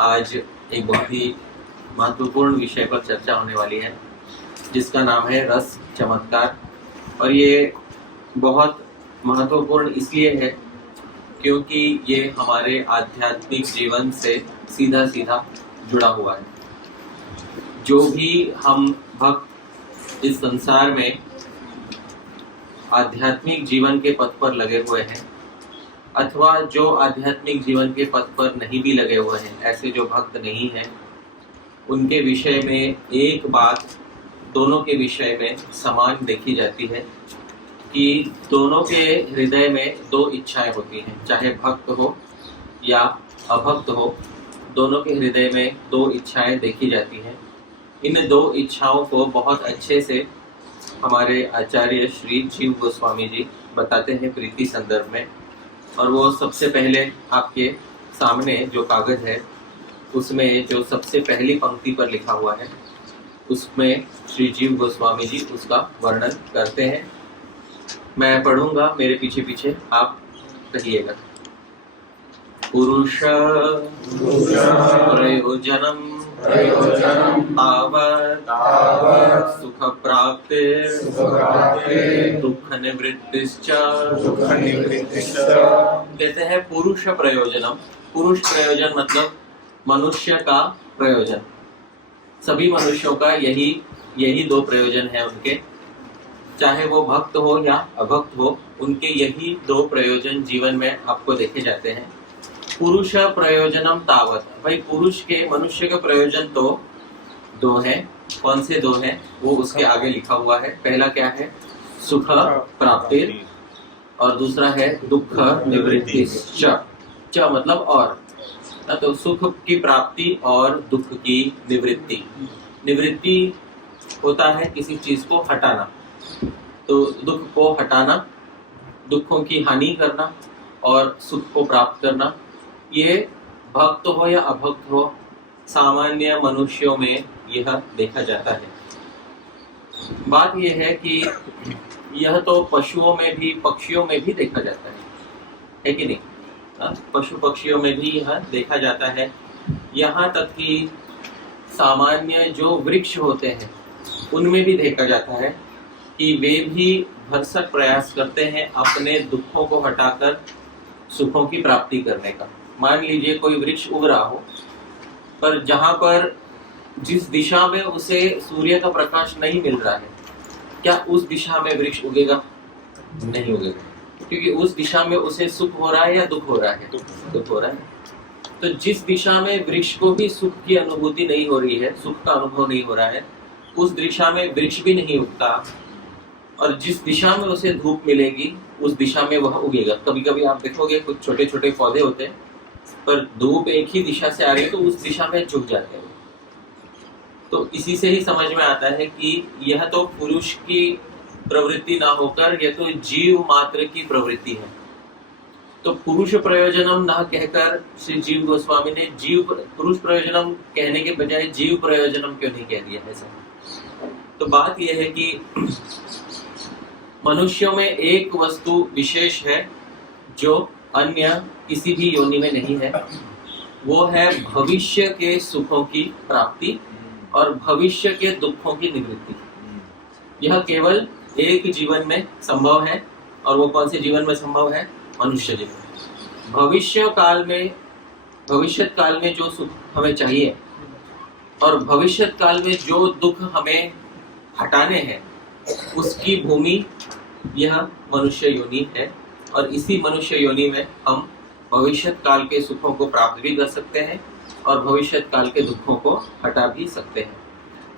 आज एक बहुत ही महत्वपूर्ण विषय पर चर्चा होने वाली है जिसका नाम है रस चमत्कार। और ये बहुत महत्वपूर्ण इसलिए है क्योंकि ये हमारे आध्यात्मिक जीवन से सीधा सीधा जुड़ा हुआ है। जो भी हम भक्त इस संसार में आध्यात्मिक जीवन के पथ पर लगे हुए हैं अथवा जो आध्यात्मिक जीवन के पथ पर नहीं भी लगे हुए हैं, ऐसे जो भक्त नहीं हैं, उनके विषय में एक बात दोनों के विषय में समान देखी जाती है कि दोनों के हृदय में दो इच्छाएं होती हैं। चाहे भक्त हो या अभक्त हो, दोनों के हृदय में दो इच्छाएं देखी जाती हैं। इन दो इच्छाओं को बहुत अच्छे से हमारे आचार्य श्री जीव गोस्वामी जी बताते हैं प्रीति संदर्भ में। और वो सबसे पहले आपके सामने जो कागज है उसमें जो सबसे पहली पंक्ति पर लिखा हुआ है उसमें श्री जीव गोस्वामी जी उसका वर्णन करते हैं। मैं पढ़ूंगा, मेरे पीछे पीछे आप कहिएगा। पुरुष प्रयोजनम तावत् सुख प्राप्तिर् दुःख निवृत्तिश्च। कहते हैं पुरुष प्रयोजनम। पुरुष प्रयोजन मतलब मनुष्य का प्रयोजन। सभी मनुष्यों का यही दो प्रयोजन है उनके, चाहे वो भक्त हो या अभक्त हो, उनके यही दो प्रयोजन जीवन में आपको देखे जाते हैं। पुरुष प्रयोजनम तावत्, भाई पुरुष के मनुष्य का प्रयोजन तो दो है। कौन से दो हैं वो उसके आगे लिखा हुआ है। पहला क्या है? सुख प्राप्ति, और दूसरा है दुख निवृत्ति। च मतलब और, तो सुख की प्राप्ति और दुख की निवृत्ति। निवृत्ति होता है किसी चीज को हटाना, तो दुख को हटाना, दुखों की हानि करना और सुख को प्राप्त करना। ये भक्त हो या अभक्त हो, सामान्य मनुष्यों में यह देखा जाता है। बात यह है कि यह तो पशुओं में भी पक्षियों में भी देखा जाता है कि नहीं? पशु पक्षियों में भी यह देखा जाता है। यहाँ तक कि सामान्य जो वृक्ष होते हैं उनमें भी देखा जाता है कि वे भी भरसक प्रयास करते हैं अपने दुखों को हटाकर सुखों की प्राप्ति करने का। मान लीजिए कोई वृक्ष उग रहा हो, पर जहां पर जिस दिशा में उसे सूर्य का प्रकाश नहीं मिल रहा है, क्या उस दिशा में वृक्ष उगेगा? नहीं उगेगा, क्योंकि उस दिशा में उसे सुख हो रहा है या दुख हो रहा है? दुख हो रहा है। तो जिस दिशा में वृक्ष को भी सुख की अनुभूति नहीं हो रही है, सुख का अनुभव नहीं हो रहा है, उस दिशा में वृक्ष भी नहीं उगता। और जिस दिशा में उसे धूप मिलेगी उस दिशा में वह उगेगा। कभी कभी आप देखोगे कुछ छोटे छोटे पौधे होते हैं, पर धूप एक ही दिशा से आ रही है तो उस दिशा में झुक जाते हैं। तो इसी से ही समझ में आता है कि यह तो पुरुष की प्रवृत्ति ना होकर यह तो जीव मात्र की प्रवृत्ति है। तो पुरुष प्रयोजनम ना कहकर श्री जीव गोस्वामी ने पुरुष प्रयोजनम कहने के बजाय जीव प्रयोजनम क्यों नहीं कह दिया ऐसा? तो बात यह है कि मनुष्यों में एक वस्तु विशेष है जो अन्य किसी भी योनि में नहीं है। वो है भविष्य के सुखों की प्राप्ति और भविष्य के दुखों की निवृत्ति। यह केवल एक जीवन में संभव है, और वो कौन से जीवन में संभव है? मनुष्य जीवन। भविष्य काल में जो सुख हमें चाहिए और भविष्य काल में जो दुख हमें हटाने हैं, उसकी भूमि यह मनुष्य योनि है। और इसी मनुष्य योनि में हम भविष्य काल के सुखों को प्राप्त भी कर सकते हैं और भविष्य काल के दुखों को हटा भी सकते हैं।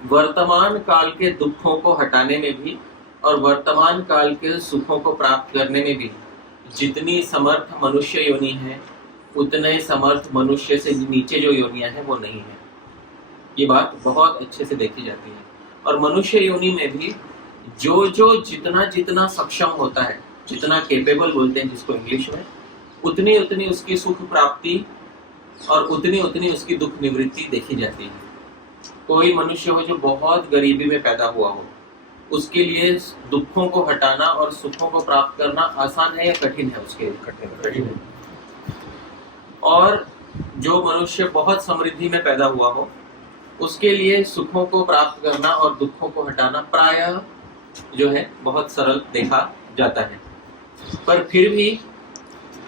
वर्तमान काल के दुखों को हटाने में भी और वर्तमान काल के सुखों को प्राप्त करने में भी जितनी समर्थ मनुष्य योनि है, उतने समर्थ मनुष्य से नीचे जो योनियां हैं वो नहीं है। ये बात बहुत अच्छे से देखी जाती है। और मनुष्य योनि में भी जो जितना सक्षम होता है, जितना केपेबल बोलते हैं जिसको इंग्लिश में, उतनी उसकी सुख प्राप्ति और उतनी उसकी दुख निवृत्ति देखी जाती है। कोई मनुष्य हो जो बहुत गरीबी में पैदा हुआ हो, उसके लिए दुखों को हटाना और सुखों को प्राप्त करना आसान है या कठिन है? उसके कठिन है। और जो मनुष्य बहुत समृद्धि में पैदा हुआ हो उसके लिए सुखों को प्राप्त करना और दुखों को हटाना प्रायः जो है बहुत सरल देखा जाता है। पर फिर भी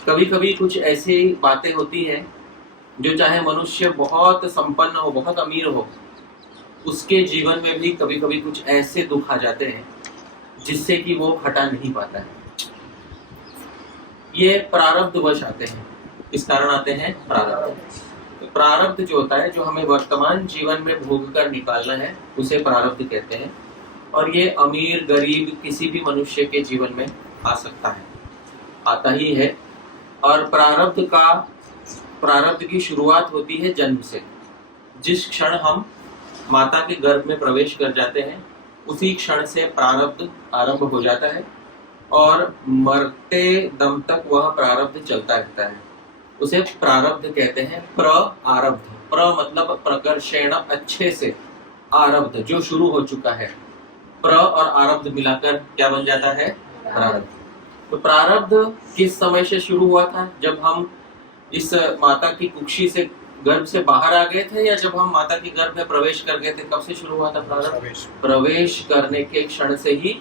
कभी कभी कुछ ऐसी बातें होती हैं जो चाहे मनुष्य बहुत संपन्न हो, बहुत अमीर हो, उसके जीवन में भी कभी कभी कुछ ऐसे दुख आ जाते हैं जिससे कि वो हटा नहीं पाता है। ये प्रारब्धवश आते हैं। इस कारण आते हैं प्रारब्ध। तो प्रारब्ध जो होता है, जो हमें वर्तमान जीवन में भोग कर निकालना है, उसे प्रारब्ध कहते हैं। और ये अमीर गरीब किसी भी मनुष्य के जीवन में आ सकता है, आता ही है। और प्रारब्ध की शुरुआत होती है जन्म से। जिस क्षण हम माता के गर्भ में प्रवेश कर जाते हैं उसी क्षण से प्रारब्ध आरंभ हो जाता है और मरते दम तक वह प्रारब्ध चलता रहता है। उसे प्रारब्ध कहते हैं। प्रारब्ध, प्र मतलब प्रकर्षेण, अच्छे से, आरब्ध जो शुरू हो चुका है। प्र और आरब्ध मिलाकर क्या बन जाता है? प्रारब्ध। तो प्रारब्ध किस समय से शुरू हुआ था? जब हम इस माता की कुक्षी से, गर्भ से बाहर आ गए थे, या जब हम माता की गर्भ में प्रवेश कर गए थे, कब से शुरू हुआ था प्रारब्ध? प्रवेश करने के क्षण से ही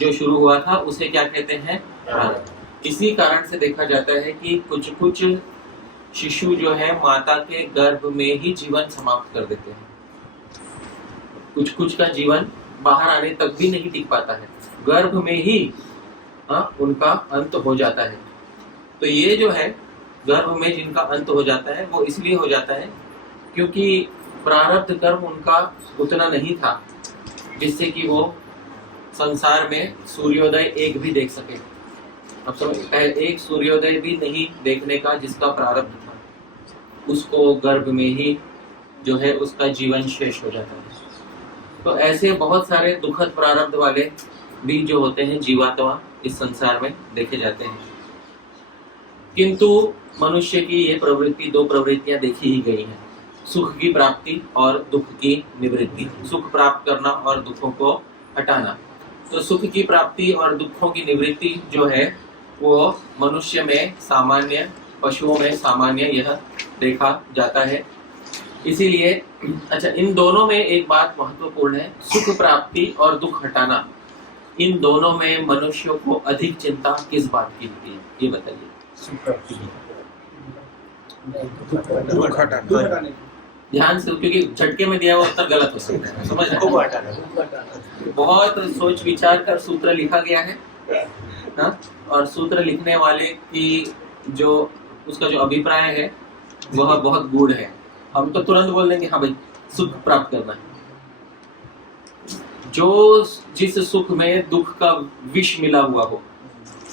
जो शुरू हुआ था उसे क्या कहते हैं? प्रारब्ध। इसी कारण से देखा जाता है कि कुछ कुछ शिशु जो है माता के गर्भ में ही जीवन समाप्त कर देते हैं। कुछ कुछ का जीवन बाहर आने तक भी नहीं टिक पाता है, गर्भ में ही उनका अंत हो जाता है। तो ये जो है गर्भ में जिनका अंत हो जाता है वो इसलिए हो जाता है क्योंकि प्रारब्ध कर्म उनका उतना नहीं था जिससे कि वो संसार में सूर्योदय एक भी देख सके। अब समझ, एक सूर्योदय भी नहीं देखने का जिसका प्रारब्ध था, उसको गर्भ में ही जो है उसका जीवन शेष हो जाता है। तो ऐसे बहुत सारे दुखद प्रारब्ध वाले भी जो होते हैं जीवात्मा इस संसार में देखे जाते हैं। किंतु मनुष्य की ये प्रवृत्ति, दो प्रवृत्तियां देखी ही गई हैं, सुख की प्राप्ति और दुख की निवृत्ति। सुख प्राप्त करना और दुखों को हटाना। तो सुख की प्राप्ति और दुखों की निवृत्ति जो है वो मनुष्य में सामान्य, पशुओं में सामान्य यह देखा जाता है। इसीलिए अच्छा, इन दोनों में एक बात महत्वपूर्ण है, सुख प्राप्ति और दुख हटाना, इन दोनों में मनुष्यों को अधिक चिंता किस बात की होती है, ये बताइए। ध्यान से, क्योंकि झटके में दिया हुआ उत्तर गलत हो सकता है, समझ रहे? बहुत सोच विचार कर सूत्र लिखा गया है ना, और सूत्र लिखने वाले की जो उसका जो अभिप्राय है वह बहुत गूढ़ है। हम तो तुरंत बोल देंगे हाँ भाई सुख प्राप्त करना है। जो जिस सुख में दुख का विष मिला हुआ हो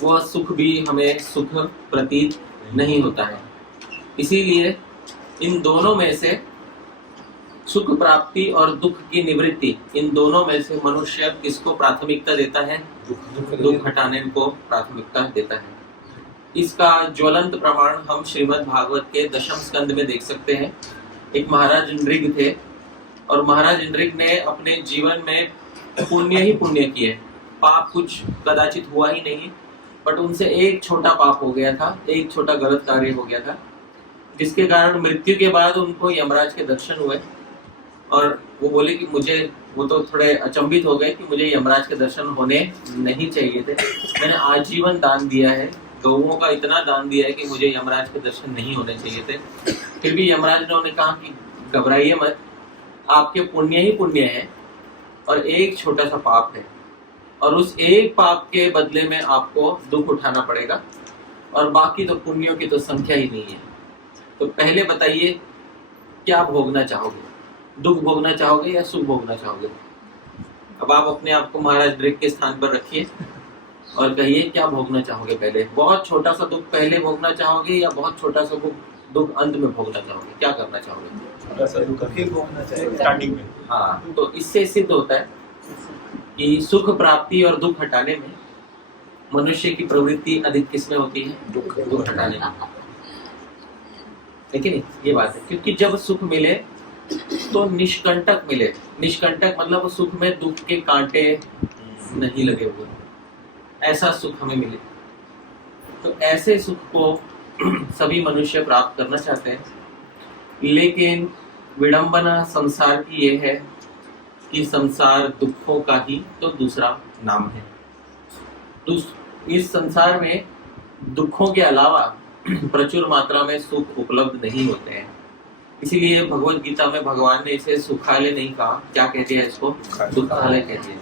वह सुख भी हमें सुख प्रतीत नहीं होता है। इसीलिए इन दोनों में से सुख प्राप्ति और दुख की निवृत्ति, इन दोनों में से मनुष्य किसको प्राथमिकता देता है? दुख हटाने को प्राथमिकता देता है। इसका ज्वलंत प्रमाण हम श्रीमद् भागवत के दशम स्कंद में देख सकते हैं। एक महाराज नृग थे और महाराज नृग ने अपने जीवन में पुण्य ही पुण्य किए, पाप कुछ कदाचित हुआ ही नहीं, बट उनसे एक छोटा पाप हो गया था, एक छोटा गलत कार्य हो गया था, जिसके कारण मृत्यु के बाद उनको यमराज के दर्शन हुए और वो बोले कि मुझे, वो तो थोड़े अचंभित हो गए कि मुझे यमराज के दर्शन होने नहीं चाहिए थे, मैंने आजीवन दान दिया है, गौओं का इतना दान दिया है कि मुझे यमराज के दर्शन नहीं होने चाहिए थे। फिर भी यमराज ने उन्हें कहा कि घबराइए मत, आपके पुण्य ही पुण्य है और एक छोटा सा पाप है, और उस एक पाप के बदले में आपको दुख उठाना पड़ेगा, और बाकी तो पुण्यों की तो संख्या ही नहीं है। तो पहले बताइए क्या भोगना चाहोगे, दुख भोगना चाहोगे या सुख भोगना चाहोगे? अब आप अपने आप को महाराज नृग के स्थान पर रखिए और कहिए क्या भोगना चाहोगे। पहले बहुत छोटा सा दुख पहले भोगना चाहोगे या बहुत छोटा सा दुख अंत में भोगना चाहोगे? क्या करना चाहोगे? स्टार्टिंग में। हाँ, तो इससे सिद्ध होता है कि सुख प्राप्ति और दुख हटाने में मनुष्य की प्रवृत्ति अधिक किसमें होती है? दुख हटाने में। लेकिन ये बात है, क्योंकि जब सुख मिले तो निष्कंटक मिले। निष्कंटक मतलब सुख में दुख के कांटे नहीं लगे हुए, ऐसा सुख हमें मिले। तो ऐसे सुख को सभी मनुष्य प्राप्त करना चाहते हैं, लेकिन विडंबना संसार की ये है कि संसार दुखों का ही तो दूसरा नाम है। इस संसार में दुखों के अलावा प्रचुर मात्रा में सुख उपलब्ध नहीं होते हैं। इसीलिए भगवत गीता में भगवान ने इसे सुखालय नहीं कहा, क्या कहते हैं इसको? दुखालय कहते हैं।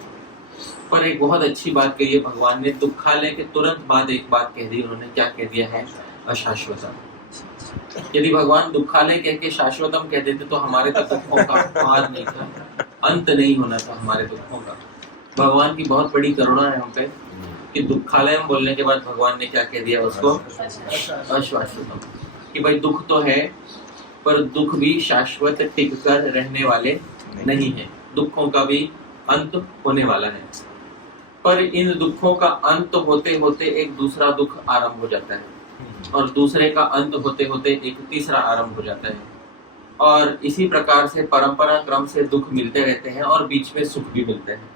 पर एक बहुत अच्छी बात कही है भगवान ने, दुखालय के तुरंत बाद एक बात कह दी उन्होंने, क्या कह दिया है? अशाश्वतम। यदि भगवान दुखालय कह के शाश्वतम कह देते तो हमारे तक दुखों का आद नहीं था, अंत नहीं होना था हमारे दुखों का। भगवान की बहुत बड़ी करुणा है हम पे कि दुखालय बोलने के बाद भगवान ने क्या कह दिया उसको? अशाश्वतम। कि भाई दुख तो है पर दुख भी शाश्वत टिक कर रहने वाले नहीं है, दुखों का भी अंत होने वाला है। पर इन दुखों का अंत होते होते एक दूसरा दुख आरंभ हो जाता है और दूसरे का अंत होते होते एक तीसरा आरंभ हो जाता है, और इसी प्रकार से परंपरा क्रम से दुख मिलते रहते हैं और बीच में सुख भी मिलते हैं।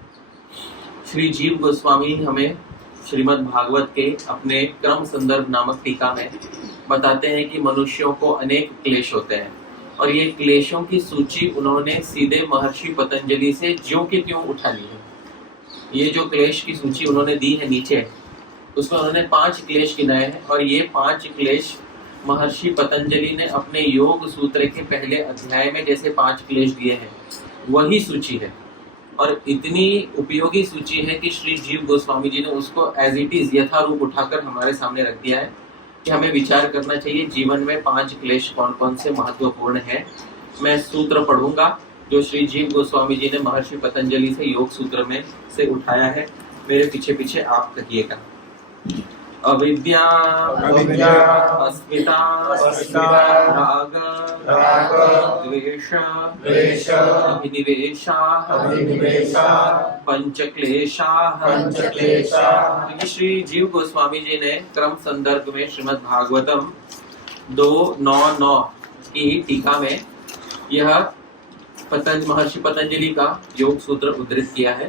श्री जीव गोस्वामी हमें श्रीमद् भागवत के अपने क्रम संदर्भ नामक टीका में बताते हैं कि मनुष्यों को अनेक क्लेश होते हैं और ये क्लेशों की सूची उन्होंने सीधे महर्षि पतंजलि से ज्यों के त्यों उठा ली है। ये जो क्लेश की सूची उन्होंने दी है नीचे, उसमें उन्होंने 5 क्लेश गिनाए हैं और ये 5 क्लेश महर्षि पतंजलि ने अपने योग सूत्र के पहले अध्याय में जैसे 5 क्लेश दिए हैं वही सूची है, और इतनी उपयोगी सूची है कि श्री जीव गोस्वामी जी ने उसको एज इट इज यथारूप उठाकर हमारे सामने रख दिया है कि हमें विचार करना चाहिए जीवन में 5 क्लेश कौन कौन से महत्वपूर्ण है। मैं सूत्र पढ़ूंगा जो श्री जीव गोस्वामी जी ने महर्षि पतंजलि से योग सूत्र में से उठाया है, मेरे पीछे पीछे आप कहिएगा। अविद्या अस्मिता राग द्वेष अभिनिवेशाः पंचक्लेशाः। श्री जीव गोस्वामी जी ने क्रम संदर्भ में श्रीमद् भागवतम 2:9:9 की टीका में यह महर्षि पतंजलि का योग सूत्र उद्धृत किया है।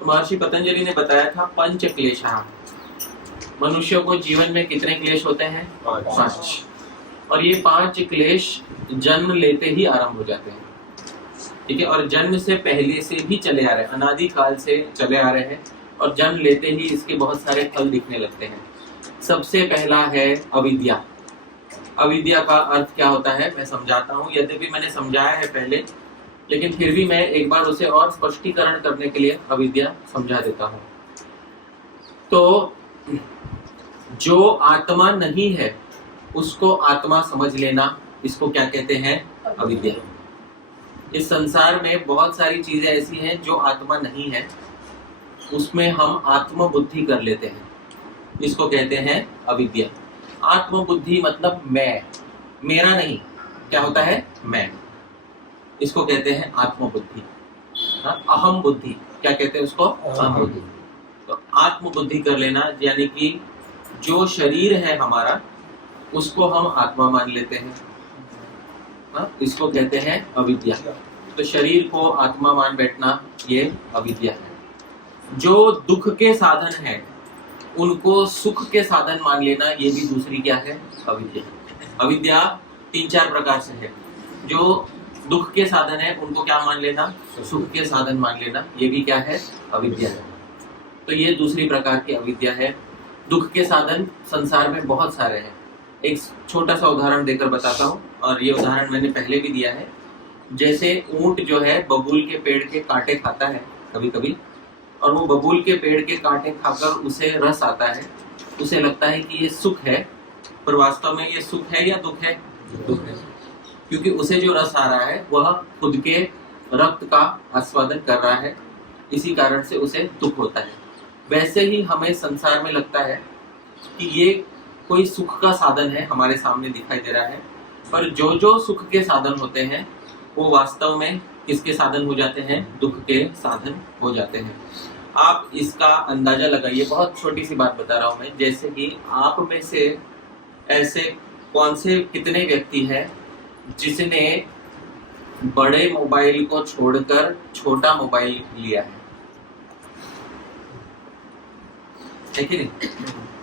तो महर्षि पतंजलि ने बताया था पंचक्लेशाः, मनुष्य को जीवन में कितने क्लेश होते हैं? 5। और ये 5 क्लेश जन्म लेते ही आरंभ हो जाते हैं, ठीक है, और जन्म से पहले से भी चले आ रहे हैं, अनादि काल से चले आ रहे हैं, और जन्म लेते ही इसके बहुत सारे फल दिखने लगते हैं। सबसे पहला है अविद्या। अविद्या का अर्थ क्या होता है मैं समझाता हूँ, यद्यपि मैंने समझाया है पहले, लेकिन फिर भी मैं एक बार उसे और स्पष्टीकरण करने के लिए अविद्या समझा देता हूँ। तो जो आत्मा नहीं है उसको आत्मा समझ लेना, इसको क्या कहते हैं? अविद्या। इस संसार में बहुत सारी चीजें ऐसी हैं जो आत्मा नहीं है, उसमें हम आत्मबुद्धि कर लेते हैं, इसको कहते हैं अविद्या। आत्मबुद्धि मतलब मैं, मेरा नहीं, क्या होता है? मैं, इसको कहते हैं आत्मबुद्धि। अहम बुद्धि, क्या कहते हैं उसको? अहम बुद्धि। तो आत्मबुद्धि कर लेना यानी कि जो शरीर है हमारा उसको हम आत्मा मान लेते हैं, इसको कहते हैं अविद्या। तो शरीर को आत्मा मान बैठना ये अविद्या है। जो दुख के साधन है उनको सुख के साधन मान लेना ये भी दूसरी क्या है? अविद्या। अविद्या 3-4 प्रकार से है। जो दुख के साधन है उनको क्या मान लेना? सुख के साधन मान लेना, ये भी क्या है? अविद्या है। तो ये दूसरी प्रकार की अविद्या है। दुख के साधन संसार में बहुत सारे हैं। एक छोटा सा उदाहरण देकर बताता हूँ, और ये उदाहरण मैंने पहले भी दिया है। जैसे ऊंट जो है बबूल के पेड़ के कांटे खाता है कभी कभी, और वो बबूल के पेड़ के कांटे खाकर उसे रस आता है, उसे लगता है कि ये सुख है, पर वास्तव में ये सुख है या दुख है? दुख है, क्योंकि उसे जो रस आ रहा है वह खुद के रक्त का आस्वादन कर रहा है, इसी कारण से उसे दुख होता है। वैसे ही हमें संसार में लगता है कि ये कोई सुख का साधन है, हमारे सामने दिखाई दे रहा है, पर जो जो सुख के साधन होते हैं वो वास्तव में किसके साधन हो जाते हैं? दुख के साधन हो जाते हैं। आप इसका अंदाजा लगाइए, बहुत छोटी सी बात बता रहा हूं मैं। जैसे कि आप में से ऐसे कौन से कितने व्यक्ति हैं जिसने बड़े मोबाइल को छोड़कर छोटा मोबाइल लिया है? कि नहीं?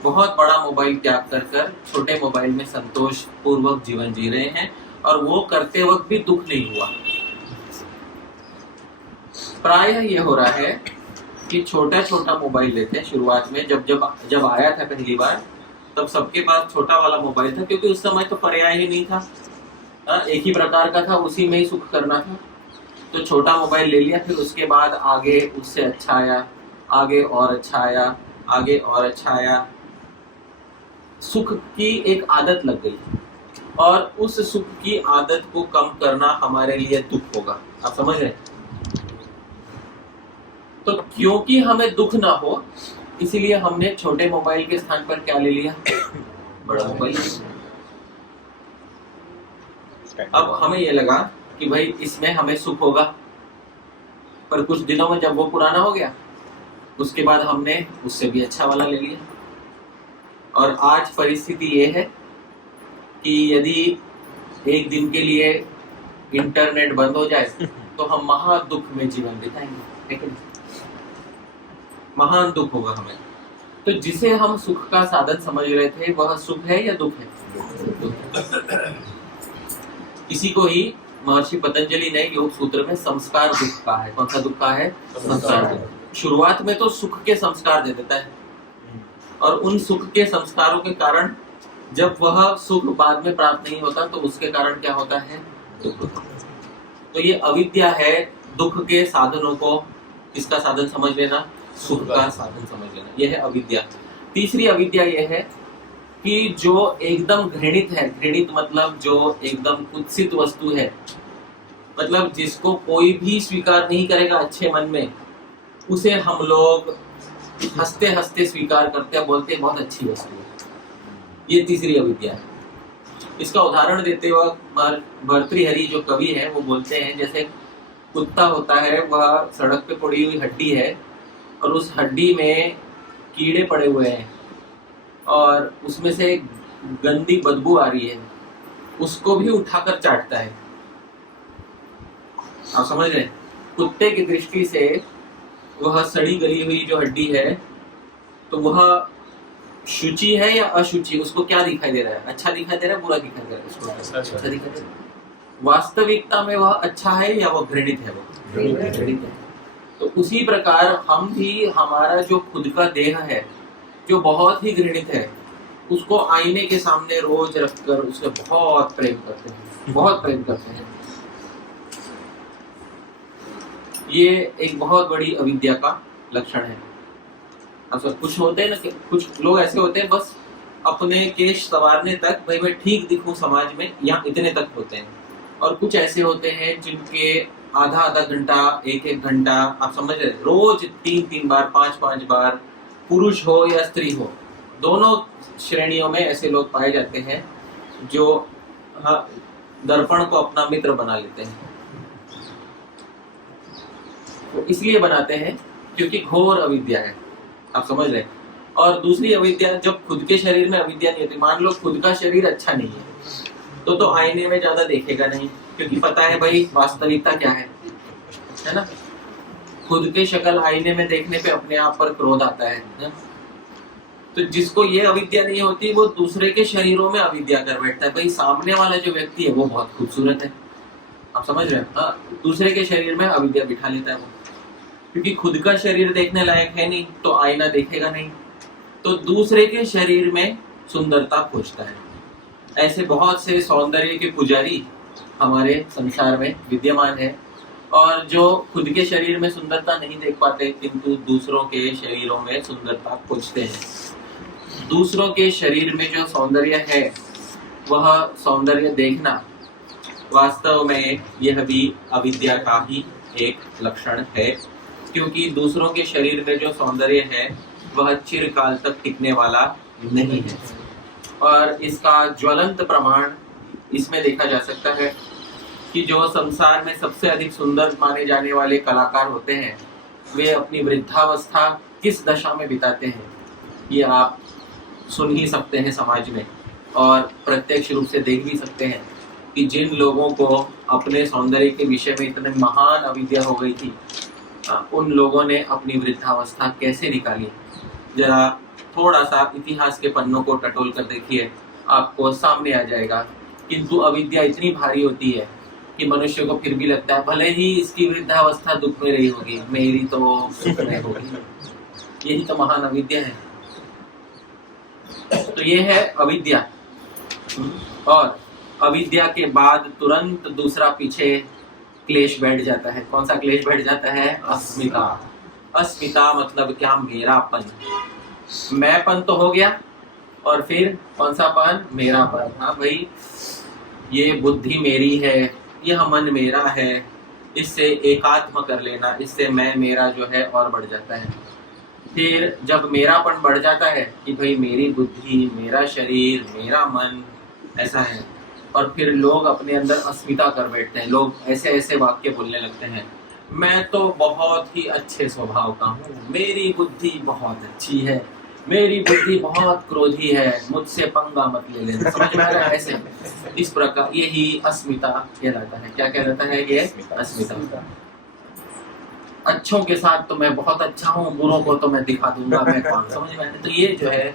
बहुत बड़ा मोबाइल त्याग कर छोटे मोबाइल में संतोष पूर्वक जीवन जी रहे हैं, और वो करते वक्त भी दुख नहीं हुआ। प्रायः ये हो रहा है कि छोटा छोटा मोबाइल लेते हैं शुरुआत में, जब आया था पहली बार तब सबके पास छोटा वाला मोबाइल था, क्योंकि उस समय तो पर्याय ही नहीं था, एक ही प्रकार का था, उसी में ही सुख करना था। तो छोटा मोबाइल ले लिया, फिर उसके बाद आगे उससे अच्छा आया, आगे और अच्छा आया, आगे और अच्छा आया। सुख की एक आदत लग गई और उस सुख की आदत को कम करना हमारे लिए दुख होगा। आप समझ रहे हैं? तो क्योंकि हमें दुख ना हो इसीलिए हमने छोटे मोबाइल के स्थान पर क्या ले लिया? बड़ा मोबाइल। अब हमें ये लगा कि भाई इसमें हमें सुख होगा, पर कुछ दिनों में जब वो पुराना हो गया उसके बाद हमने उससे भी अच्छा वाला ले लिया। और आज परिस्थिति ये है कि यदि एक दिन के लिए इंटरनेट बंद हो जाए तो हम महा दुख में जीवन बिताएंगे, महान दुख होगा हमें। तो जिसे हम सुख का साधन समझ रहे थे वह सुख है या दुख है? इसी को ही महर्षि पतंजलि ने योग सूत्र में संस्कार दुख कहा है। कौन सा दुख कहा है? संस्कार दुख। शुरुआत में तो सुख के संस्कार दे देता है और उन सुख के संस्कारों के कारण जब वह सुख बाद में प्राप्त नहीं होता तो उसके कारण क्या होता है? दुख। तो ये अविद्या है। दुख के साधनों को किसका साधन समझ लेना? सुख का साधन समझ लेना, यह है अविद्या। तीसरी अविद्या यह है कि जो एकदम घृणित है, घृणित मतलब जो एकदम कुत्सित वस्तु है, मतलब जिसको कोई भी स्वीकार नहीं करेगा अच्छे मन में, उसे हम लोग हंसते हंसते स्वीकार करते हैं, बोलते हैं बहुत अच्छी वस्तु है। ये तीसरी अविद्या है। इसका उदाहरण देते वक्त भर्तृहरि जो कवि है वो बोलते हैं, जैसे कुत्ता होता है, वह सड़क पे पड़ी हुई हड्डी है और उस हड्डी में कीड़े पड़े हुए हैं और उसमें से गंदी बदबू आ रही है, उसको भी उठाकर चाटता है। आप समझ रहे हैं? कुत्ते की दृष्टि से वह सड़ी गली हुई जो हड्डी है तो वह शुचि है या अशुचि, उसको क्या दिखाई दे रहा है? अच्छा दिखाई दे रहा है, बुरा दिखाई दे रहा है? उसको अच्छा दिखाई दे रहा है। वास्तविकता में वह अच्छा है या वह घृणित है? वो घृणित है। तो उसी प्रकार हम भी, हमारा जो खुद का देह है जो बहुत ही घृणित है, उसको आईने के सामने रोज रखकर उससे बहुत प्रेम करते हैं, बहुत प्रेम करते हैं। ये एक बहुत बड़ी अविद्या का लक्षण है। अच्छा, कुछ होते हैं ना, कुछ लोग ऐसे होते हैं बस अपने केश संवारने तक, भाई मैं ठीक दिखूं समाज में, या इतने तक होते हैं। और कुछ ऐसे होते हैं जिनके आधा आधा घंटा, एक एक घंटा, आप समझ रहे, रोज 3-3 बार, 5-5 बार, पुरुष हो या स्त्री हो, दोनों श्रेणियों में ऐसे लोग पाए जाते हैं जो दर्पण को अपना मित्र बना लेते हैं। तो इसलिए बनाते हैं क्योंकि घोर अविद्या है। आप समझ रहे? और दूसरी अविद्या, जब खुद के शरीर में अविद्या नहीं होती, मान लो खुद का शरीर अच्छा नहीं है तो आईने में ज्यादा देखेगा नहीं, क्योंकि पता है भाई वास्तविकता क्या है ना? खुद के शक्ल आईने में देखने पे अपने आप पर क्रोध आता है ना? तो जिसको ये अविद्या नहीं होती वो दूसरे के शरीरों में अविद्या कर बैठता है, भाई सामने वाला जो व्यक्ति है वो बहुत खूबसूरत है। आप समझ रहे हैं? दूसरे के शरीर में अविद्या बिठा लेता है वो, क्योंकि खुद का शरीर देखने लायक है नहीं तो आईना देखेगा नहीं, तो दूसरे के शरीर में सुंदरता खोजता है। ऐसे बहुत से सौंदर्य के पुजारी हमारे संसार में विद्यमान है, और जो खुद के शरीर में सुंदरता नहीं देख पाते किंतु दूसरों के शरीरों में सुंदरता खोजते हैं। दूसरों के शरीर में जो सौंदर्य है वह सौंदर्य देखना वास्तव में यह भी अविद्या का ही एक लक्षण है, क्योंकि दूसरों के शरीर में जो सौंदर्य है वह चिरकाल तक टिकने वाला नहीं है। और इसका ज्वलंत प्रमाण इसमें देखा जा सकता है कि जो संसार में सबसे अधिक सुंदर माने जाने वाले कलाकार होते हैं वे अपनी वृद्धावस्था किस दशा में बिताते हैं, ये आप सुन ही सकते हैं समाज में, और प्रत्यक्ष रूप से देख भी सकते हैं कि जिन लोगों को अपने सौंदर्य के विषय में इतने महान अविद्या हो गई थी, उन लोगों ने अपनी वृद्धावस्था कैसे निकाली। जरा थोड़ा सा इतिहास के पन्नों को टटोल कर देखिए, आपको सामने आ जाएगा किंतु अविद्या इतनी भारी होती है कि मनुष्य को फिर भी लगता है भले ही इसकी वृद्धावस्था दुख में रही होगी, मेरी तो सुख में होगी। यही तो महान अविद्या है। तो ये है अविद्या। और अविद्या के बाद तुरंत दूसरा पीछे क्लेश बैठ जाता है। कौन सा क्लेश बैठ जाता है? अस्मिता। अस्मिता मतलब क्या? मेरापन। मैंपन तो हो गया, और फिर कौन सा पन? मेरापन। हाँ भाई, ये बुद्धि मेरी है, यह मन मेरा है, इससे एकात्म कर लेना, इससे मैं मेरा जो है और बढ़ जाता है। फिर जब मेरापन बढ़ जाता है कि भाई मेरी बुद्धि, मेरा शरीर, मेरा मन, ऐसा है, और फिर लोग अपने अंदर अस्मिता कर बैठते हैं। लोग ऐसे ऐसे वाक्य बोलने लगते हैं, मैं तो बहुत ही अच्छे स्वभाव का हूँ, मेरी बुद्धि बहुत अच्छी है, मेरी बुद्धि बहुत क्रोधी है, मुझसे पंगा मत ले लेना। समझ में आ रहा है? ऐसे इस प्रकार यही अस्मिता कहलाता है। क्या कहलाता है ये? अस्मिता। अच्छों के साथ तो मैं बहुत अच्छा हूँ, बुरों को तो मैं दिखा दूंगा मैं कौन। समझ में? तो ये जो है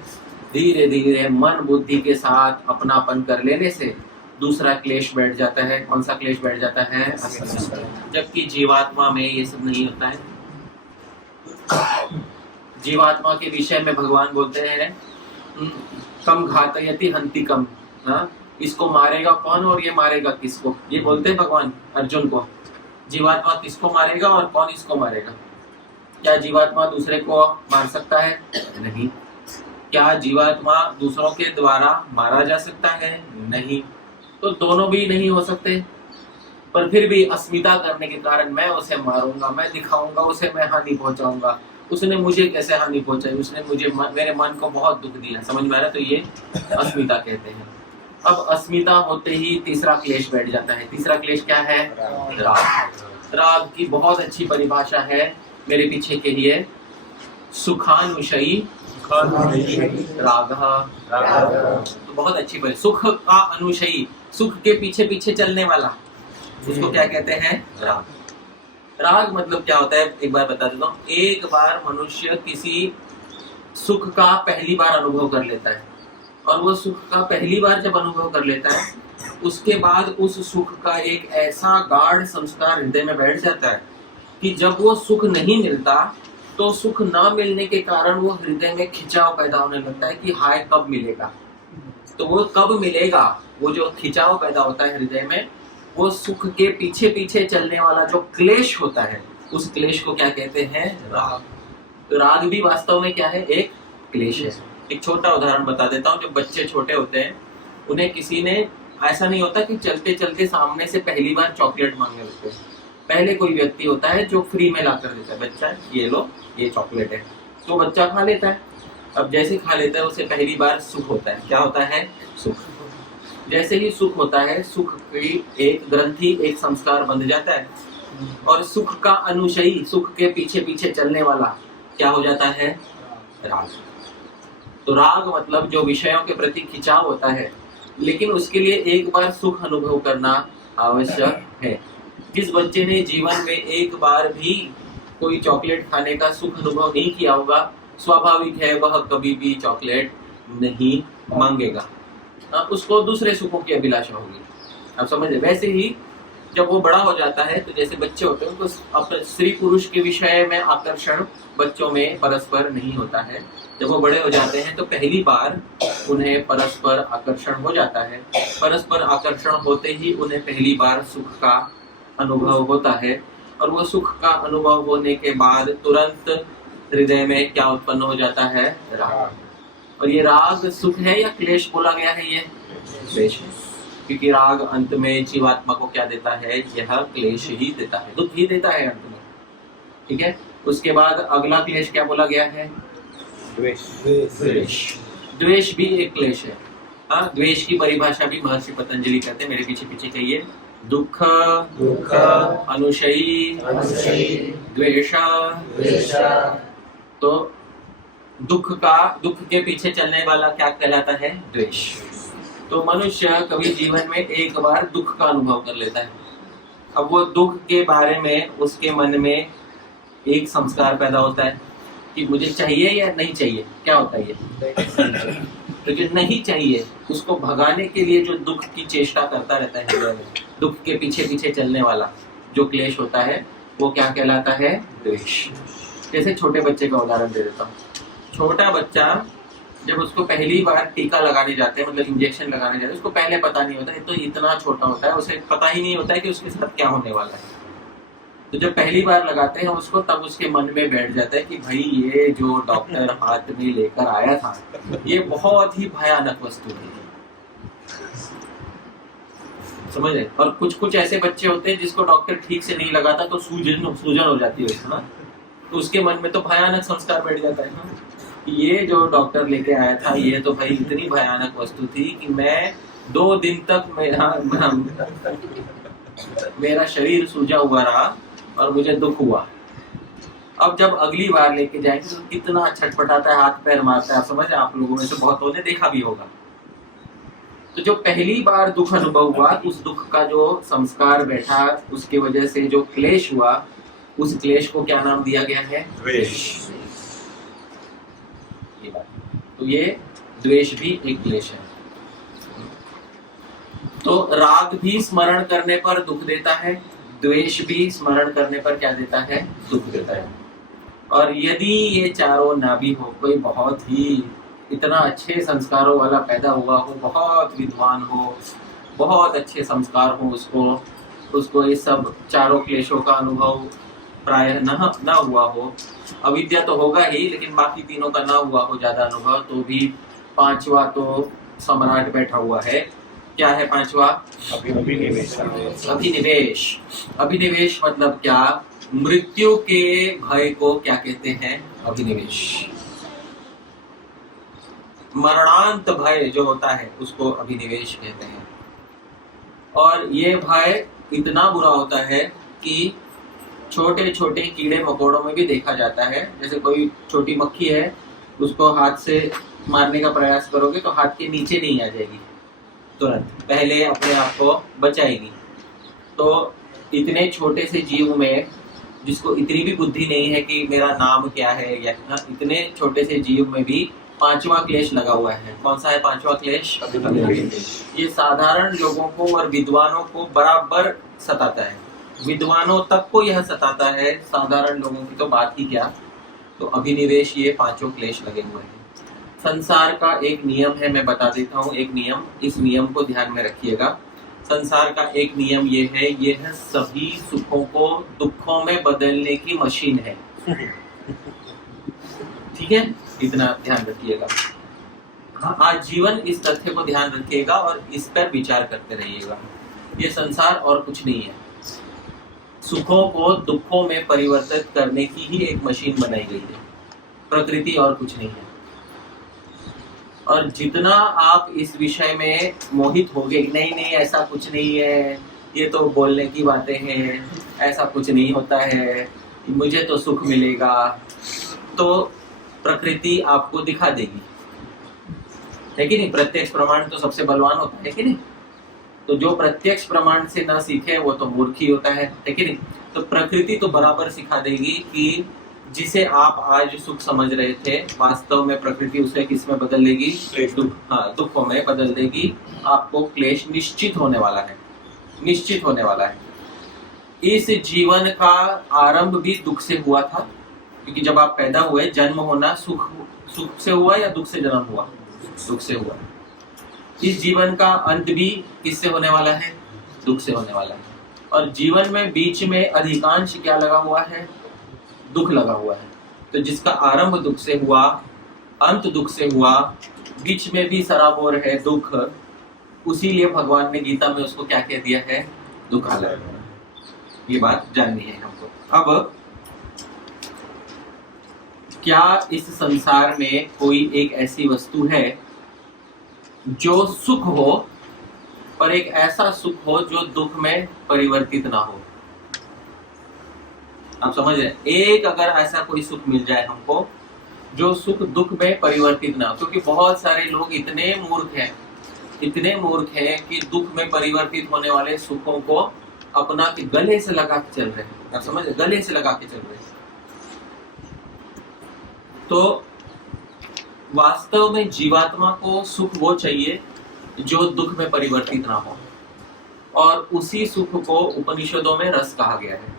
धीरे धीरे मन बुद्धि के साथ अपनापन कर लेने से दूसरा क्लेश बैठ जाता है। कौन सा क्लेश बैठ जाता है? अस्मिता। जबकि जीवात्मा में ये सब नहीं होता है। जीवात्मा के विषय में भगवान बोलते हैं कम घातयति हंति कम। हाँ, इसको मारेगा कौन और ये मारेगा किसको? ये बोलते हैं भगवान अर्जुन को। जीवात्मा किसको मारेगा और कौन इसको मारेगा? क्या जीवात्मा दूसरे को मार सकता है? नहीं। क्या जीवात्मा दूसरों के द्वारा मारा जा सकता है? नहीं। तो दोनों भी नहीं हो सकते, पर फिर भी अस्मिता करने के कारण मैं उसे मारूंगा, मैं दिखाऊंगा, उसे मैं हानि पहुंचाऊंगा। उसने मुझे कैसे हानि पहुंचाई? उसने मुझे मेरे मन को बहुत दुख दिया। समझ में आ रहा? तो ये अस्मिता कहते हैं। अब अस्मिता होते ही तीसरा क्लेश बैठ जाता है। तीसरा क्लेश क्या है? राग। राग की बहुत अच्छी परिभाषा है, मेरे पीछे कहिए, सुखानुशयी राग। तो बहुत अच्छी बात। सुख का अनुशयी, सुख के पीछे पीछे चलने वाला, उसको क्या कहते हैं? राग। राग मतलब क्या होता है? एक बार बता देता हूँ। एक बार मनुष्य किसी सुख का पहली बार अनुभव कर लेता है, और वो सुख का पहली बार जब अनुभव कर लेता है, उसके बाद उस सुख का एक ऐसा गाढ़ संस्कार हृदय में बैठ जाता है कि जब वो सुख नहीं मिलता तो सुख न मिलने के कारण वो हृदय में खिंचाव पैदा होने लगता है कि हाय कब मिलेगा। तो वो कब मिलेगा, वो जो खिंचाव पैदा होता है हृदय में, वो सुख के पीछे पीछे चलने वाला जो क्लेश होता है, उस क्लेश को क्या कहते हैं? राग। तो राग भी वास्तव में क्या है? एक क्लेश है। एक छोटा उदाहरण बता देता हूँ। जब बच्चे छोटे होते हैं, उन्हें किसी ने, ऐसा नहीं होता कि चलते चलते सामने से पहली बार चॉकलेट मांगने लगते हैं। पहले कोई व्यक्ति होता है जो फ्री में ला कर देता है, बच्चा ये लो ये चॉकलेट है, तो बच्चा खा लेता है। अब जैसे खा लेता है उसे पहली बार सुख होता है। क्या होता है? सुख। जैसे ही सुख होता है, सुख की एक ग्रंथि, एक संस्कार बंध जाता है, और सुख का अनुशयी, सुख के पीछे पीछे चलने वाला क्या हो जाता है? राग। तो राग मतलब जो विषयों के प्रति खिंचाव होता है, लेकिन उसके लिए एक बार सुख अनुभव करना आवश्यक है। जिस बच्चे ने जीवन में एक बार भी कोई चॉकलेट खाने का सुख अनुभव नहीं किया होगा, स्वाभाविक है वह कभी भी चॉकलेट नहीं मांगेगा। उसको दूसरे सुखों की अभिलाषा होगी। आप समझ रहे? वैसे ही जब वो बड़ा हो जाता है, तो जैसे बच्चे होते हैं उनको अपने स्त्री पुरुष के विषय में आकर्षण बच्चों में परस्पर नहीं होता है। जब वो बड़े हो जाते हैं तो पहली बार उन्हें परस्पर आकर्षण हो जाता है। परस्पर आकर्षण होते ही उन्हें पहली बार सुख का अनुभव होता है, और वो सुख का अनुभव होने के बाद तुरंत हृदय में क्या उत्पन्न हो जाता है? राग। और ये राग सुख है या क्लेश बोला गया है? ये क्लेश है, क्योंकि राग अंत में जीवात्मा को क्या देता है? यह क्लेश ही देता है, दुख ही देता है अंत में। ठीक है। उसके बाद अगला क्लेश क्या बोला गया है? द्वेष। द्वेष भी एक क्लेश है। हाँ, द्वेष की परिभाषा भी महर्षि पतंजलि कहते हैं, मेरे पीछे पीछे कहिए, दुख अनुशयी द्वेष। तो दुख के पीछे चलने वाला क्या कहलाता है? द्वेष। तो मनुष्य कभी जीवन में एक बार दुख का अनुभव कर लेता है। अब वो दुख के बारे में उसके मन में एक संस्कार पैदा होता है, कि मुझे चाहिए या नहीं चाहिए, क्या होता है ये? तो जो नहीं चाहिए उसको भगाने के लिए जो दुख की चेष्टा करता रहता है हृदय में, दुख के पीछे पीछे चलने वाला जो क्लेश होता है वो क्या कहलाता है? द्वेष। जैसे छोटे बच्चे का उदाहरण दे देता हूँ। छोटा बच्चा जब उसको पहली बार टीका लगाने जाते हैं, मतलब इंजेक्शन लगाने जाते हैं, उसको पहले पता नहीं होता है, तो इतना छोटा होता है, उसे पता ही नहीं होता है कि उसके साथ क्या होने वाला है। तो जब पहली बार लगाते हैं उसको, तब उसके मन में बैठ जाता है कि भाई ये जो डॉक्टर हाथ में लेकर आया था ये बहुत ही भयानक वस्तु है, समझ रहे? और कुछ कुछ ऐसे बच्चे होते हैं जिसको डॉक्टर ठीक से नहीं लगाता तो सूजन हो जाती है ना, तो उसके मन में तो भयानक संस्कार बैठ जाता है ना, ये जो डॉक्टर लेके आया था ये तो भाई इतनी भयानक वस्तु थी कि मैं 2 दिन तक मेरा शरीर सूजा हुआ रहा और मुझे दुख हुआ। अब जब अगली बार लेके जाएंगे तो कितना छटपटाता है, हाथ पैर मारता है, आप समझ, आप लोगों में से बहुतों ने देखा भी होगा। तो जो पहली बार दुख अनुभव हुआ, उस दुख का जो संस्कार बैठा, उसकी वजह से जो क्लेश हुआ, उस क्लेश को क्या नाम दिया गया है? द्वेष। ये बात, तो ये द्वेष भी एक क्लेश है। तो राग भी स्मरण करने पर दुख देता है, द्वेष भी स्मरण करने पर क्या देता है? दुख देता है। और यदि ये चारों ना भी हो, कोई बहुत ही इतना अच्छे संस्कारों वाला पैदा हुआ हो, बहुत विद्वान हो, बहुत अच्छे संस्कार हो, उसको ये सब चारों क्लेशों का अनुभव प्रायः न हुआ हो, अविद्या तो होगा ही, लेकिन बाकी तीनों का ना हुआ हो ज्यादा अनुभव, तो भी 5वां तो सम्राट बैठा हुआ है। क्या है 5वां? अभिनिवेश। अभिनिवेश मतलब क्या? मृत्यु के भय को क्या कहते हैं? अभिनिवेश। मरणांत भय जो होता है उसको अभिनिवेश कहते हैं। और ये भय इतना बुरा होता है कि छोटे छोटे कीड़े मकोड़ों में भी देखा जाता है। जैसे कोई छोटी मक्खी है, उसको हाथ से मारने का प्रयास करोगे तो हाथ के नीचे नहीं आ जाएगी, तुरंत पहले अपने आप को बचाएगी। तो इतने छोटे से जीव में, जिसको इतनी भी बुद्धि नहीं है कि मेरा नाम क्या है, या इतने छोटे से जीव में भी 5वां क्लेश लगा हुआ है। कौन सा है 5वां क्लेश? ये साधारण लोगों को और विद्वानों को बराबर सताता है। विद्वानों तक को यह सताता है, साधारण लोगों की तो बात ही क्या। तो अभिनिवेश, ये 5 क्लेश लगे हुए हैं। संसार का एक नियम है, मैं बता देता हूँ एक नियम, इस नियम को ध्यान में रखिएगा। संसार का एक नियम ये है सभी सुखों को दुखों में बदलने की मशीन है। ठीक है, इतना ध्यान रखिएगा। आज जीवन इस तथ्य को ध्यान रखिएगा और इस पर विचार करते रहिएगा। ये संसार और कुछ नहीं है, सुखों को दुखों में परिवर्तित करने की ही एक मशीन बनाई गई है, प्रकृति और कुछ नहीं है। और जितना आप इस विषय में मोहित होगे, नहीं नहीं ऐसा कुछ नहीं है, ये तो बोलने की बातें हैं, ऐसा कुछ नहीं होता है, मुझे तो सुख मिलेगा, तो प्रकृति आपको दिखा देगी, है कि नहीं? प्रत्यक्ष प्रमाण तो सबसे बलवान होता है कि नहीं? तो जो प्रत्यक्ष प्रमाण से ना सीखे वो तो मूर्ख ही होता है कि नहीं? तो प्रकृति तो बराबर सिखा देगी कि जिसे आप आज सुख समझ रहे थे, वास्तव में प्रकृति उसे किस में बदल देगी? दुखों में बदल देगी। आपको क्लेश निश्चित होने वाला है, निश्चित होने वाला है। इस जीवन का आरंभ भी दुख से हुआ था, क्योंकि जब आप पैदा हुए, जन्म होना सुख से हुआ या दुख से जन्म हुआ? दुख से हुआ। इस जीवन का अंत भी किससे होने वाला है? दुख से होने वाला है। और जीवन में बीच में अधिकांश क्या लगा हुआ है? दुख लगा हुआ है। तो जिसका आरंभ दुख से हुआ, अंत दुख से हुआ, बीच में भी सराबोर है दुख, उसीलिए भगवान ने गीता में उसको क्या कह दिया है? दुखालय। ये बात जाननी है हमको। अब क्या इस संसार में कोई एक ऐसी वस्तु है जो सुख हो, पर एक ऐसा सुख हो जो दुख में परिवर्तित ना हो? आप समझ रहे? एक अगर ऐसा कोई सुख मिल जाए हमको जो सुख दुख में परिवर्तित ना हो, क्योंकि बहुत सारे लोग इतने मूर्ख हैं कि दुख में परिवर्तित होने वाले सुखों को अपना गले से लगा के चल रहे हैं। आप समझ रहे? गले से लगा के चल रहे हैं। तो वास्तव में जीवात्मा को सुख वो चाहिए जो दुख में परिवर्तित ना हो, और उसी सुख को उपनिषदों में रस कहा गया है।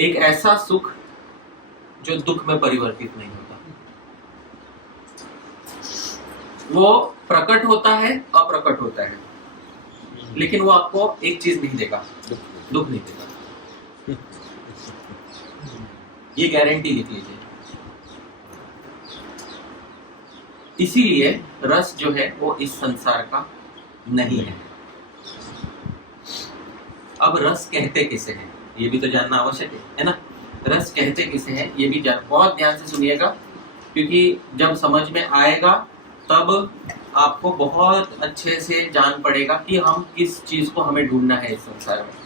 एक ऐसा सुख जो दुख में परिवर्तित नहीं होता, वो प्रकट होता है, अप्रकट होता है, लेकिन वो आपको एक चीज नहीं देगा, दुख नहीं देगा। ये गारंटी लिख लीजिए। इसीलिए रस जो है वो इस संसार का नहीं है। अब रस कहते किसे हैं ये भी तो जानना आवश्यक है ना। रस कहते किसे हैं ये भी बहुत ध्यान से सुनिएगा, क्योंकि जब समझ में आएगा तब आपको बहुत अच्छे से जान पड़ेगा कि हम किस चीज को हमें ढूंढना है इस संसार में।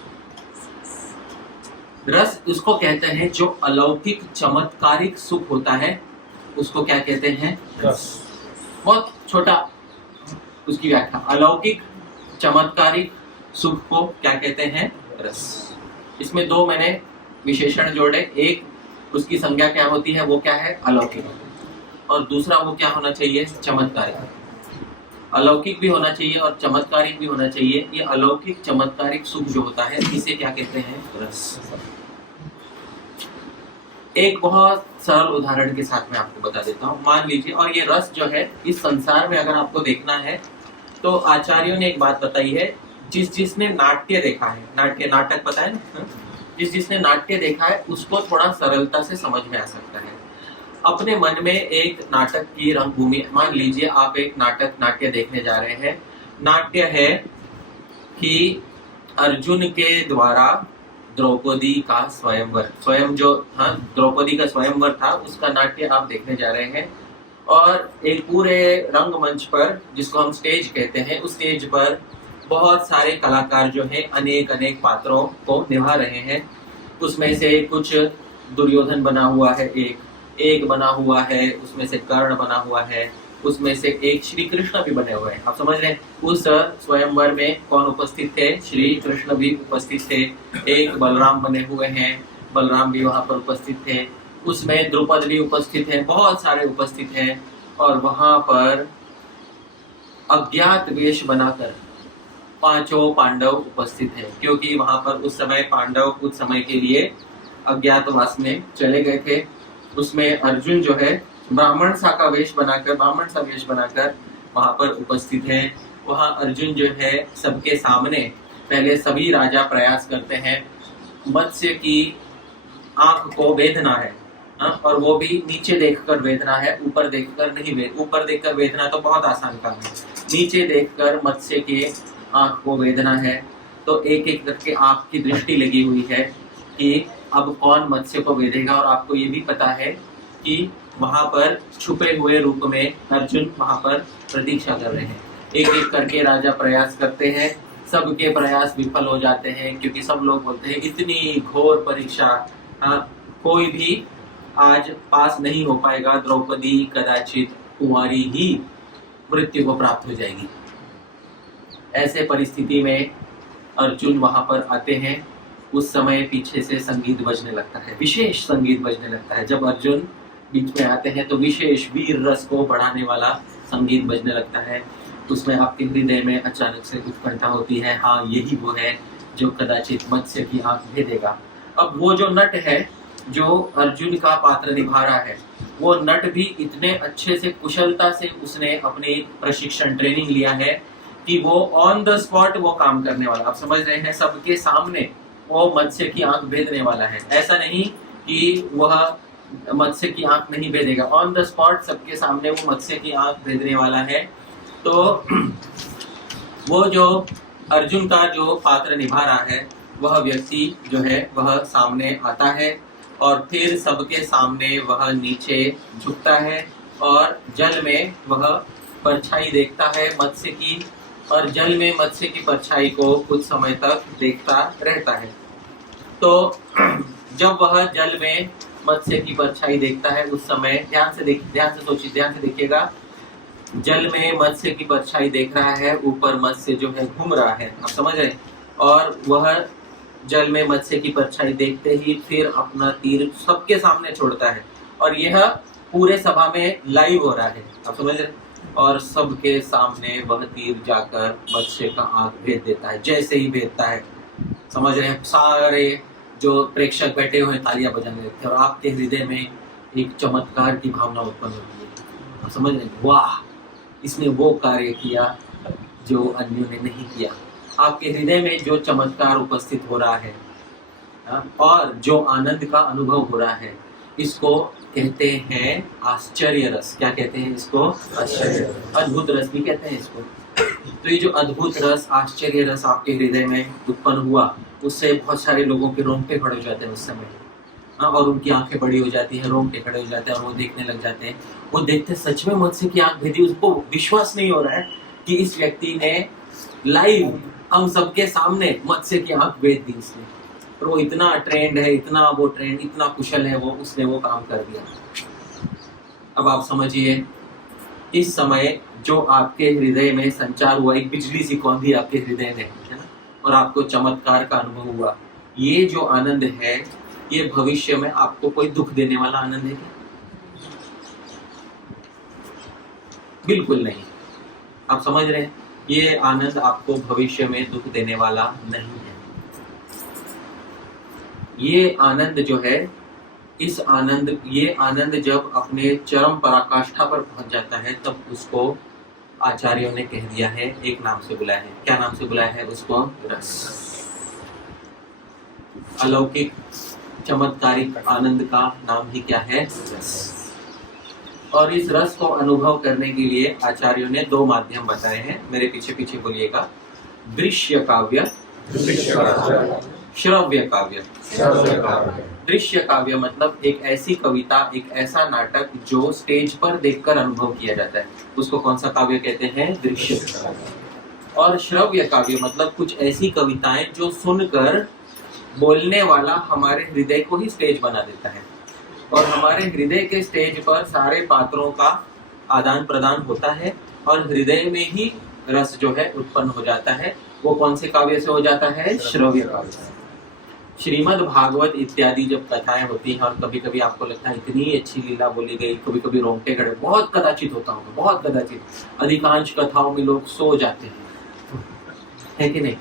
रस उसको कहते हैं जो अलौकिक चमत्कारिक सुख होता है, उसको क्या कहते हैं? रस। बहुत छोटा उसकी व्याख्या, अलौकिक चमत्कारिक सुख को क्या कहते हैं? रस। इसमें दो मैंने विशेषण जोड़े, एक उसकी संज्ञा क्या होती है, वो क्या है? अलौकिक, और दूसरा वो क्या होना चाहिए? चमत्कारिक। अलौकिक भी होना चाहिए और चमत्कारिक भी होना चाहिए। ये अलौकिक चमत्कारिक सुख जो होता है इसे क्या कहते हैं? रस। एक बहुत सरल उदाहरण के साथ मैं आपको बता देता हूँ। मान लीजिए, और ये रस जो है इस संसार में अगर आपको देखना है तो आचार्यों ने एक बात बताई है, जिसने नाट्य देखा है, नाटक पता है ना, जिसने नाट्य देखा है उसको थोड़ा सरलता से समझ में आ सकता है। अपने मन में एक नाटक की रंगभूमि, मान लीजिए आप एक नाट्य देखने जा रहे हैं। नाट्य है कि अर्जुन के द्वारा द्रौपदी का स्वयंवर, द्रौपदी का स्वयंवर था, उसका नाट्य आप देखने जा रहे हैं। और एक पूरे रंगमंच पर, जिसको हम स्टेज कहते हैं, उस स्टेज पर बहुत सारे कलाकार जो हैं अनेक अनेक पात्रों को निभा रहे हैं। उसमें से कुछ दुर्योधन बना हुआ है, एक बना हुआ है, उसमें से कर्ण बना हुआ है, उसमें से एक श्री कृष्ण भी बने हुए हैं। आप समझ रहे हैं? उस स्वयंवर में कौन उपस्थित थे? श्री कृष्ण भी उपस्थित थे। एक बलराम बने हुए हैं, बलराम भी वहां पर उपस्थित थे। उसमें द्रुपद भी उपस्थित है, बहुत सारे उपस्थित हैं। और वहां पर अज्ञात वेश बनाकर पांचों पांडव उपस्थित हैं, क्योंकि वहां पर उस समय पांडव कुछ समय के लिए अज्ञातवास में चले गए थे। उसमें अर्जुन जो है ब्राह्मण सा वेश बनाकर वहां पर उपस्थित है। वहां अर्जुन जो है सबके सामने, पहले सभी राजा प्रयास करते हैं मत्स्य की आंख को वेधना है, और वो भी नीचे देखकर वेधना है, ऊपर देखकर नहीं। ऊपर देखकर वेधना तो बहुत आसान काम है, नीचे देखकर मत्स्य की आंख को वेधना है। तो एक एक करके आंख की दृष्टि लगी हुई है कि अब कौन मत्स्य को वेधेगा। और आपको ये भी पता है कि वहां पर छुपे हुए रूप में अर्जुन वहां पर प्रतीक्षा कर रहे हैं। एक एक करके राजा प्रयास करते हैं, सबके प्रयास विफल हो जाते हैं, क्योंकि सब लोग बोलते हैं इतनी घोर परीक्षा, कोई भी आज पास नहीं हो पाएगा, द्रौपदी कदाचित कुंवारी ही मृत्यु को प्राप्त हो जाएगी। ऐसे परिस्थिति में अर्जुन वहां पर आते हैं। उस समय पीछे से संगीत बजने लगता है, विशेष संगीत बजने लगता है। जब अर्जुन बीच में आते हैं तो विशेष वीर रस को बढ़ाने वाला संगीत बजने लगता है। उसमें आपके हृदय में अचानक से उत्कंठा होती है, हाँ यही वो है जो कदाचित मत्स्य की आंख भेदेगा। अब वो जो नट है जो अर्जुन का पात्र निभा रहा है, वो नट भी इतने अच्छे से कुशलता से उसने अपनी प्रशिक्षण ट्रेनिंग लिया है कि वो ऑन द स्पॉट वो काम करने वाला। आप समझ रहे हैं? सबके सामने वो मत्स्य की आंख भेदने वाला है। ऐसा नहीं कि वह मत्स्य की आंख नहीं भेदेगा, ऑन द स्पॉट सबके सामने वो मत्स्य की आंख भेदने वाला है। तो वो जो अर्जुन का जो पात्र निभा रहा है वह व्यक्ति जो है वह सामने आता है, और फिर सबके सामने वह नीचे झुकता है और जल में वह परछाई देखता है मत्स्य की, और जल में मत्स्य की परछाई को कुछ समय तक देखता रहता है। तो जब वह जल में मत्स्य की परछाई देखता है उस समय ध्यान से देखिएगा, जल में मत्स्य की परछाई देख रहा है, ऊपर मत्स्य जो है घूम रहा है। आप समझ रहे? और वह जल में मत्स्य की परछाई देखते ही फिर अपना तीर सबके सामने छोड़ता है और यह पूरे सभा में लाइव हो रहा है, आप समझ रहे? और सबके सामने वह तीर जाकर बच्चे का आंख भेद देता है। जैसे ही भेदता है, समझ रहे हैं, सारे जो प्रेक्षक बैठे हुए तालियां बजाने लगते हैं और आपके हृदय में एक चमत्कार की भावना उत्पन्न होती है। आप समझ रहे हैं, वाह, इसने वो कार्य किया जो अन्यों ने नहीं किया। आपके हृदय में जो चमत्कार उपस्थित हो रहा है और जो आनंद का अनुभव हो रहा है, इसको कहते हैं आश्चर्य रस। क्या कहते हैं इसको? आश्चर्य, अद्भुत रस भी कहते हैं इसको। तो ये जो अद्भुत रस, आश्चर्य रस आपके हृदय में उत्पन्न हुआ, उससे बहुत सारे लोगों के रोंगटे खड़े हो जाते हैं उस समय, और उनकी आंखें बड़ी हो जाती हैं, रोंगटे खड़े हो जाते हैं और वो देखने लग जाते हैं। वो देखते सच में मत्स्य की आंख भेदी, उसको विश्वास नहीं हो रहा है कि इस व्यक्ति ने लाइव हम सबके सामने मत्स्य की आंख भेद दी इसने। और वो इतना ट्रेंड है, इतना वो ट्रेंड, इतना कुशल है वो, उसने वो काम कर दिया। अब आप समझिए, इस समय जो आपके हृदय में संचार हुआ, एक बिजली सी कौंधी आपके हृदय में, है ना, और आपको चमत्कार का अनुभव हुआ, ये जो आनंद है, ये भविष्य में आपको कोई दुख देने वाला आनंद है क्या? बिल्कुल नहीं। आप समझ रहे हैं, ये आनंद आपको भविष्य में दुख देने वाला नहीं है। ये आनंद जो है, ये आनंद जब अपने चरम पराकाष्ठा पर पहुंच जाता है, तब उसको आचार्यों ने कह दिया है, एक नाम से बुलाया है। क्या नाम से बुलाया है उसको? रस। अलौकिक चमत्कारिक आनंद का नाम ही क्या है? रस। और इस रस को अनुभव करने के लिए आचार्यों ने दो माध्यम बताए हैं। मेरे पीछे पीछे बोलिएगा। दृश्य काव्य, श्रव्य काव्य। दृश्य काव्य मतलब एक ऐसी कविता, एक ऐसा नाटक जो स्टेज पर देखकर अनुभव किया जाता है, उसको कौन सा काव्य कहते हैं? दृश्य काव्य। और श्रव्य काव्य मतलब कुछ ऐसी कविताएं जो सुनकर बोलने वाला हमारे हृदय को ही स्टेज बना देता है, और हमारे हृदय के स्टेज पर सारे पात्रों का आदान प्रदान होता है और हृदय में ही रस जो है उत्पन्न हो जाता है। वो कौन से काव्य से हो जाता है? श्रव्य काव्य। श्रीमद् भागवत इत्यादि जब कथाएं होती हैं, और कभी कभी आपको लगता है इतनी अच्छी लीला बोली गई, कभी कभी रोंगटे खड़े, बहुत कदाचित होता होगा, बहुत कदाचित। अधिकांश कथाओं में लोग सो जाते हैं, है कि नहीं?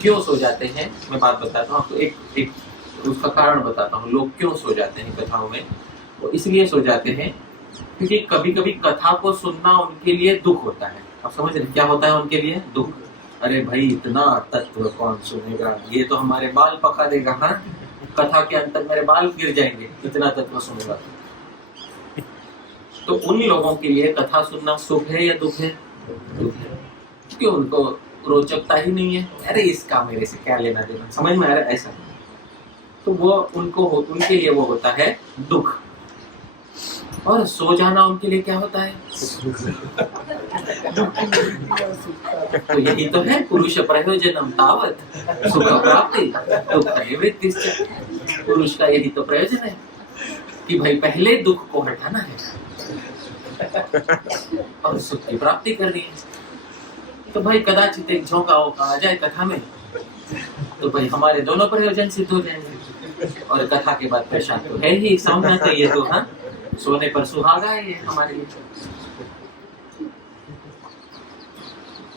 क्यों सो जाते हैं? मैं बात बताता हूँ आपको, एक उसका कारण बताता हूँ। लोग क्यों सो जाते हैं कथाओं में? वो इसलिए सो जाते हैं क्योंकि कभी कभी कथा को सुनना उनके लिए दुख होता है। आप समझ रहे, क्या होता है उनके लिए? दुख। अरे भाई, इतना तत्व कौन सुनेगा, ये तो हमारे बाल पका देगा। हाँ, कथा के अंत तक मेरे बाल गिर जाएंगे, इतना तत्व सुनेगा। तो उन लोगों के लिए कथा सुनना सुख है या दुख है? दुख है, क्योंकि उनको रोचकता ही नहीं है। अरे इसका मेरे से क्या लेना देना, समझ में आ रहा है? ऐसा तो वो उनके लिए वो होता है दुख। और सो जाना उनके लिए क्या होता है? तो यही तो है पुरुष प्रयोजनम तावत सुख प्राप्ति दुख निवृत्तिश्च। पुरुष का यही तो प्रयोजन है कि भाई पहले दुख को हटाना है और सुख की प्राप्ति करनी है। तो भाई कदाचित एक झोंका आ जाए कथा में, तो भाई हमारे दोनों प्रयोजन सिद्ध हो जाएंगे। और कथा के बाद प्रसाद तो है ही, सामना चाहिए तो। हाँ, सोने पर सुहागा है ये हमारे लिए।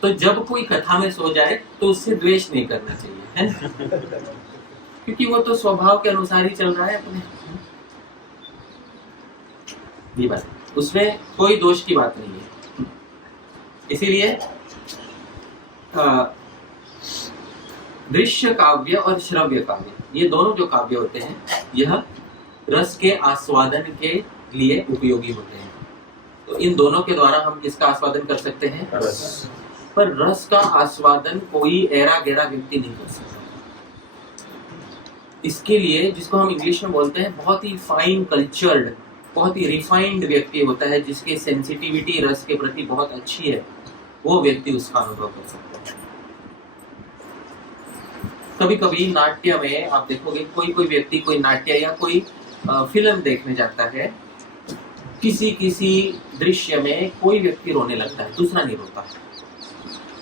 तो जब कोई कथा में सो जाए तो उससे द्वेष नहीं करना चाहिए, है ना? क्योंकि वो तो स्वभाव के अनुसार ही चल रहा है अपने। ये बात, उसमें कोई दोष की बात नहीं है। इसीलिए दृश्य काव्य और श्रव्य काव्य, ये दोनों जो काव्य होते हैं, यह रस के आस्वादन के लिए उपयोगी होते हैं। तो इन दोनों के द्वारा हम किसका आस्वादन कर सकते हैं? रस। पर रस का आस्वादन कोई ऐरा गहरा व्यक्ति नहीं कर सकता। इसके लिए, जिसको हम इंग्लिश में बोलते हैं, बहुत ही फाइन कल्चर्ड, बहुत ही रिफाइंड व्यक्ति होता है, जिसकी सेंसिटिविटी रस के प्रति बहुत अच्छी है, वो व्यक्ति उसका अनुभव कर सकता है। कभी कभी नाट्य में आप देखोगे, कोई व्यक्ति कोई नाट्य या कोई फिल्म देखने जाता है, किसी दृश्य में कोई व्यक्ति रोने लगता है, दूसरा नहीं रोता,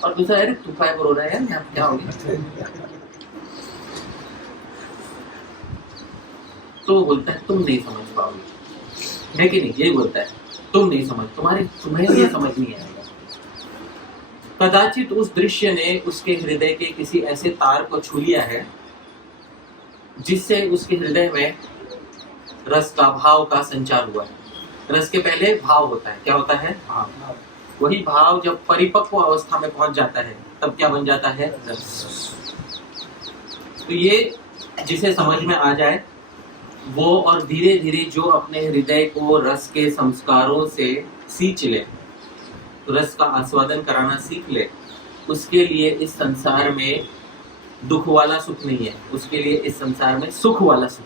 और दूसरा अरे तू काय रो रहा है यार, क्या हो गया? तो वो बोलता है तुम नहीं समझ पाओगे, है कि नहीं? यही बोलता है, तुम नहीं समझ, तुम्हें ये समझ नहीं आएगा। कदाचित उस दृश्य ने उसके हृदय के किसी ऐसे तार को छू लिया है जिससे उसके हृदय में रस का, भाव का संचार हुआ है। रस के पहले भाव होता है, क्या होता है? भाव। वही भाव जब परिपक्व अवस्था में पहुंच जाता है तब क्या बन जाता है? रस। तो ये जिसे समझ में आ जाए वो, और धीरे धीरे जो अपने हृदय को रस के संस्कारों से सींच ले, रस का आस्वादन कराना सीख ले, उसके लिए इस संसार में दुख वाला सुख नहीं है, उसके लिए इस संसार में सुख वाला सुख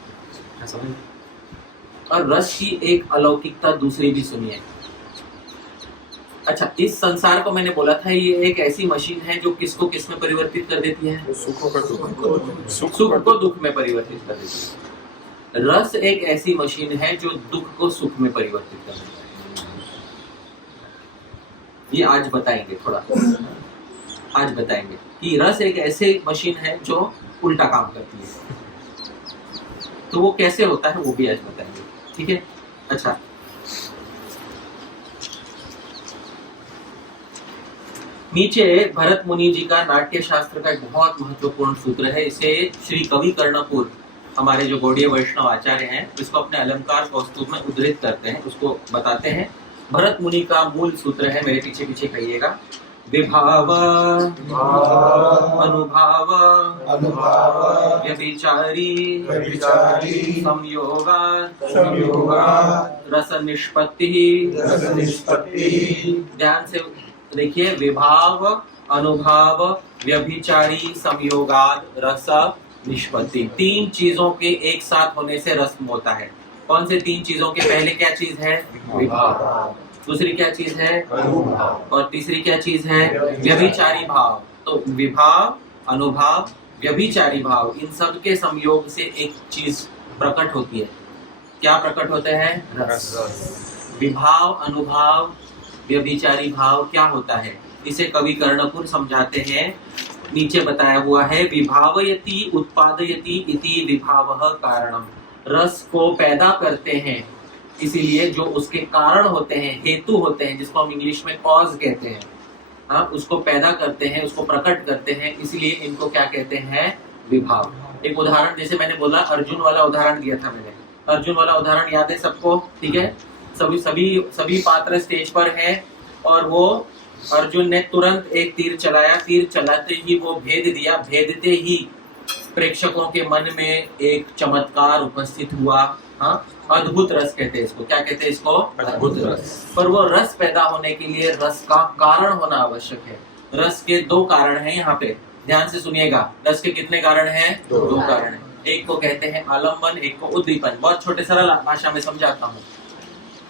है। समझ? और रस की एक अलौकिकता दूसरी भी सुनिए। अच्छा, इस संसार को मैंने बोला था ये एक ऐसी मशीन है जो किसको किस में परिवर्तित कर देती है? सुख को दुख में परिवर्तित कर देती है। रस एक ऐसी मशीन है जो दुख को सुख में परिवर्तित कर देती है। ये आज बताएंगे, थोड़ा आज बताएंगे कि रस एक ऐसे मशीन है जो उल्टा काम करती है। तो वो कैसे होता है वो भी आज बताएंगे, ठीक है? अच्छा, नीचे भरत मुनि जी का नाट्य शास्त्र का एक बहुत महत्वपूर्ण सूत्र है। इसे श्री कवि कर्णपुर, हमारे जो गौड़ीय वैष्णव आचार्य हैं, इसको अपने अलंकार कौस्तुभ में उद्धृत करते हैं, उसको बताते हैं। भरत मुनि का मूल सूत्र है, मेरे पीछे पीछे कहिएगा, विभाव अनुभाव व्यभिचारी संयोगा रस निष्पत्ति। ध्यान से देखिए, विभाव अनुभाव व्यभिचारी संयोगाद रस निष्पत्ति। तीन चीजों के एक साथ होने से रस होता है। कौन से तीन चीजों के पहले क्या चीज है? विभाव। दूसरी क्या चीज है? अनुभाव। और तीसरी क्या चीज है? व्यभिचारी भाव। तो विभाव, अनुभाव, व्यभिचारी भाव, इन सब के संयोग से एक चीज प्रकट होती है। क्या प्रकट होते हैं? रस। विभाव, अनुभाव, व्यभिचारी भाव क्या होता है? इसे कवि कर्णपुर समझाते हैं। नीचे बताया हुआ है, विभावयति उत्पादयति इति विभावः कारणम। रस को पैदा करते हैं, इसीलिए जो उसके कारण होते हैं, हेतु होते हैं, जिसको हम इंग्लिश में कॉज कहते हैं, हाँ, उसको पैदा करते हैं, उसको प्रकट करते हैं, इसलिए इनको क्या कहते हैं? विभाव। एक उदाहरण, जैसे मैंने बोला, अर्जुन वाला उदाहरण दिया था मैंने। अर्जुन वाला उदाहरण याद है सबको? ठीक है, सभी पात्र स्टेज पर हैं और वो अर्जुन ने तुरंत एक तीर चलाया। तीर चलाते ही वो भेद दिया, भेदते ही प्रेक्षकों के मन में एक चमत्कार उपस्थित हुआ। हाँ, अद्भुत रस कहते हैं इसको। क्या कहते हैं इसको? अद्भुत रस। पर वो रस पैदा होने के लिए रस का कारण होना आवश्यक है। रस के दो कारण हैं यहाँ पे, ध्यान से सुनिएगा। रस के कितने कारण हैं? दो कारण हैं। एक को कहते हैं आलम्बन, एक को उद्दीपन। बहुत छोटे सरल भाषा में समझाता हूँ।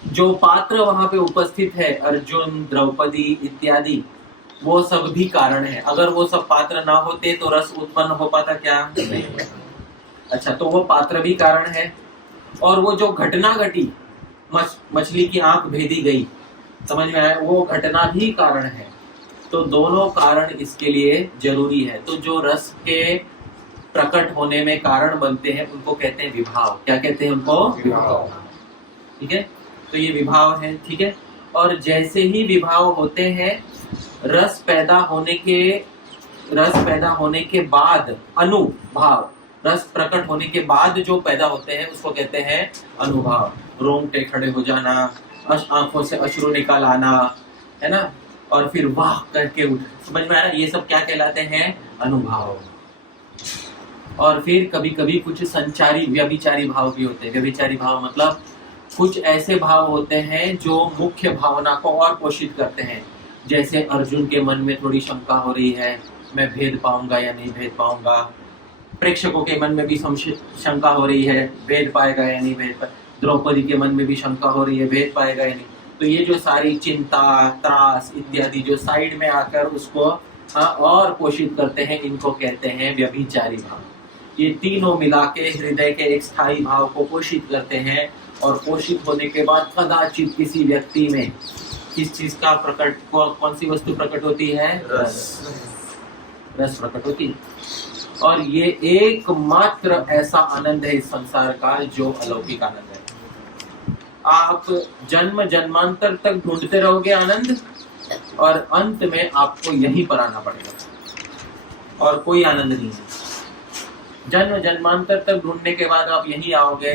जो पात्र वहां पे उपस्थित है, अर्जुन, द्रौपदी इत्यादि, वो सब भी कारण है। अगर वो सब पात्र ना होते तो रस उत्पन्न हो पाता क्या? नहीं। अच्छा, तो वो पात्र भी कारण है, और वो जो घटना घटी, मछली की आंख भेदी गई, समझ में आया, वो घटना भी कारण है। तो दोनों कारण इसके लिए जरूरी है। तो जो रस के प्रकट होने में कारण बनते हैं उनको कहते हैं विभाव। क्या कहते हैं उनको? विभाव। ठीक है, तो ये विभाव है। ठीक है, और जैसे ही विभाव होते हैं, रस पैदा होने के बाद अनुभाव, रस प्रकट होने के बाद जो पैदा होते हैं उसको कहते हैं अनुभाव। रोंगटे खड़े हो जाना, आंखों से अश्रु निकल आना, है ना, और फिर वाह करके उठ, समझ में आ रहा है? ये सब क्या कहलाते हैं? अनुभाव। और फिर कभी कभी कुछ संचारी व्यभिचारी भाव भी होते हैं। व्यभिचारी भाव मतलब कुछ ऐसे भाव होते हैं जो मुख्य भावना को और पोषित करते हैं। जैसे अर्जुन के मन में थोड़ी शंका हो रही है, मैं भेद पाऊंगा या नहीं भेद पाऊंगा। प्रेक्षकों के मन में भी शंका हो रही है, भेद पाएगा या नहीं भेद पाएगा। द्रौपदी के मन में भी शंका हो रही है, भेद पाएगा या नहीं। तो ये जो सारी चिंता, त्रास इत्यादि जो साइड में आकर उसको और पोषित करते हैं, इनको कहते हैं व्यभिचारी भाव। ये तीनों मिला के हृदय के एक स्थायी भाव को पोषित करते हैं, और पोषित होने के बाद कदाचित किसी व्यक्ति में किस चीज का प्रकट, कौन सी वस्तु प्रकट होती है? रस प्रकट होती है। और ये एकमात्र ऐसा आनंद है इस संसार का जो अलौकिक आनंद है। आप जन्म जन्मांतर तक ढूंढते रहोगे आनंद, और अंत में आपको यहीं पर आना पड़ेगा और कोई आनंद नहीं है। जन्म जन्मांतर तक ढूंढने के बाद आप यहीं आओगे।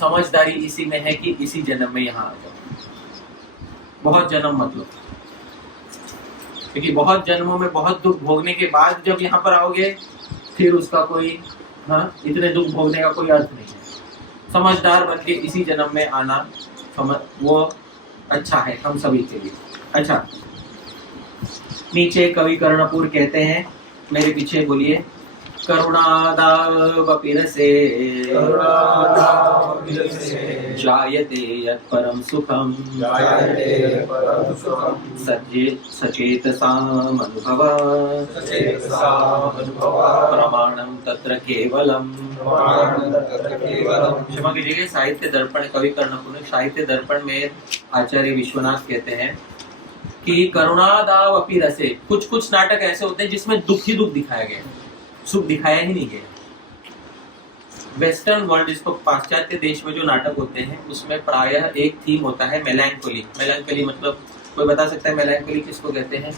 समझदारी इसी में है कि इसी जन्म में यहाँ आ जाओ। बहुत जन्म मत लो, क्योंकि बहुत जन्मों में बहुत दुख भोगने के बाद जब यहाँ पर आओगे फिर उसका कोई इतने दुख भोगने का कोई अर्थ नहीं है। समझदार बन के इसी जन्म में आना वो अच्छा है हम सभी के लिए। अच्छा, नीचे कवि कर्णपुर कहते हैं, मेरे पीछे बोलिए, करुणादावपिरसे जायते यत् परम सुखम सचेतसाम् अनुभव प्रमाणम तत्र केवलम। क्षमा कीजिएगा, साहित्य दर्पण, कवि कर्णपुर साहित्य दर्पण में आचार्य विश्वनाथ कहते हैं कि करुणादावपि रसे, कुछ कुछ नाटक ऐसे होते हैं जिसमें दुख ही दुख दिखाया गया, सुख दिखाया ही नहीं गया। वेस्टर्न वर्ल्ड, जिसको पाश्चात्य देश में जो नाटक होते हैं उसमें प्रायः एक थीम होता है मेलैंकोली। मेलैंकोली मतलब कोई बता सकता है मेलैंकोली किसको कहते हैं?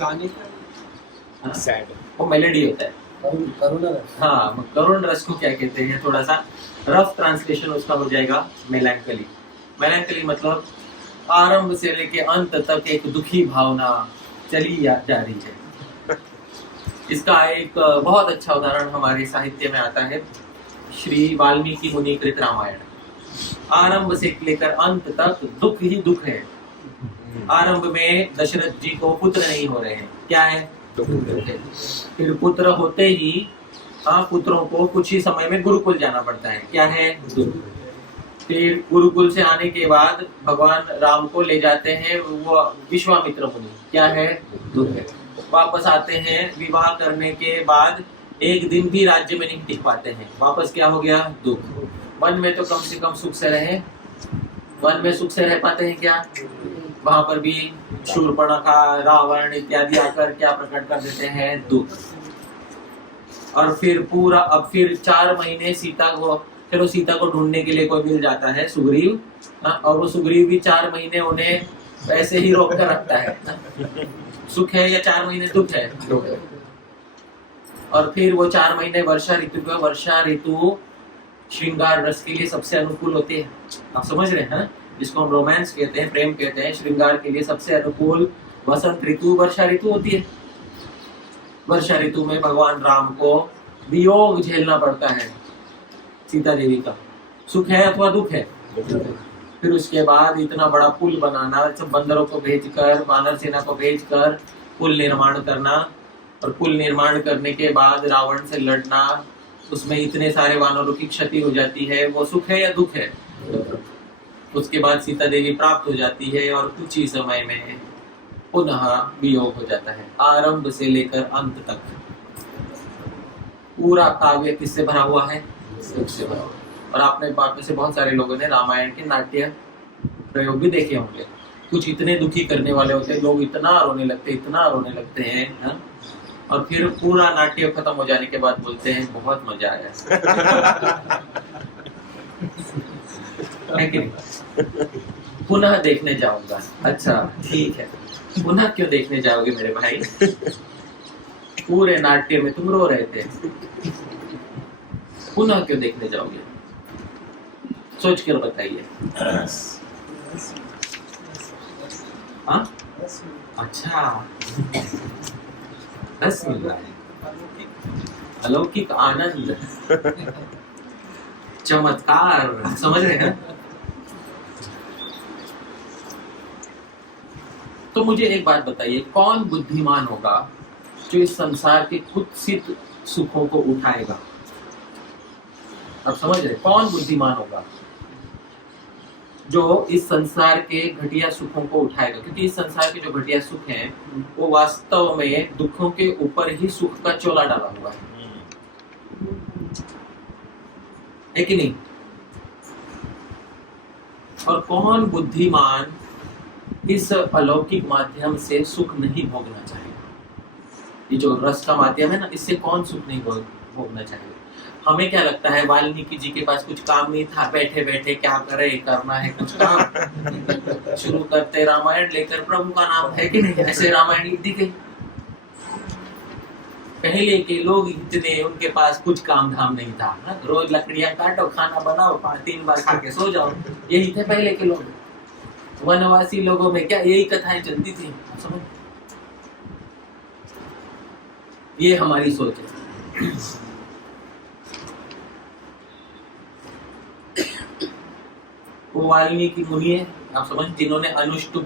गाने का सैड, वो मेलोडी होता है। हाँ, करुण रस को क्या कहते हैं? थोड़ा सा रफ ट्रांसलेशन उसका हो जाएगा मेलैंकोली। मेलैंकोली मतलब आरंभ से लेके अंत तक एक दुखी भावना चली जा रही है। इसका एक बहुत अच्छा उदाहरण हमारे साहित्य में आता है, श्री वाल्मीकि मुनि कृत रामायण। आरंभ से लेकर अंत तक दुख ही दुख है। आरंभ में दशरथ जी को पुत्र नहीं हो रहे हैं, क्या है? दुख है। फिर पुत्र होते ही पुत्रों को कुछ ही समय में गुरुकुल जाना पड़ता है, क्या है? दुख। फिर गुरुकुल से आने के बाद भगवान राम को ले जाते हैं वो विश्वामित्र मुनि, क्या है? दुख है। वापस आते हैं, विवाह करने के बाद एक दिन भी राज्य में नहीं टिक पाते हैं, वापस क्या हो गया? दुख। वन में तो कम से कम सुख से रहे, वन में सुख से रह पाते हैं क्या? वहां पर भी शूर्पणखा, रावण इत्यादि आकर क्या प्रकट कर देते हैं? दुख। और फिर पूरा, अब फिर 4 महीने सीता को, चलो सीता को ढूंढने के लिए कोई मिल जाता है, सुग्रीव, और वो सुग्रीव भी 4 महीने उन्हें ऐसे ही रोक कर रखता है। सुख है या 4 महीने दुख है? दुख है। और फिर वो 4 महीने वर्षा ऋतु का, वर्षा ऋतु श्रृंगार रस के लिए सबसे अनुकूल होती है। आप समझ रहे हैं, जिसको हम रोमांस कहते हैं, प्रेम कहते हैं, श्रृंगार के लिए सबसे अनुकूल वसंत ऋतु वर्षा ऋतु होती है। वर्षा ऋतु में भगवान राम को वियोग झेलना पड़ता है सीता देवी का। सुख है अथवा दुख है? फिर उसके बाद इतना बड़ा पुल बनाना, सब बंदरों को भेजकर, वानर सेना को भेजकर पुल निर्माण करना, और पुल निर्माण करने के बाद रावण से लड़ना, उसमें इतने सारे वानरों की क्षति हो जाती है, वो सुख है या दुख है? उसके बाद सीता देवी प्राप्त हो जाती है और कुछ ही समय में पुनः वियोग हो जाता है। आरंभ से लेकर अंत तक पूरा काव्य किससे भरा हुआ है? सुख से भरा हुआ। और आपने बात में से बहुत सारे लोगों ने रामायण के नाट्य प्रयोग भी देखे होंगे। कुछ इतने दुखी करने वाले होते हैं, लोग इतना रोने लगते हैं, और फिर पूरा नाट्य खत्म हो जाने के बाद बोलते हैं बहुत मजा आया। है कि नहीं? पुनः देखने जाऊंगा। अच्छा ठीक है, पुनः क्यों देखने जाओगे मेरे भाई? पूरे नाट्य में तुम रो रहे थे, पुनः क्यों देखने जाओगे? सोच कर बताइए। हाँ, अच्छा, रस मिल रहा है, अलौकिक आनंद, चमत्कार, समझ रहे हैं? तो मुझे एक बात बताइए, कौन बुद्धिमान होगा जो इस संसार के कुत्सित सुखों को उठाएगा? आप समझ रहे, कौन बुद्धिमान होगा जो इस संसार के घटिया सुखों को उठाएगा? क्योंकि इस संसार के जो घटिया सुख हैं वो वास्तव में दुखों के ऊपर ही सुख का चोला डाला हुआ है कि नहीं? और कौन बुद्धिमान इस अलौकिक माध्यम से सुख नहीं भोगना चाहिए। ये जो रस का माध्यम है ना, इससे कौन सुख नहीं भोगना चाहिए। हमें क्या लगता है, वाल्मीकि जी के पास कुछ काम नहीं था, बैठे बैठे क्या करे, करना है कुछ काम शुरू करते रामायण लेकर, प्रभु का नाम है कि नहीं, ऐसे रामायण लिख दी गई। पहले के लोग इतने, उनके पास कुछ काम धाम नहीं था ना? रोज लकड़ियां काटो, खाना बनाओ, 3 बार खा के सो जाओ, यही थे पहले के लोग। वनवासी लोगों में क्या यही कथाएं चलती थी, समझ? ये हमारी सोच है। वो वाल्मीकि मुनि है, आप समझ, जिन्होंने अनुष्टुप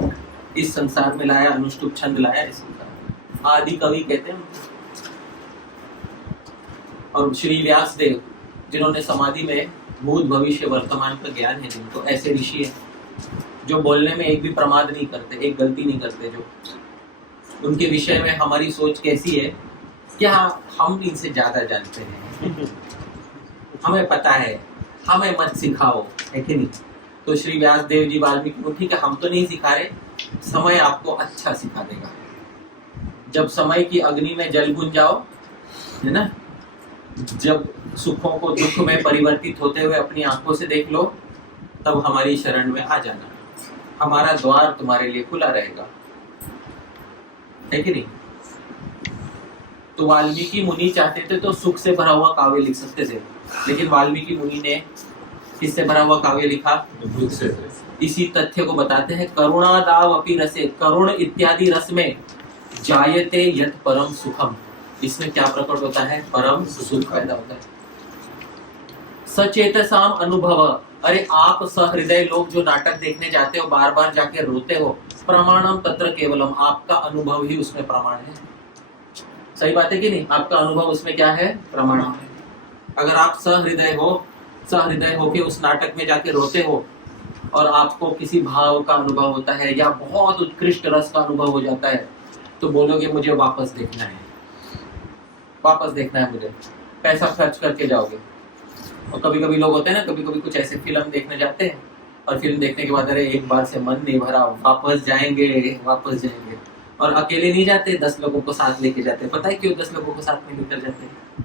इस संसार में लाया, अनुष्टुप छंद लाया इस संसार में, आदि कवि कहते हैं। और श्री व्यास देव, जिन्होंने समाधि में भूत भविष्य वर्तमान का ज्ञान है जिनको, ऐसे ऋषि है जो बोलने में एक भी प्रमाद नहीं करते, एक गलती नहीं करते। जो उनके विषय में हमारी सोच कैसी है, क्या हम इनसे ज्यादा जानते हैं, हमें पता है, हमें मत सिखाओ, है कि नहीं? तो श्री व्यास देव जी वाल्मीकि को, ठीक है हम तो नहीं सिखा रहे, समय आपको अच्छा सिखा देगा। जब समय की अग्नि में जल भून जाओ, है ना, जब सुखों को दुख में परिवर्तित होते हुए अपनी आंखों से देख लो, तब हमारी शरण में आ जाना, हमारा द्वार तुम्हारे लिए खुला रहेगा, है कि नहीं? तो वाल्मीकि मुनि चाहते थे तो सुख से भरा हुआ काव्य लिख सकते थे, लेकिन वाल्मीकि मुनि ने किससे भरा हुआ काव्य लिखा? दुख से। इसी तथ्य को बताते हैं, करुणादाव अपि रसे, करुण इत्यादि रस में जायते यत् परम सुखम। इसमें क्या प्रकट होता है? परम सुख पैदा होता है। सचेतसाम अनुभव, अरे आप सहृदय लोग जो नाटक देखने जाते हो, बार बार जाके रोते हो, प्रमाणम तत्र केवलम, आपका अनुभव ही उसमें प्रमाण है। सही बात है कि नहीं? आपका अनुभव उसमें क्या है? प्रमाण है। अगर आप सहृदय होके उस नाटक में जाके रोते हो और आपको किसी भाव का अनुभव होता है या बहुत उत्कृष्ट रस का अनुभव हो जाता है, तो बोलोगे मुझे वापस देखना है, वापस देखना है मुझे, पैसा खर्च करके जाओगे। और कभी कभी लोग होते हैं ना, कभी कभी कुछ ऐसे फिल्म देखने जाते हैं और फिल्म देखने के बाद अरे एक बार से मन नहीं भरा, वापस जाएंगे। और अकेले नहीं जाते, 10 लोगों को साथ लेके जाते। पता है क्यों 10 लोगों को साथ में लेकर जाते हैं?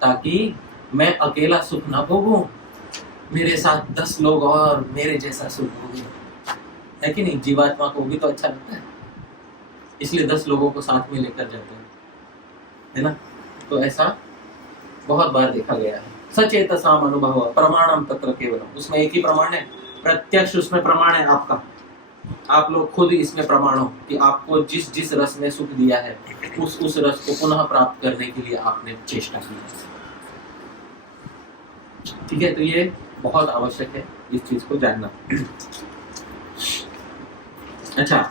ताकि मैं अकेला सुख ना भोगूं, मेरे साथ 10 लोग और मेरे जैसा सुख भोगे, है कि नहीं? जीवात्मा को भी तो अच्छा लगता है, इसलिए 10 लोगों को साथ में लेकर जाते हैं, है ना? तो ऐसा बहुत बार देखा गया है। सचेतसाम अनुभव प्रमाणम तत्र केवलम, उसमें एक ही प्रमाण है, प्रत्यक्ष उसमें प्रमाण है आपका। आप लोग खुद इसमें प्रमाण हो कि आपको जिस जिस रस ने सुख दिया है, उस रस को पुनः प्राप्त करने के लिए आपने चेष्टा की है। ठीक है, तो ये बहुत आवश्यक है इस चीज को जानना। अच्छा,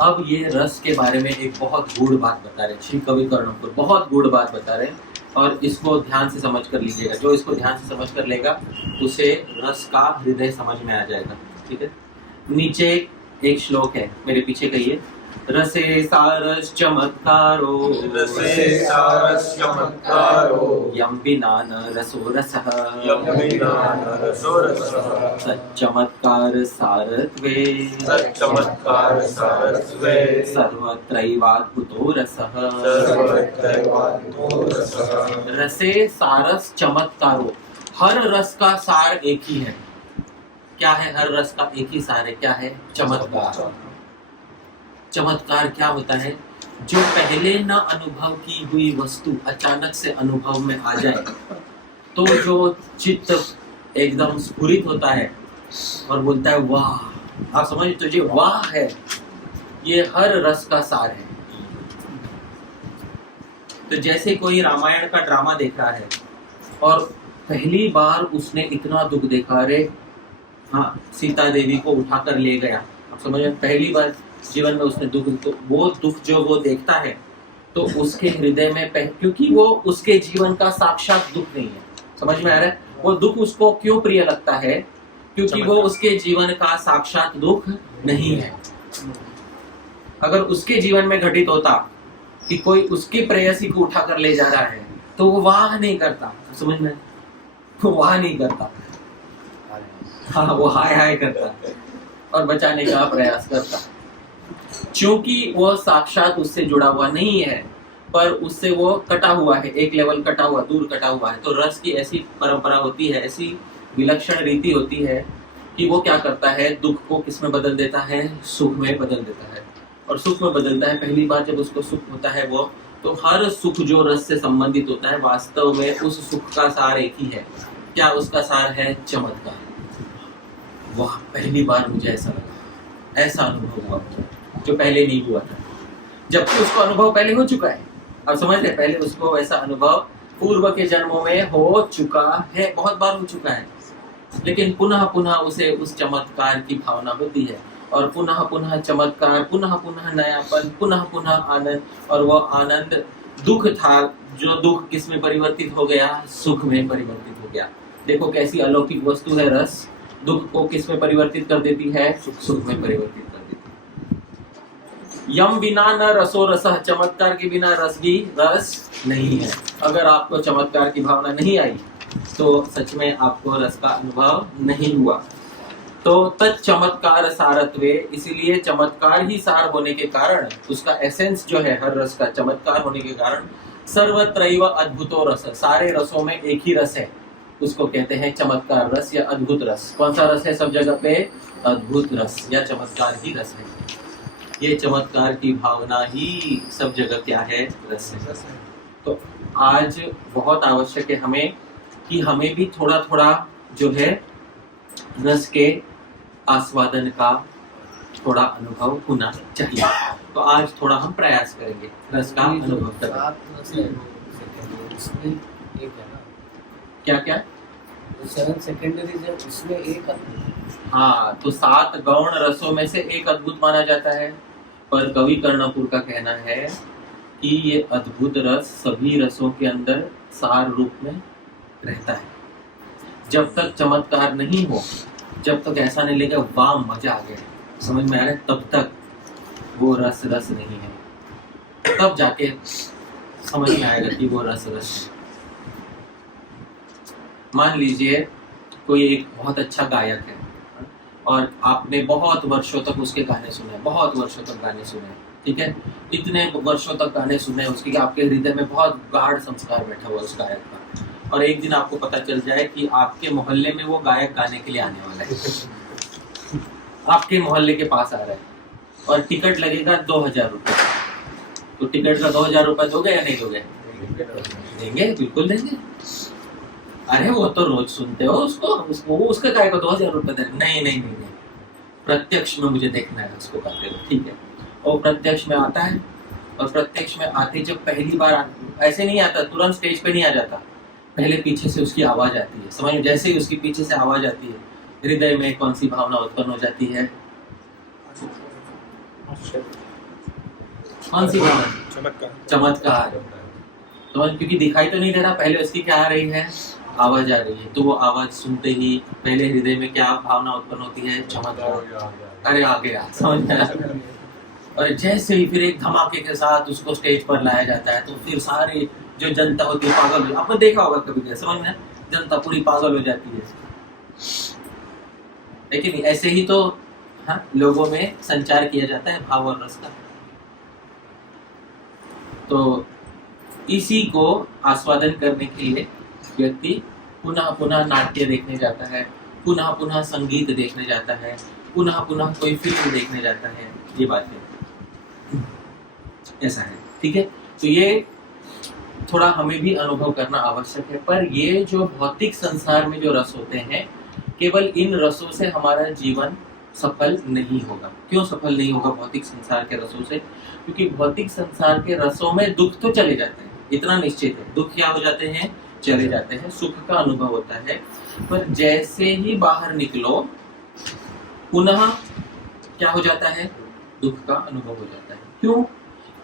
अब ये रस के बारे में एक बहुत गूढ़ बात बता रहे श्री कवि कर्णपुर, बहुत गूढ़ बात बता रहे, और इसको ध्यान से समझ कर लीजिएगा। जो इसको ध्यान से समझ कर लेगा उसे रस का हृदय समझ में आ जाएगा। ठीक है, नीचे एक श्लोक है, मेरे पीछे कहिए। रसे सारस चमत्कारो, रसे सारस चमत्कारो, यं विना न रसो रसः, यं विना न रसो रसः, सच्चमत्कार सारत्वे, सच्चमत्कार सारस्वे, सर्वत्रैवाद्भुतो रसः, सर्वत्रैवाद्भुतो रसः। रसे सारस चमत्कारो, हर रस का सार एक ही है। क्या है? हर रस का एक ही सार है, क्या है? चमत्कार। चमत्कार क्या होता है? जो पहले न अनुभव की हुई वस्तु अचानक से अनुभव में आ जाए, तो जो चित्त एकदम स्फुरित होता है और बोलता है वाह। आप समझ, तो जो वाह है ये हर रस का सार है। तो जैसे कोई रामायण का ड्रामा देख रहा है और पहली बार उसने इतना दुख देखा, रे हाँ, सीता देवी को उठाकर ले गया, आप समझ, पहली बार जीवन में उसने दुख, तो वो दुख जो वो देखता है तो उसके हृदय में क्योंकि वो उसके जीवन का साक्षात दुख नहीं है, समझ में आ रहा है? वो दुख उसको क्यों प्रिय लगता है? क्योंकि वो उसके जीवन का साक्षात दुख नहीं है। अगर उसके जीवन में घटित होता कि कोई उसके प्रेयसी को उठाकर ले जा रहा है, तो वो वाह नहीं करता, समझ में? वो वाह नहीं करता, हाँ, वो हाय हाय करता। और बचाने का प्रयास करता है, क्योंकि वो साक्षात उससे जुड़ा हुआ नहीं है, पर उससे वो कटा हुआ है, एक लेवल कटा हुआ, दूर कटा हुआ है। तो रस की ऐसी परंपरा होती है, ऐसी विलक्षण रीति होती है कि वो क्या करता है, दुख को किस में बदल देता है, सुख में बदल देता है। और सुख में बदलता है, पहली बार जब उसको सुख होता है वो, तो हर सुख जो रस से संबंधित होता है, वास्तव में उस सुख का सार एक ही है। क्या उसका सार है? चमत्कार। वाह, पहली बार मुझे ऐसा लगा, ऐसा अनुभव हुआ जो पहले नहीं हुआ था, जबकि उसको अनुभव पहले हो चुका है। अब समझ रहे, पहले उसको ऐसा अनुभव पूर्व के जन्मों में हो चुका है, बहुत बार हो चुका है, लेकिन पुनः पुनः उसे उस चमत्कार की भावना होती है, और पुनः पुनः चमत्कार, पुनः पुनः नयापन, पुनः पुनः आनंद। और वो आनंद दुख था, जो दुख किस में परिवर्तित हो गया? सुख में परिवर्तित हो गया। देखो कैसी अलौकिक वस्तु है रस, दुख को किस में परिवर्तित कर देती है? सुख में परिवर्तित कर देती है। यम बिना न रसो रसः, चमत्कार के बिना रस भी रस नहीं है। अगर आपको चमत्कार की भावना नहीं आई तो सच में आपको रस का अनुभव नहीं हुआ। तो तच्चमत्कार सारत्वे, इसीलिए चमत्कार ही सार होने के कारण, उसका एसेंस जो है हर रस का, चमत्कार होने के कारण सर्वत्रैव अद्भुतो रस, सारे रसों में एक ही रस है, उसको कहते हैं चमत्कार रस या अद्भुत रस। कौन सा रस है सब जगह पे? अद्भुत रस या चमत्कार ही रस है। ये चमत्कार की भावना ही सब जगह क्या है? रस है। तो आज बहुत आवश्यक है हमें कि हमें भी थोड़ा थोड़ा जो है रस के आस्वादन का थोड़ा अनुभव होना चाहिए। तो आज थोड़ा हम प्रयास करेंगे रस का अनुभव करने। क्या क्या? 7 सेकेंडरी है, उसमें एक हाँ, तो 7 गौण रसों में से एक अद्भुत माना जाता है, पर कवि कर्णपुर का कहना है कि ये अद्भुत रस सभी रसों के अंदर सार रूप में रहता है। जब तक चमत्कार नहीं हो, जब तक ऐसा नहीं लगेगा वाह मजा आ गया, समझ में आ रहा है, तब तक वो रस रस नहीं है। तब जाके समझ में आएगा कि वो रस रस है। मान लीजिए कोई एक बहुत अच्छा गायक है और आपने बहुत वर्षों तक उसके गाने सुने, बहुत वर्षों तक गाने सुने, ठीक है, इतने वर्षों तक गाने सुने उसके कि आपके हृदय में बहुत गाढ़ संस्कार बैठा हुआ उस गायक का, और एक दिन आपको पता चल जाए कि आपके मोहल्ले में वो गायक गाने के लिए आने वाला है, आपके मोहल्ले के पास आ रहा है और टिकट लगेगा 2000 रुपये। तो टिकट का 2000 रुपये दोगे या नहीं दोगे? देंगे, बिल्कुल देंगे। अरे वो तो रोज सुनते हो उसको वो उसके गाय को 2000 रुपये दे। नहीं नहीं नहीं नहीं, प्रत्यक्ष में मुझे देखना है उसको गाते हुए, ठीक है। और प्रत्यक्ष में आता है, और प्रत्यक्ष में आते जब पहली बार ऐसे नहीं आता, तुरंत स्टेज पे नहीं आ जाता, पहले पीछे से उसकी आवाज आती है। समझ, जैसे ही उसकी पीछे से आवाज आती है, हृदय में कौन सी भावना उत्पन्न हो जाती है? कौन सी भावना? चमत्कार। तो क्योंकि दिखाई तो नहीं दे रहा, पहले उसकी क्या आ रही है? आवाज आ रही है। तो वो आवाज सुनते ही पहले हृदय में क्या भावना उत्पन्न होती है? चमत्कार। अरे आ गया, समझ में आया। और जैसे ही फिर एक धमाके के साथ उसको स्टेज पर लाया जाता है, तो फिर सारी जो जनता होती है पागल हो, आपने देखा होगा कभी, समझ में, जनता पूरी पागल हो जाती है। लेकिन ऐसे ही तो हाँ, लोगों में संचार किया जाता है भाव और रस का। तो इसी को आस्वादन करने के लिए व्यक्ति पुनः पुनः नाट्य देखने जाता है, पुनः पुनः संगीत देखने जाता है, पुनः पुनः कोई फिल्म देखने जाता है। ये बात है, ऐसा है, ठीक है। तो ये थोड़ा हमें भी अनुभव करना आवश्यक है। पर ये जो भौतिक संसार में जो रस होते हैं, केवल इन रसों से हमारा जीवन सफल नहीं होगा। क्यों सफल नहीं होगा भौतिक संसार के रसों से? क्योंकि भौतिक संसार के रसों में दुख तो चले जाते हैं, इतना निश्चित है, दुख क्या हो जाते हैं? चले जाते हैं। सुख का अनुभव होता है, पर जैसे ही बाहर निकलो पुनः क्या हो जाता है? दुख का अनुभव हो जाता है। क्यों?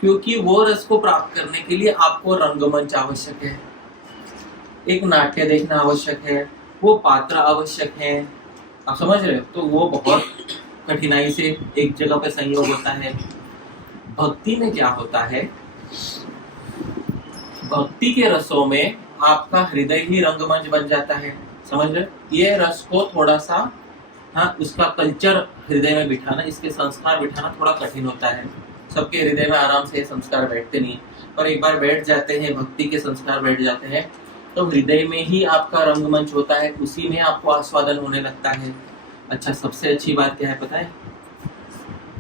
क्योंकि वो रस को प्राप्त करने के लिए आपको रंगमंच आवश्यक है, एक नाट्य देखना आवश्यक है, वो पात्र आवश्यक है। आप समझ रहे हो? तो वो बहुत कठिनाई से एक जगह पे संयोग होता है। भक्ति में क्या होता है? भक्ति के रसों में आपका हृदय ही रंगमंच बन जाता है। समझ रहे? ये रस को थोड़ा सा हाँ, उसका कल्चर हृदय में बिठाना, इसके संस्कार बिठाना थोड़ा कठिन होता है। सबके हृदय में आराम से संस्कार बैठते नहीं, पर एक बार बैठ जाते हैं, भक्ति के संस्कार बैठ जाते हैं, तो हृदय में ही आपका रंगमंच होता है, उसी में आपको आस्वादन होने लगता है। अच्छा, सबसे अच्छी बात क्या है पता है?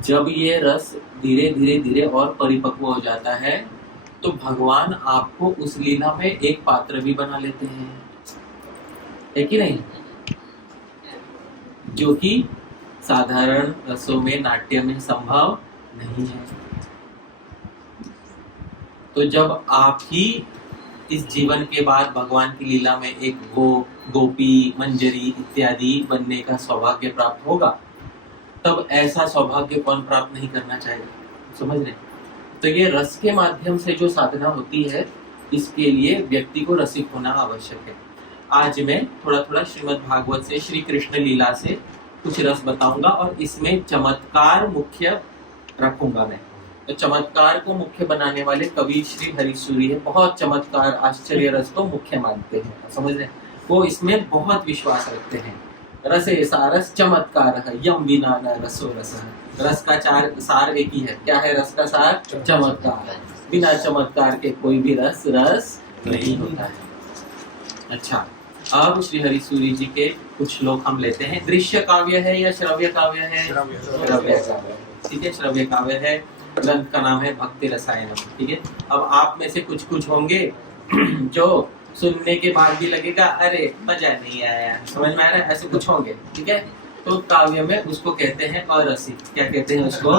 जब ये रस धीरे धीरे धीरे और परिपक्व हो जाता है, तो भगवान आपको उस लीला में एक पात्र भी बना लेते हैं, है कि नहीं? जो कि साधारण रसों में, नाट्य में संभव नहीं है। तो जब आप ही इस जीवन के बाद भगवान की लीला में एक गोपी, मंजरी इत्यादि बनने का सौभाग्य प्राप्त होगा, तब ऐसा सौभाग्य कौन प्राप्त नहीं करना चाहेगा? समझ रहे? तो ये रस के माध्यम से जो साधना होती है, इसके लिए व्यक्ति को रसिक होना आवश्यक है। आज मैं थोड़ा थोड़ा श्रीमद् भागवत से, श्री कृष्ण लीला से कुछ रस बताऊंगा, और इसमें चमत्कार मुख्य रखूंगा मैं। तो चमत्कार को मुख्य बनाने वाले कवि श्री हरिसूरी है, बहुत चमत्कार, आश्चर्य रस को मुख्य मानते हैं, समझ रहे? वो इसमें बहुत विश्वास रखते हैं। रसे सारस चमत्कार है, यम विना न रसो रस। रस का सार एक ही है, क्या है रस का सार? चमत्कार। बिना चमत्कार के कोई भी रस नहीं होता है। अच्छा, अब श्री हरिसूरी जी के कुछ श्लोक हम लेते हैं। दृश्य काव्य है या श्रव्य काव्य है? श्रव्य काव्य, ठीक है, श्रव्य काव्य है। ग्रंथ का नाम है भक्ति रसायनम, ठीक है। अब आप में से कुछ होंगे जो सुनने के बाद भी लगेगा अरे मजा नहीं आया, समझ में आ रहा है, ऐसे कुछ होंगे, ठीक है। तो काव्य में उसको कहते हैं अरसिक। क्या कहते हैं उसको?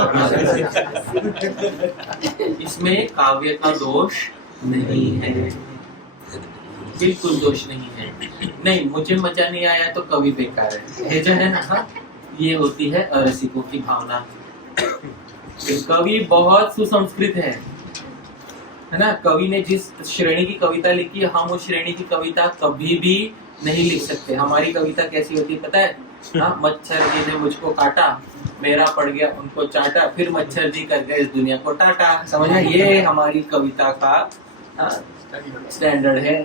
इसमें काव्य का दोष नहीं है, बिल्कुल दोष नहीं है। नहीं, मुझे मजा नहीं आया तो कवि बेकार है जो है ना, ये होती है अरसिकों की भावना। कवि बहुत सुसंस्कृत है ना। कवि ने जिस श्रेणी की कविता लिखी, हम उस श्रेणी की कविता कभी भी नहीं लिख सकते। हमारी कविता कैसी होती है पता है? हाँ, मच्छर जी ने मुझको काटा, मेरा पड़ गया उनको चाटा, फिर मच्छर जी कर गए इस दुनिया को टाटा। समझा? ये हमारी कविता का स्टैंडर्ड है।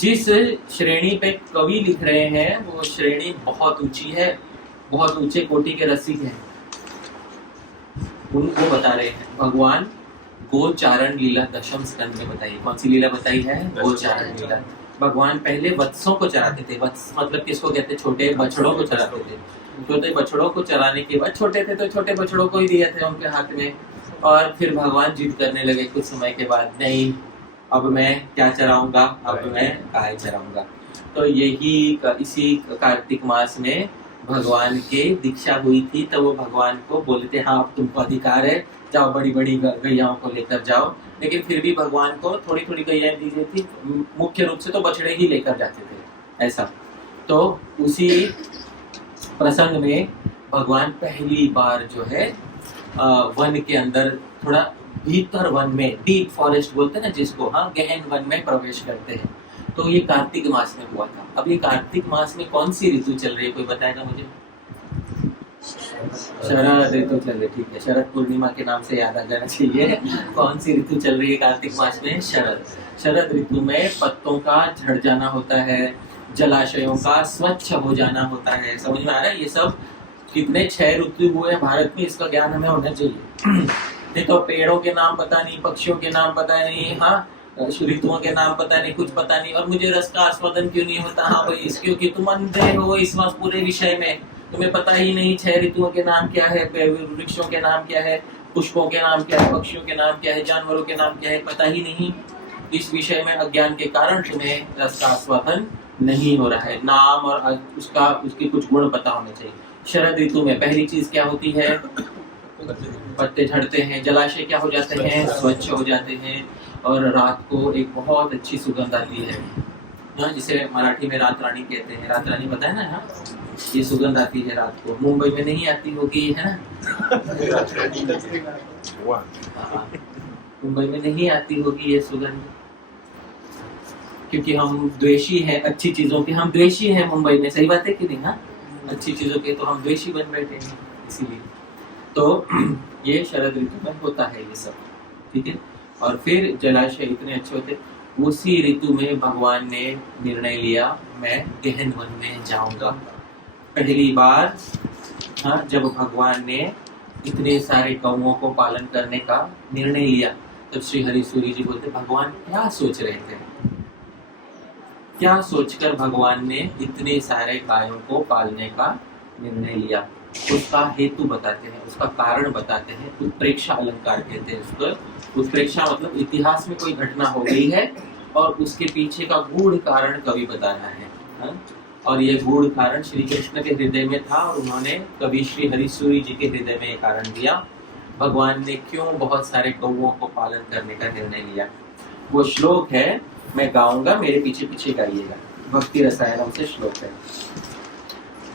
जिस श्रेणी पे कवि लिख रहे हैं वो श्रेणी बहुत ऊंची है, बहुत ऊंचे कोटि के रसिक हैं। उनको बता रहे हैं। भगवान गोचारण लीला दशम स्कंद में बताई। कौन सी लीला बताई है? गोचारण लीला। भगवान पहले वत्सों को चराते थे। वत्स मतलब किसको कहते? छोटे बछड़ों को चराते थे। छोटे बछड़ों को चराने के बाद, छोटे थे तो छोटे बछड़ों को ही दिए थे उनके हाथ में, और फिर भगवान जिद करने लगे कुछ समय के बाद, नहीं अब मैं क्या चराऊंगा, अब मैं गाय चराऊंगा। तो यही इसी कार्तिक मास में भगवान के दीक्षा हुई थी। तो वो भगवान को बोले थे हाँ अब तुमको अधिकार है, जाओ बड़ी बड़ी गैयाओं को लेकर जाओ। लेकिन फिर भी भगवान को थोड़ी थोड़ी गैयाएं दी गई थी, मुख्य रूप से तो बछड़े ही लेकर जाते थे ऐसा। तो उसी प्रसंग में भगवान पहली बार जो है वन के अंदर, थोड़ा भीतर वन में, डीप फॉरेस्ट बोलते हैं ना जिसको, हाँ, गहन वन में प्रवेश करते हैं। तो ये कार्तिक मास में हुआ था। अब ये कार्तिक मास में कौन सी ऋतु चल रही है, कोई बताएगा मुझे? शरद ऋतु चल रही, ठीक है। शरद पूर्णिमा के नाम से याद आ जाना चाहिए। कौन सी ऋतु चल रही है कार्तिक मास में? शरद। शरद ऋतु में पत्तों का झड़ जाना होता है, जलाशयों का स्वच्छ हो जाना होता है। समझ में आ रहा है? ये सब कितने 6 ऋतु हुए हैं भारत में, इसका ज्ञान हमें होना चाहिए। नहीं तो पेड़ों के नाम पता नहीं, पक्षियों के नाम पता नहीं, हाँ, ऋतुओं के नाम पता नहीं, कुछ पता नहीं, और मुझे रस का आस्वादन क्यों नहीं होता? हाँ भाई, क्योंकि तुम अंधे हो इस वक्त पूरे विषय में, तुम्हें पता ही नहीं 6 ऋतुओं के नाम क्या है, वृक्षों के नाम क्या है, पुष्पों के नाम क्या है, पक्षियों के नाम क्या है, जानवरों के नाम क्या है, पता ही नहीं। इस विषय में अज्ञान के कारण तुम्हें रस का आस्वादन नहीं हो रहा है। नाम और उसके कुछ गुण पता होने चाहिए। शरद ऋतु में पहली चीज क्या होती है? पत्ते झड़ते हैं, जलाशय क्या हो जाते हैं? स्वच्छ हो जाते हैं, और रात को एक बहुत अच्छी सुगंध आती है, जिसे मराठी में रात रानी कहते हैं। रात रानी पता है ना? हाँ, ये सुगंध आती है रात को। मुंबई में नहीं आती होगी, है ना? मुंबई में नहीं आती होगी ये सुगंध, क्योंकि हम द्वेषी हैं अच्छी चीजों के। हम द्वेषी हैं मुंबई में, सही बात है कि नहीं? हाँ, अच्छी चीजों के तो हम द्वेषी बन बैठे हैं, इसीलिए। तो ये शरद ऋतु में होता है ये सब, ठीक है। और फिर जलाशय इतने अच्छे होते। उसी ऋतु में भगवान ने निर्णय लिया मैं गहन वन में जाऊंगा। पहली बार हाँ, जब भगवान ने इतने सारे गौओं को पालन करने का निर्णय लिया, तब श्री हरि सूरी जी बोलते भगवान क्या सोच रहे थे, क्या सोचकर भगवान ने इतने सारे गायों को पालने का निर्णय लिया। उसका हेतु बताते हैं, उसका कारण बताते हैं। उत्प्रेक्षा अलंकार कहते हैं उसको। उत्प्रेक्षा मतलब इतिहास में कोई घटना हो गई है और उसके पीछे का गूढ़ कारण कवि बता रहा है, हाँ? और ये गूढ़ कारण श्री कृष्ण के हृदय में था और उन्होंने कवि श्री हरि सूरी जी के हृदय में ये कारण दिया, भगवान ने क्यों बहुत सारे गौओं को पालन करने का निर्णय लिया। वो श्लोक है, मैं गाऊंगा, मेरे पीछे पीछे गाइएगा। भक्ति रसायनम से श्लोक है।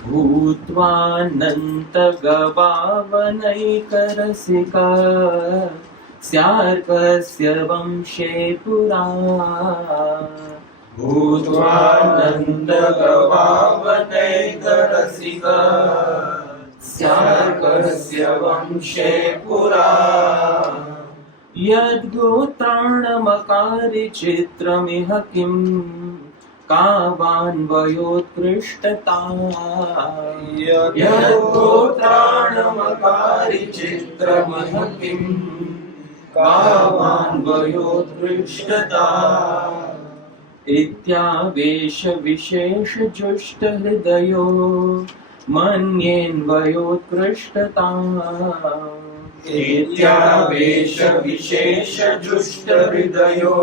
भूत्वानंत गवावनैकरसिका स्यार्कस्य वंशे पुरा। भूत्वानंद गवावनैकरसिका स्यार्कस्य वंशे पुरा। यद्गोत्राणमकारि चित्रमिह किं कावान्वयोत्कृष्टता। यद्गोत्राणमकारि चित्रमिह किं कावान्वयोत्कृष्टता। इत्यावेश विशेष जुष्ट हृदयो मन्येन्वयोत्कृष्टता। इत्यावेश विशेष जुष्ट हृदयो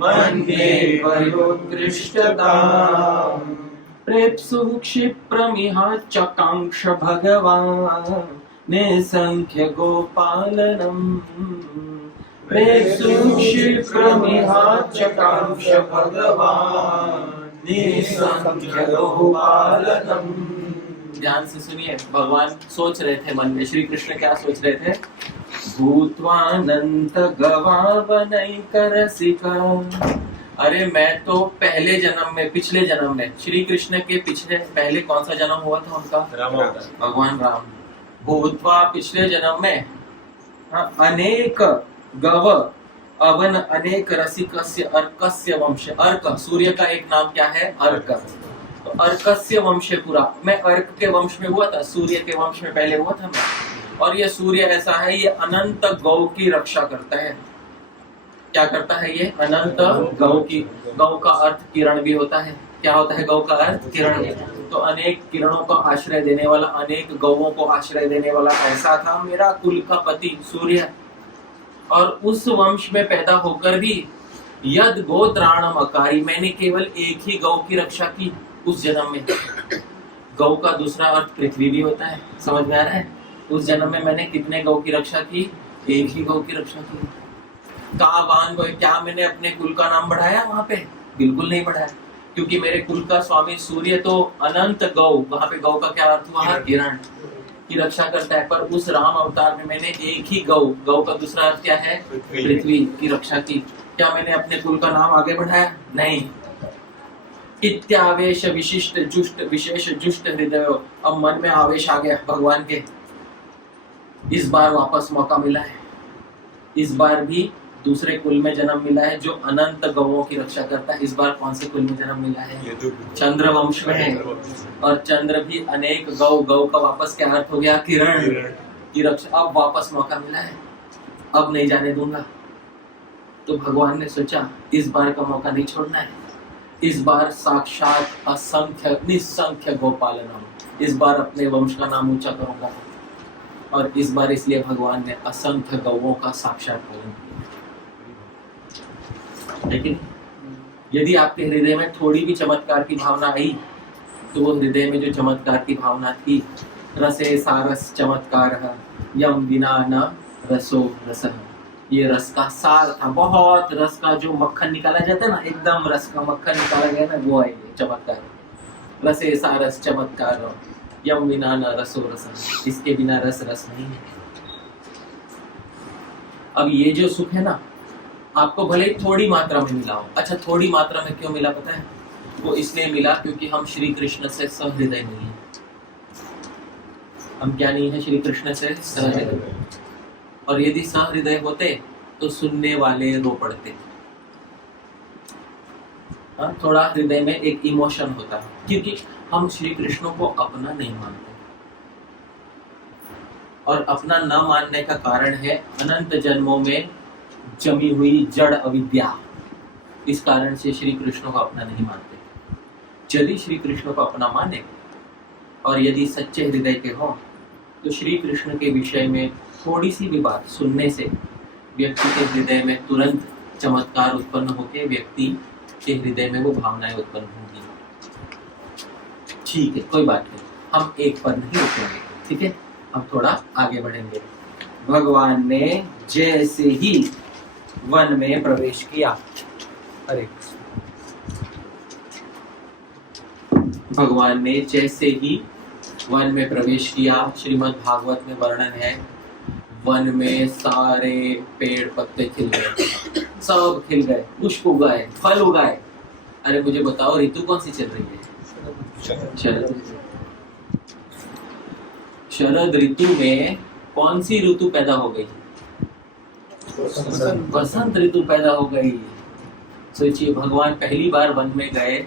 मन्येन्वयोत्कृष्टता। प्रेप्सु क्षिप्रमिहाच्चकांक्ष भगवान् निसंख्य गोपालनम्। प्रेप्सु क्षिप्रमिहाच्चकांक्ष भगवान् निसंख्य गोपालनम्। ध्यान से सुनिए, भगवान सोच रहे थे मन में, श्री कृष्ण क्या सोच रहे थे। भूत्वानंत गवावनैकरसिका। अरे मैं तो पहले जन्म में, पिछले जन्म में, श्री कृष्ण के पिछले पहले कौन सा जन्म हुआ था उनका? भगवान राम। भूत्वा पिछले जन्म में अनेक गव अवन अनेक रसिकस्य अर्कस्य वंश। अर्क सूर्य का एक नाम क्या है? अर्क। तो अर्कस्य वंशे पुरा, मैं अर्क के वंश में हुआ था, सूर्य के वंश में पहले हुआ था मैं। और ये सूर्य ऐसा है, ये अनंत गौ की रक्षा करता है। क्या करता है ये? अनंत गौ की। गौ का अर्थ किरण भी होता है। क्या होता है गौ का अर्थ? किरण। तो अनेक किरणों को आश्रय देने वाला, अनेक गौओं को आश्रय देने वाला ऐसा था मेरा कुल का पति सूर्य। और उस वंश में पैदा होकर भी यद गोत्राणम अकारी, मैंने केवल एक ही गौ की रक्षा की उस जन्म में। गौ का दूसरा अर्थ पृथ्वी भी होता है, समझ में आ रहा है? उस जन्म में मैंने कितने गौ की रक्षा की? एक ही गौ की रक्षा की। कावान, क्या मैंने अपने कुल का नाम बढ़ाया वहां पे? बिल्कुल नहीं बढ़ाया, क्योंकि मेरे कुल का स्वामी सूर्य तो अनंत गौ, वहां पे गौ का क्या अर्थ हुआ? किरण की रक्षा करता है। पर उस राम अवतार में मैंने एक ही गौ, गौ का दूसरा अर्थ क्या है? पृथ्वी की रक्षा की। क्या मैंने अपने कुल का नाम आगे बढ़ाया? नहीं। इत्यावेश विशिष्ट जुष्ट विशेष जुष्ट हृदय। अब मन में आवेश आ गया भगवान के, इस बार वापस मौका मिला है। इस बार भी दूसरे कुल में जन्म मिला है जो अनंत गौओं की रक्षा करता है। इस बार कौन से कुल में जन्म मिला है? चंद्र वंश में है। और चंद्र भी अनेक गौ, गौ का वापस क्या अर्थ हो गया? किरण की रक्षा। अब वापस मौका मिला है, अब नहीं जाने दूंगा। तो भगवान ने सोचा इस बार का मौका नहीं छोड़ना है। इस बार साक्षात असंख्य निसंख्य गोपालनम, इस बार अपने वंश का नाम ऊंचा करूंगा। और इस बार इसलिए भगवान ने असंख्य गौओं का साक्षात पालन किया। लेकिन यदि आपके हृदय में थोड़ी भी चमत्कार की भावना आई, तो वो हृदय में जो चमत्कार की भावना थी, रसे सारस चमत्कार यम विना न रसो रसः, ये रस का सार था। बहुत रस का जो मक्खन निकाला जाता है ना, एकदम रस का मक्खन निकाला गया ना, वो है ये चमत्कार। रसे सारस चमत्कार यम विना न रसो रसः, इसके बिना रस रस नहीं है। अब ये जो सुख है ना, आपको भले थोड़ी मात्रा में मिला हो। अच्छा, थोड़ी मात्रा में क्यों मिला पता है? वो इसलिए मिला क्योंकि हम श्री कृष्ण से सहृदय नहीं है। हम क्या नहीं है? श्री कृष्ण से सहृदय। और यदि सहृदय होते तो सुनने वाले रो पड़ते। हाँ, थोड़ा हृदय में एक इमोशन होता है, क्योंकि हम श्री कृष्ण को अपना नहीं मानते, और अपना न मानने का कारण है अनंत जन्मों में जमी हुई जड़ अविद्या। इस कारण से श्री कृष्ण को अपना नहीं मानते। यदि श्री कृष्ण को अपना माने और यदि सच्चे हृदय के हों, तो श्री कृष्ण के विषय में थोड़ी सी भी बात सुनने से व्यक्ति के हृदय में तुरंत चमत्कार उत्पन्न होकर व्यक्ति के हृदय में वो भावनाएं उत्पन्न होंगी। ठीक है, कोई बात नहीं, हम एक पर नहीं रुकेंगे, ठीक है, हम थोड़ा आगे बढ़ेंगे। भगवान ने जैसे ही वन में प्रवेश किया, अरे भगवान ने जैसे ही वन में प्रवेश किया, श्रीमद् भागवत में वर्णन है, वन में सारे पेड़ पत्ते खिल गए, सब खिल गए, पुष्प उगाए, फल उगाए। अरे मुझे बताओ, ऋतु कौन सी चल रही है? शरद। शरद ऋतु में कौन सी ऋतु पैदा हो गई? बसंत ऋतु पैदा हो गई। सोचिए, भगवान पहली बार वन में गए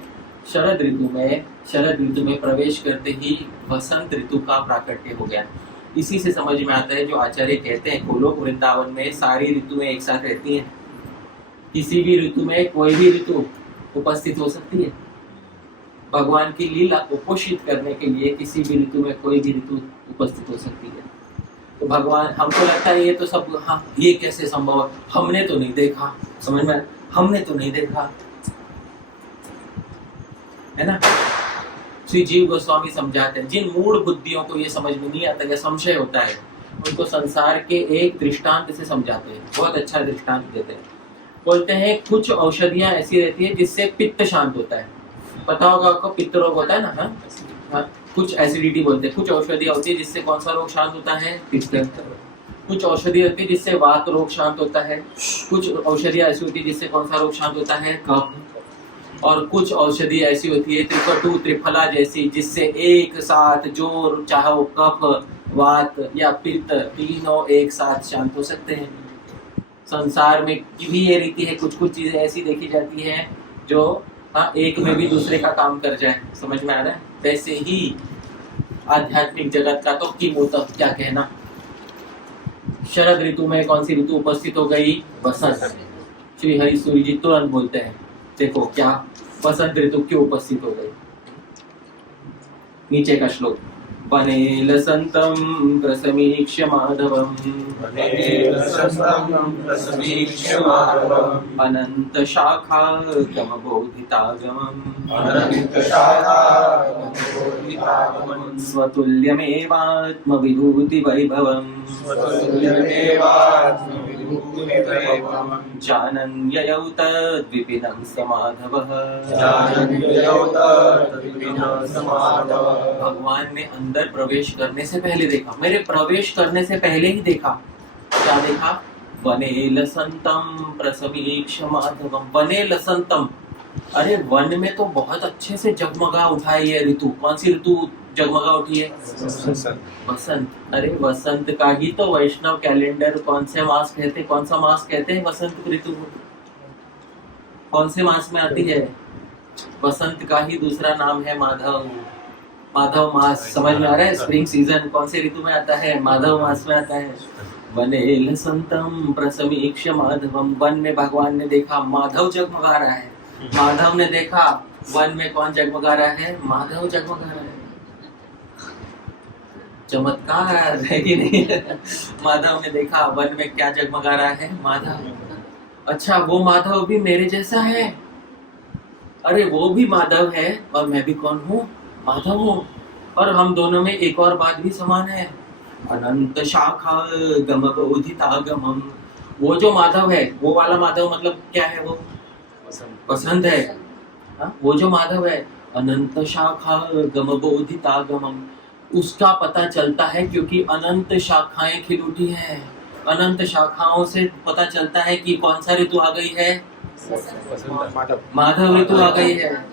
शरद ऋतु में, शरद ऋतु में प्रवेश करते ही वसंत ऋतु का प्राकट्य हो गया। इसी से समझ में आता है जो आचार्य कहते हैं, गोलोक वृंदावन में सारी ऋतुएं एक साथ रहती हैं, किसी भी ऋतु में कोई भी ऋतु उपस्थित हो सकती है। भगवान की लीला को पोषित करने के लिए किसी भी ऋतु में कोई भी ऋतु उपस्थित हो सकती है। तो भगवान, हमको लगता है ये तो सब, हाँ ये कैसे संभव है, हमने तो नहीं देखा, समझ में, हमने तो नहीं देखा, है ना। श्री जीव गोस्वामी समझाते हैं, जिन मूढ़ बुद्धियों को ये समझ में नहीं आता या संशय होता है, उनको संसार के एक दृष्टांत से समझाते हैं, बहुत अच्छा दृष्टांत देते हैं। बोलते हैं कुछ औषधियां ऐसी रहती है जिससे पित्त शांत होता है, पता होगा आपको, पित्त रोग होता है ना, हाँ, कुछ एसिडिटी बोलते हैं। कुछ औषधियां होती है जिससे कौन सा रोग शांत होता है? पित्त। कुछ औषधि होती है जिससे वात रोग शांत होता है। कुछ औषधियां ऐसी होती है जिससे कौन सा रोग शांत होता है? कफ। और कुछ औषधि ऐसी होती है त्रिकटु त्रिफला जैसी, जिससे एक साथ जो चाहे वो कफ, वात या पित्त तीनों एक साथ शांत हो सकते हैं। संसार में भी ये रीति है, कुछ कुछ चीजें ऐसी देखी जाती हैं जो एक में भी दूसरे का काम कर जाए, समझ में आ रहा है। वैसे ही आध्यात्मिक जगत का तो किमोत क्या कहना। शरद ऋतु में कौन सी ऋतु उपस्थित हो गई? बसंत। श्री हरि सूर्य जी तुरंत बोलते हैं, देखो क्या बसंत ऋतु क्यों उपस्थित हो गई। नीचे का श्लोक, वने लसन्तं प्रसमीक्ष्य माधवम् अनंत शाखागमबोधितागमम् स्वतुल्यमेवात्मविभूति वैभवम् जानन्ययौ तद्विपिनं समाधवः। भगवान ने अंदर प्रवेश करने से पहले देखा, मेरे प्रवेश करने से पहले ही देखा, क्या देखा? वने लसंतम प्रसमीक्ष्य माधवम। वने लसंतम, अरे वन में तो बहुत अच्छे से जगमगा उठा है ये ऋतु। कौन सी ऋतु जगमगा उठी है? वसंत। अरे वसंत का ही तो वैष्णव कैलेंडर कौन से मास कहते, कौन सा मास कहते हैं वसंत ऋतु को? कौन से मास में आती है? वसंत का ही दूसरा नाम है माधव, माधव मास। समझ में आ रहा है? स्प्रिंग सीजन कौन से ऋतु में आता है? माधव मास में आता है। वने लसंतम प्रसमीक्ष्य माधवम। वन में भगवान ने देखा माधव जगमगा रहा है। माधव ने देखा वन में कौन जगमगा रहा है? माधव जगमगा रहा है। चमत्कार है कि नहीं? माधव ने देखा वन में क्या जगमगा रहा है? माधव। अच्छा, वो माधव भी मेरे जैसा है? अरे वो भी माधव है और मैं भी कौन हूँ? माधव हूँ। और हम दोनों में एक और बात भी समान है, अनंत शाखा गम बोधितागमम्। वो जो माधव है, वो वाला माधव मतलब क्या है? वो पसंद है। वो जो माधव है अनंत शाखा गम बोधितागमम्, उसका पता चलता है क्योंकि अनंत शाखाएं खिल उठी हैं। अनंत शाखाओं से पता चलता है कि कौन सा ऋतु आ गई है? माधव ऋतु आ गई है।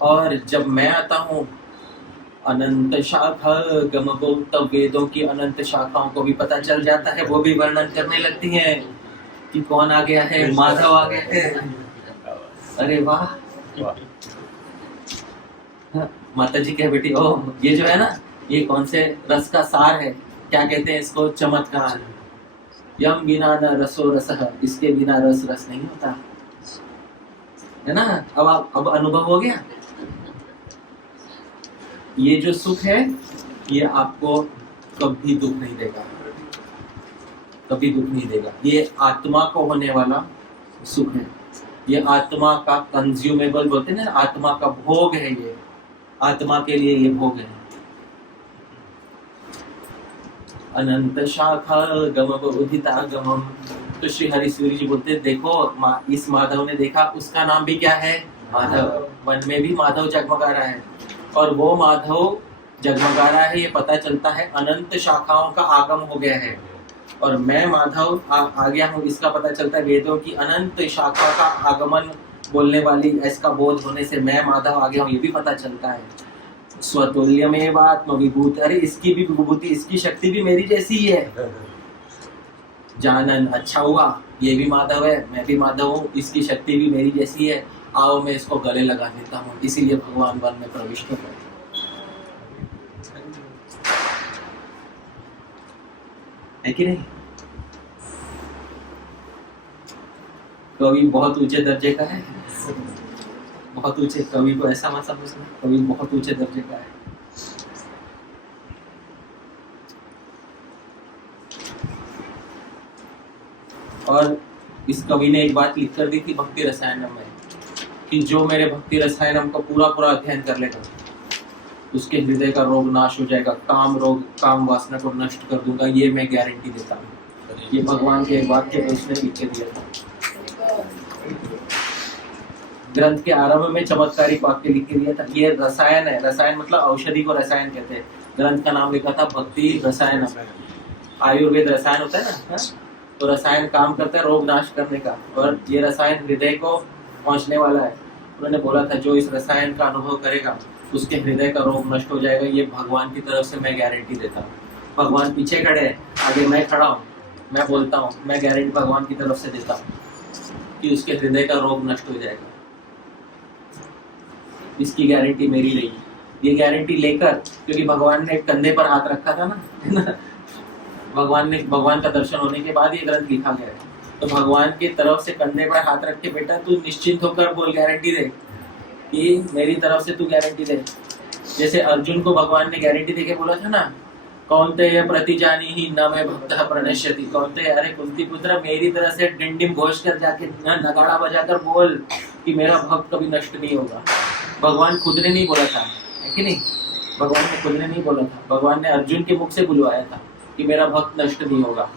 और जब मैं आता हूँ अनंत शाखा गमबो, तब वेदों की अनंत शाखाओं को भी पता चल जाता है, वो भी वर्णन करने लगती हैं कि कौन आ गया है? माधव आ गया है। अरे वाह, हाँ, माता जी कह बेटी ओ ये जो है ना, ये कौन से रस का सार है, क्या कहते हैं इसको, चमत्कार। यम बिना न रसो रसः, इसके बिना रस रस नहीं होता, है ना। अब अनुभव हो गया। ये जो सुख है ये आपको कभी दुख नहीं देगा, कभी दुख नहीं देगा। ये आत्मा को होने वाला सुख है, ये आत्मा का कंज्यूमेबल बोलते हैं ना, आत्मा का भोग है, ये आत्मा के लिए ये भोग है। अनंत शाखा गम उदिता गमम। तो श्री हरि सूरी जी बोलते हैं, देखो इस माधव ने देखा, उसका नाम भी क्या है, माधव। वन में भी माधव जगमगा रहा है, और वो माधव जगमगा रहा है, ये पता चलता है अनंत शाखाओं का आगम हो गया है। और मैं माधव आ गया हूँ, इसका पता चलता है वेदों की अनंत शाखा का आगमन बोलने वाली इसका बोध होने से मैं माधव आ गया हूँ, ये भी पता चलता है। स्वतुल्यमेवात्म विभूति, अरे इसकी भी विभूति, इसकी शक्ति भी मेरी जैसी ही है। जानन, अच्छा हुआ ये भी माधव है, मैं भी माधव हूँ, इसकी शक्ति भी मेरी जैसी है, आओ मैं इसको गले लगा देता हूँ। इसीलिए भगवान वन में प्रविष्ट हुए। है कि नहीं? कवि बहुत ऊंचे दर्जे का है, बहुत ऊंचे। कवि को ऐसा मत समझना, कवि बहुत ऊंचे दर्जे का है। और इस कवि ने एक बात लिख कर दी थी भक्ति रसायनम में, कि जो मेरे भक्ति रसायनम का पूरा अध्ययन कर लेगा उसके हृदय का रोग नाश हो जाएगा, काम रोग, काम वासना को नष्ट कर दूंगा, ये मैं गारंटी देता हूँ। ये भगवान के एक वाक्य में उसने लिख के दिया था। ग्रंथ के आरंभ में चमत्कारिक वाक्य लिख के दिया था। ये रसायन है, रसायन मतलब औषधि को रसायन कहते हैं। ग्रंथ का नाम लिखा था भक्ति रसायन। आयुर्वेद रसायन होता है ना, तो रसायन काम करता है रोग नाश करने का, और ये रसायन हृदय को पहुंचने वाला है। उन्होंने बोला था जो इस रसायन का अनुभव करेगा उसके हृदय का रोग नष्ट हो जाएगा, ये भगवान की तरफ से मैं गारंटी देता हूँ। भगवान पीछे खड़े हैं, आगे मैं खड़ा हूँ, मैं बोलता हूँ, मैं गारंटी भगवान की तरफ से देता हूँ कि उसके हृदय का रोग नष्ट हो जाएगा। इसकी गारंटी मेरी रही। ये गारंटी लेकर, क्योंकि भगवान ने कंधे पर हाथ रखा था ना भगवान का दर्शन होने के बाद ये ग्रंथ लिखा गया है। तो भगवान की तरफ से कंधे पर हाथ रख के, बेटा तू निश्चिंत होकर बोल, गारंटी दे कि मेरी तरफ से तू गारंटी दे। जैसे अर्जुन को भगवान ने गारंटी देके बोला था ना, कौन्तेय प्रतिजानी ही न मैं भक्तः प्रणश्यति। कौन्तेय, अरे कुंती पुत्र, मेरी तरह से डिंडिम घोष कर जाके नगाड़ा बजाकर बोल कि मेरा भक्त कभी नष्ट नहीं होगा। भगवान खुद ने नहीं बोला था, है कि नहीं? भगवान ने खुद ने नहीं बोला था, भगवान ने अर्जुन के मुख से बुलवाया था कि मेरा भक्त नष्ट नहीं होगा।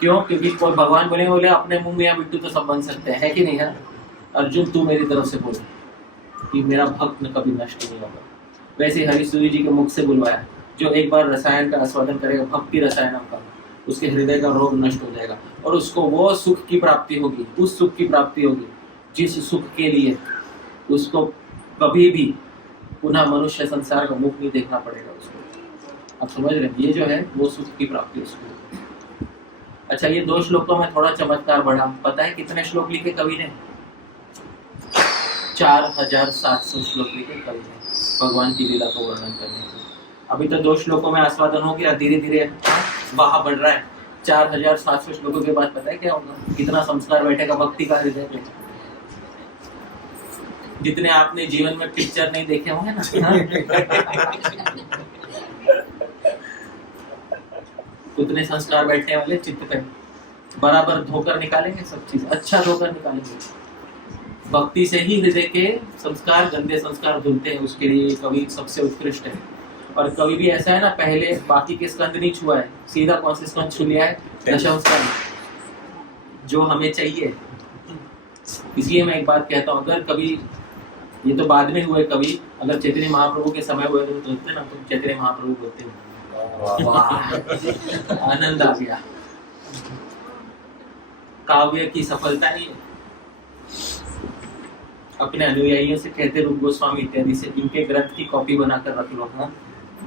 क्यों? क्योंकि कोई भगवान बोले अपने मुंह में या मिट्टू तो सब बन सकते हैं, है कि नहीं है? अर्जुन तू मेरी तरफ से बोल कि मेरा भक्त कभी नष्ट नहीं होगा। वैसे हरि सूरी जी के मुख से बुलवाया, जो एक बार रसायन का आस्वादन करेगा, भक्ति रसायन का, उसके हृदय का रोग नष्ट हो जाएगा और उसको वो सुख की प्राप्ति होगी, उस सुख की प्राप्ति होगी जिस सुख के लिए उसको कभी भी पुनः मनुष्य संसार का मुख नहीं देखना पड़ेगा उसको। आप समझ रहे हैं? ये जो है वो सुख की प्राप्ति उसको। अच्छा, ये 2 श्लोकों में थोड़ा चमत्कार बढ़ा। पता है कितने श्लोक लिखे कवि ने? 4700 श्लोक लिखे कवि ने भगवान की लीला को वर्णन करने के। अभी तो 2 श्लोकों में आस्वादन हो गया, धीरे धीरे वहां बढ़ रहा है। 4700 श्लोकों के बाद पता है क्या होगा? कितना संस्कार बैठेगा भक्ति का हृदय पे। जितने आपने जीवन में पिक्चर नहीं देखे होंगे ना उतने संस्कार बैठने वाले चित्त पे। बराबर धोकर निकालेंगे सब चीज, अच्छा धोकर निकालेंगे। भक्ति से ही हृदय के संस्कार, गंदे संस्कार धुलते हैं। उसके लिए कवि सबसे उत्कृष्ट है। और कवि भी ऐसा है ना, पहले बाकी के स्कंद नहीं छुआ है, सीधा कौन से स्कंद छू लिया है? दशम स्कंद, जो हमें चाहिए। इसलिए मैं एक बात कहता हूँ, अगर कभी, ये तो बाद में हुए कवि, अगर चैतन्य महाप्रभु के समय हुए तो बोलते ना, तुम चैतन्य महाप्रभु बोलते हो, आनंद आ गया। काव्य की सफलता ही है। अपने अनुयायियों से कहते रूप गोस्वामी इत्यादि से, इनके ग्रंथ की कॉपी बनाकर रख लो, हाँ,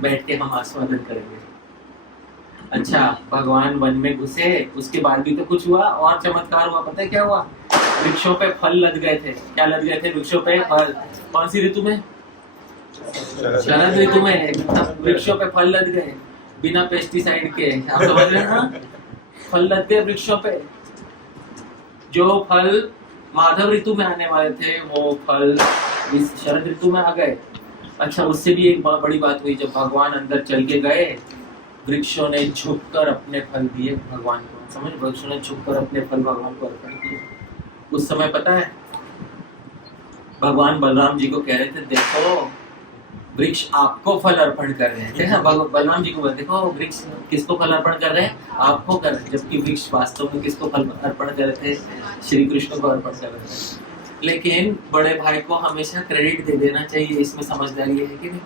बैठ के हम आस्वादन करेंगे। अच्छा, भगवान वन में घुसे, उसके बाद भी तो कुछ हुआ और चमत्कार हुआ। पता है क्या हुआ? वृक्षों पे फल लद गए थे। क्या लद गए थे? वृक्षों पे फल। कौन सी ऋतु में? शरद ऋतु में वृक्षों पे फल लद गए बिना पेस्टिसाइड के। आप समझ रहे हैं ना? फल लद गए वृक्षों पे। जो फल माधव ऋतु में आने वाले थे वो फल इस शरद ऋतु में आ गए। अच्छा, उससे भी एक बड़ी बात हुई, जब भगवान अंदर चल के गए वृक्षों ने झुककर अपने फल दिए भगवान को। समझ, वृक्षों ने झुककर अपने फल भगवान को अर्पण किए। उस समय पता है भगवान बलराम जी को कह रहे थे, देखो वृक्ष आपको फल अर्पण कर रहे हैं। बलराम जी को बोले, देखो वृक्ष किसको फल अर्पण कर रहे हैं? आपको कर रहे हैं। जबकि वृक्ष वास्तव में किसको फल अर्पण कर रहे थे? श्री कृष्ण को अर्पण कर रहे थे। लेकिन बड़े भाई को हमेशा क्रेडिट दे देना चाहिए, इसमें समझदारी है कि नहीं?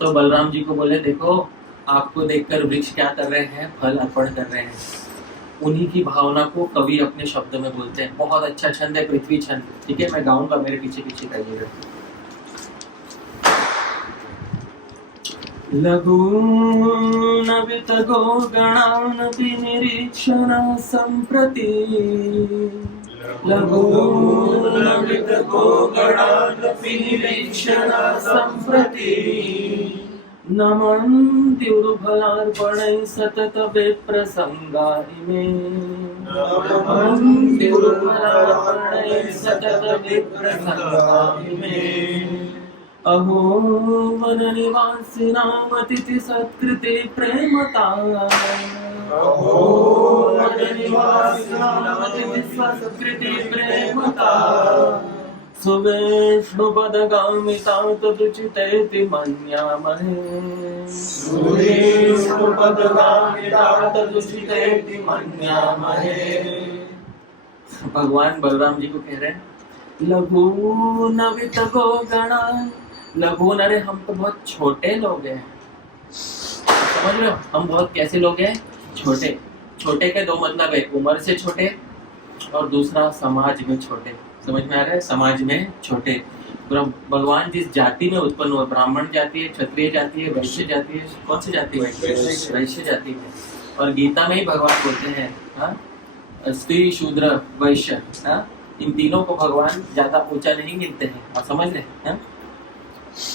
तो बलराम जी को बोले, देखो आपको देखकर वृक्ष क्या कर रहे हैं? फल अर्पण कर रहे हैं। उन्हीं की भावना को कवि अपने शब्द में बोलते हैं। बहुत अच्छा छंद है, पृथ्वी छंद। ठीक है, मैं गाऊंगा, मेरे पीछे पीछे गाइएगा। लघूनवित गोगणानपि निरीक्षण सम्प्रति लघूनवित गोगणानपि निरीक्षण सम्प्रति नमन्ति उर्फलार्पणैः सतत विप्रसंगा इमे। नमन्ति उर्फलार्पणैः सतत विप्रसंगा इमे। अहो वननिवासिनाम् अतिथि सत्कृते प्रेमता। अहो वननिवासिनाम् अतिथि सत्कृते प्रेमता। सुवेष्णुपदगामिता तदुचितेति मन्यामहे। सुवेष्णुपदगामिता तदुचितेति मन्यामहे। भगवान बलराम जी को कह रहे हैं, लघूनवित गोगणा। लघून, अरे हम तो बहुत छोटे लोग हैं। समझ रहे हो? हम बहुत कैसे लोग हैं? छोटे। छोटे के दो मतलब है, उम्र से छोटे और दूसरा समाज में छोटे। समझ में आ रहा है? समाज में छोटे। भगवान जिस जाति में उत्पन्न हुए, ब्राह्मण जाति है, क्षत्रिय जाति है, वैश्य जाति है। कौन सी जाति है? वैश्य जाति है। और गीता में ही भगवान बोलते हैं, हाँ, स्त्री शूद्र वैश्य, हाँ, इन तीनों को भगवान ज्यादा ऊंचा नहीं गिनते हैं। आप समझ रहे हैं?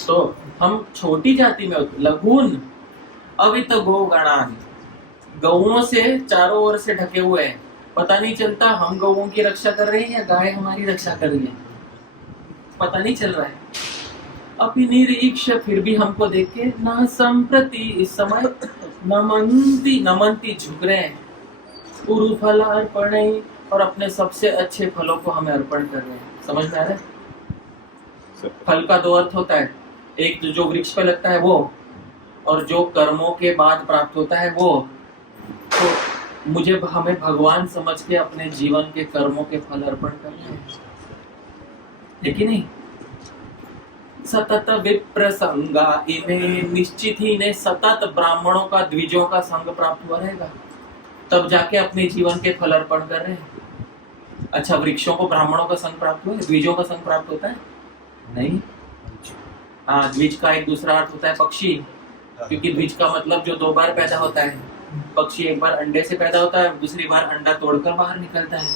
तो हम छोटी जाति में, लघुन अवित गोगणान, गौओं से चारों ओर से ढके हुए हैं। पता नहीं चलता हम गौओं की रक्षा कर रहे हैं या गाय हमारी रक्षा कर रही है, पता नहीं चल रहा है। अपनी निरीक्ष, फिर भी हमको देख के, न संप्रति, इस समय, नमन्ति, नमन्ति, झुक रहे हैं, उरुफल अर्पण, और अपने सबसे अच्छे फलों को हमें अर्पण कर रहे हैं। समझ में आ रहा है? फल का दो अर्थ होता है, एक जो वृक्ष पे लगता है वो, और जो कर्मों के बाद प्राप्त होता है वो। तो हमें भगवान समझ के अपने जीवन के कर्मों के फल अर्पण करने हैं, है कि नहीं? सतत विप्रसंगा इमे, निश्चित ही ने सतत ब्राह्मणों का, द्विजों का संग प्राप्त हुआ रहेगा, तब जाके अपने जीवन के फल अर्पण कर रहे हैं। अच्छा, वृक्षों को ब्राह्मणों का संग प्राप्त हुआ है, द्विजों का संग प्राप्त होता है? नहीं। हाँ, द्विज का एक दूसरा अर्थ होता है पक्षी, क्योंकि द्विज का मतलब जो दो बार पैदा होता है। पक्षी एक बार अंडे से पैदा होता है, दूसरी बार अंडा तोड़कर बाहर निकलता है।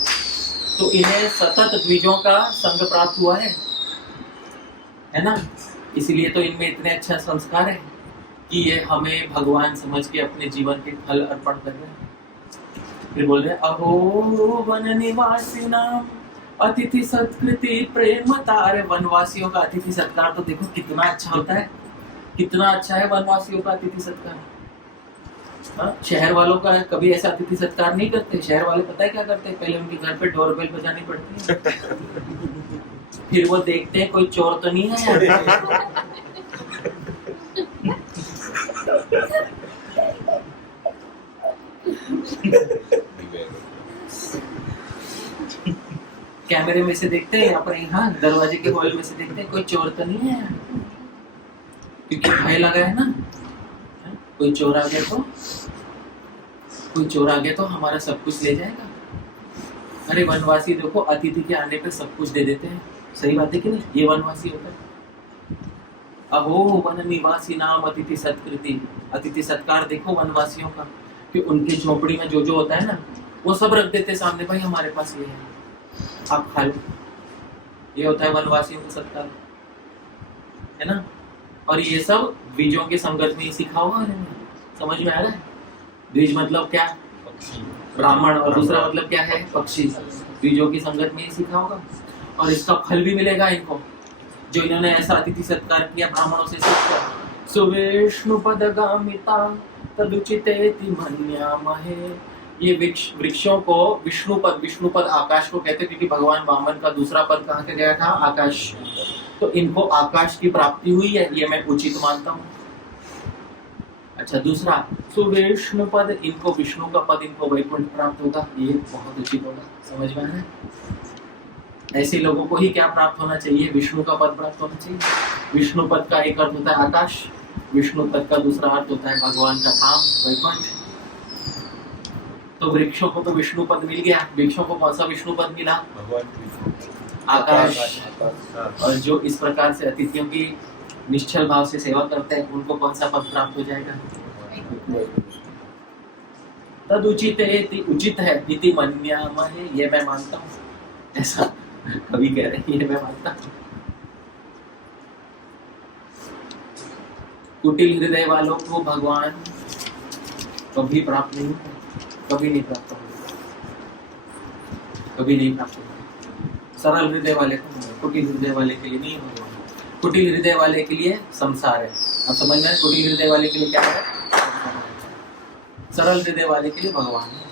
तो इन्हें सतत द्विजों का संग प्राप्त हुआ है ना? इसीलिए तो इनमें इतने अच्छा संस्कार है कि ये हमें भगवान समझ के अपने जीवन के फल अर्पण कर रहे हैं। फिर बोल रहे, अहो वन निवासिनाम अतिथि सत्कृति प्रेमता। अरे वनवासियों का अतिथि सत्कार तो देखो कितना अच्छा होता है, कितना अच्छा है वनवासियों का अतिथि सत्कार। हाँ, शहर वालों का कभी ऐसा अतिथि सत्कार नहीं करते। शहर वाले पता है क्या करते हैं? पहले उनके घर पे डोरबेल बजानी पड़ती है, फिर वो देखते हैं कोई चोर तो नहीं है यार। कैमरे में से देखते हैं, यहाँ पर, यहाँ दरवाजे के होल में से देखते हैं कोई चोर तो नहीं है यार, क्योंकि भय लगा है ना। कोई चोर आ गया तो हमारा सब कुछ ले जाएगा। अरे वनवासी देखो, अतिथि के आने पे सब कुछ दे देते हैं। सही बात है कि नहीं? ये वनवासी होता है। अहो वन निवासी नाम अतिथि सत्कृति। अतिथि सत्कार देखो वनवासियों का, कि उनके झोपड़ी में जो जो होता है ना, वो सब रख देते सामने, भाई हमारे पास ये है, आप खा लो। ये होता है वनवासियों का सत्कार, है ना। और ये सब बीजों की संगत में ही सीखा हुआ है, समझ में आ रहा है। बीज मतलब क्या, ब्राह्मण, और दूसरा मतलब क्या है, पक्षी। बीजों की संगत में ही सीखा होगा, और इसका फल भी मिलेगा इनको, जो इन्होंने ऐसा अतिथि सत्कार किया ब्राह्मणों से सीखकर। सुविष्णुपदगामिता तदुचितेति मन्यामहे। ये वृक्षों को विष्णुपद, विष्णुपद आकाश को कहते, क्योंकि भगवान वामन का दूसरा पद कहाँ से गया था, आकाश। तो इनको आकाश की प्राप्ति हुई है, ये मैं उचित मानता हूँ। अच्छा, दूसरा सुविष्णु पद, इनको विष्णु का पद, इनको वैकुंठ प्राप्त होगा, ये बहुत उचित होगा, समझ में है। ऐसे लोगों को ही क्या प्राप्त होना चाहिए, विष्णु का पद प्राप्त होना चाहिए। विष्णु पद का एक अर्थ होता है आकाश, विष्णु पद का दूसरा अर्थ होता है भगवान का धाम, वैकुंठ। तो वृक्षों को तो विष्णु पद मिल गया, वृक्षों को कौन सा विष्णु पद मिला, आकाश। और जो इस प्रकार से अतिथियों की निश्चल भाव से सेवा करते हैं, उनको कौन सा पद प्राप्त हो जाएगा, तद उचित है, उचित है, इति मन्यामहे, ये मैं मानता हूँ। ऐसा कवि कह रहे हैं, ये मैं मानता हूँ। कुटिल हृदय वालों को भगवान कभी प्राप्त नहीं होता, कभी नहीं प्राप्त होगा, कभी नहीं प्राप्त होगा। सरल हृदय वाले को, कुटिल हृदय वाले के लिए नहीं होगा। कुटिल हृदय वाले के लिए संसार है, अब समझना है। कुटिल हृदय वाले के लिए क्या है, सरल हृदय वाले के लिए भगवान है।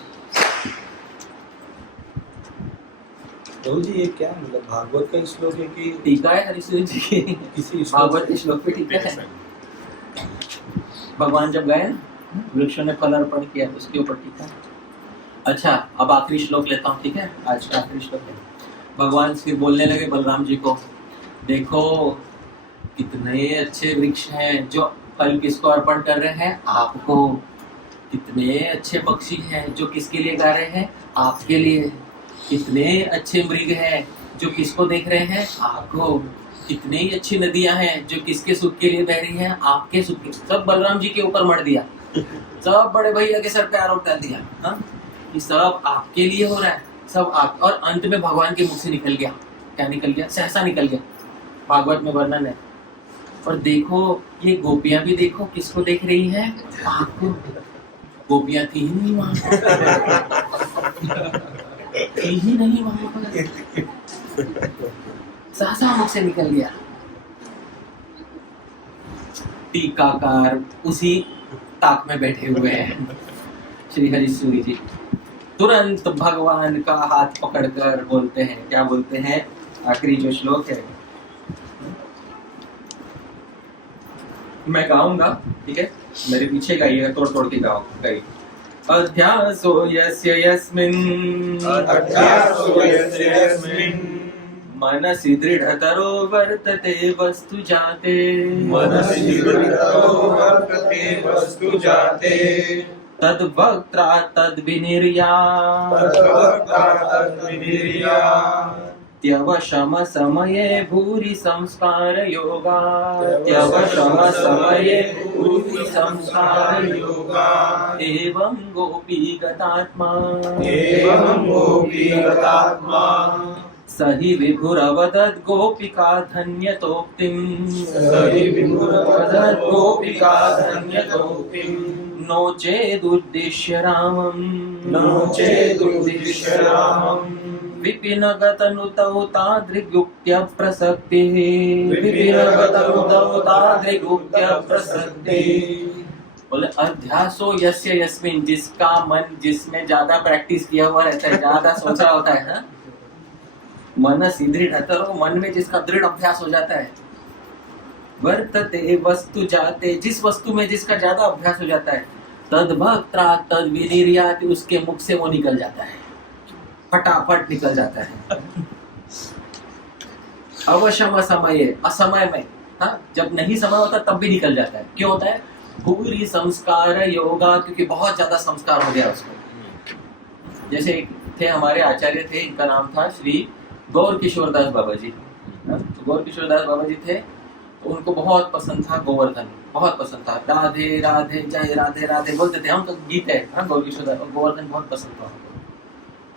प्रभु जी ये क्या मतलब भागवत का श्लोक है कि टीका है हरिश्चंद्र जी की, किसी भागवत के श्लोक पे टीका है। भगवान जब गए ना, वृक्षों ने फल अर्पण किया, उसके ऊपर टीका है। अच्छा, अब आखिरी श्लोक लेता हूँ, ठीक है, आज का आखिरी श्लोक है। भगवान फिर बोलने लगे बलराम जी को, देखो कितने अच्छे वृक्ष हैं जो फल किसको अर्पण कर रहे हैं, आपको। कितने अच्छे पक्षी हैं जो किसके लिए गा रहे हैं, आपके लिए। कितने अच्छे मृग हैं जो किसको देख रहे हैं, आपको। कितनी अच्छी नदियां हैं जो किसके सुख के लिए बह रही हैं, आपके सुख के। सब बलराम जी के ऊपर मर दिया, सब बड़े भैया के सर पे आरोप डाल दिया, हाँ, कि सब आपके लिए हो रहा है, सब आप। और अंत में भगवान के मुख से निकल गया, क्या निकल गया, सहसा निकल गया, भागवत में वर्णन है। और देखो ये गोपियां भी देखो किसको देख रही है, आपको। गोपियां थी ही नहीं वहां, थी ही नहीं वहां पर, सहसा मुख से निकल गया। टीकाकार उसी ताक में बैठे हुए हैं श्री हरिसूरी जी। तुरंत भगवान का हाथ पकड़कर बोलते हैं, क्या बोलते हैं, आखिरी जो श्लोक है मैं गाऊंगा, ठीक है, मेरे पीछे गाइएगा, तोड़ तोड़ के गाओ, गाइए। अध्यासो यस्य यस्मिन्, अध्यासो यस्य यस्मिन्, मनसि दृढतरो वर्तते वस्तु जाते, मनसि दृढतरो वर्तते वस्तु जाते, तद्वक्त्रा तद्विनिर्या, तद्वक्ता तद्विनिर्या, त्यवशम समये भूरि संस्कार योगा, त्यवशम समये भूरि संस्कार योगा, एवं गोपी गतात्मा, एवं गोपी गतात्मा, सहि विभुरवदत् गोपिका धन्यतोक्तिम्, सहि विभुरवदत् गोपिका धन्यतोक्तिम्, नो चेदुद्दिश्य रामम्, नो चेदुद्दिश्य रामम्, विपिनगतनुतौ तादृगुक्त्य प्रसक्तिः, विपिनगतनुतौ तादृगुक्त्य प्रसक्तिः। बोले अध्यासो यस्य यस्मिन्, जिसका मन जिसमें ज्यादा प्रैक्टिस किया हुआ रहता है, ज्यादा सोच रहा होता है, मनसि दृढतरो, मन में जिसका दृढ़ अभ्यास हो जाता है, वर्तते वस्तु जाते, जिस वस्तु में जिसका ज्यादा अभ्यास हो जाता है, तद्भक्त्रा तद्विनिर्याति, उसके मुख से वो निकल जाता है, फटाफट निकल जाता है। अवशम समय, असमय में, हाँ, जब नहीं समय होता तब भी निकल जाता है। क्यों होता है, भूरि संस्कार योगा, क्योंकि बहुत ज्यादा संस्कार हो गया उसको। जैसे एक थे हमारे आचार्य थे, इनका नाम था श्री गौर किशोर दास बाबा जी। तो गौर किशोर दास बाबा जी थे, तो उनको बहुत पसंद था गोवर्धन, बहुत पसंद था, राधे राधे जय राधे राधे बोलते थे, हम तो गीत है, हाँ, गौर किशोर दास, गोवर्धन बहुत पसंद था।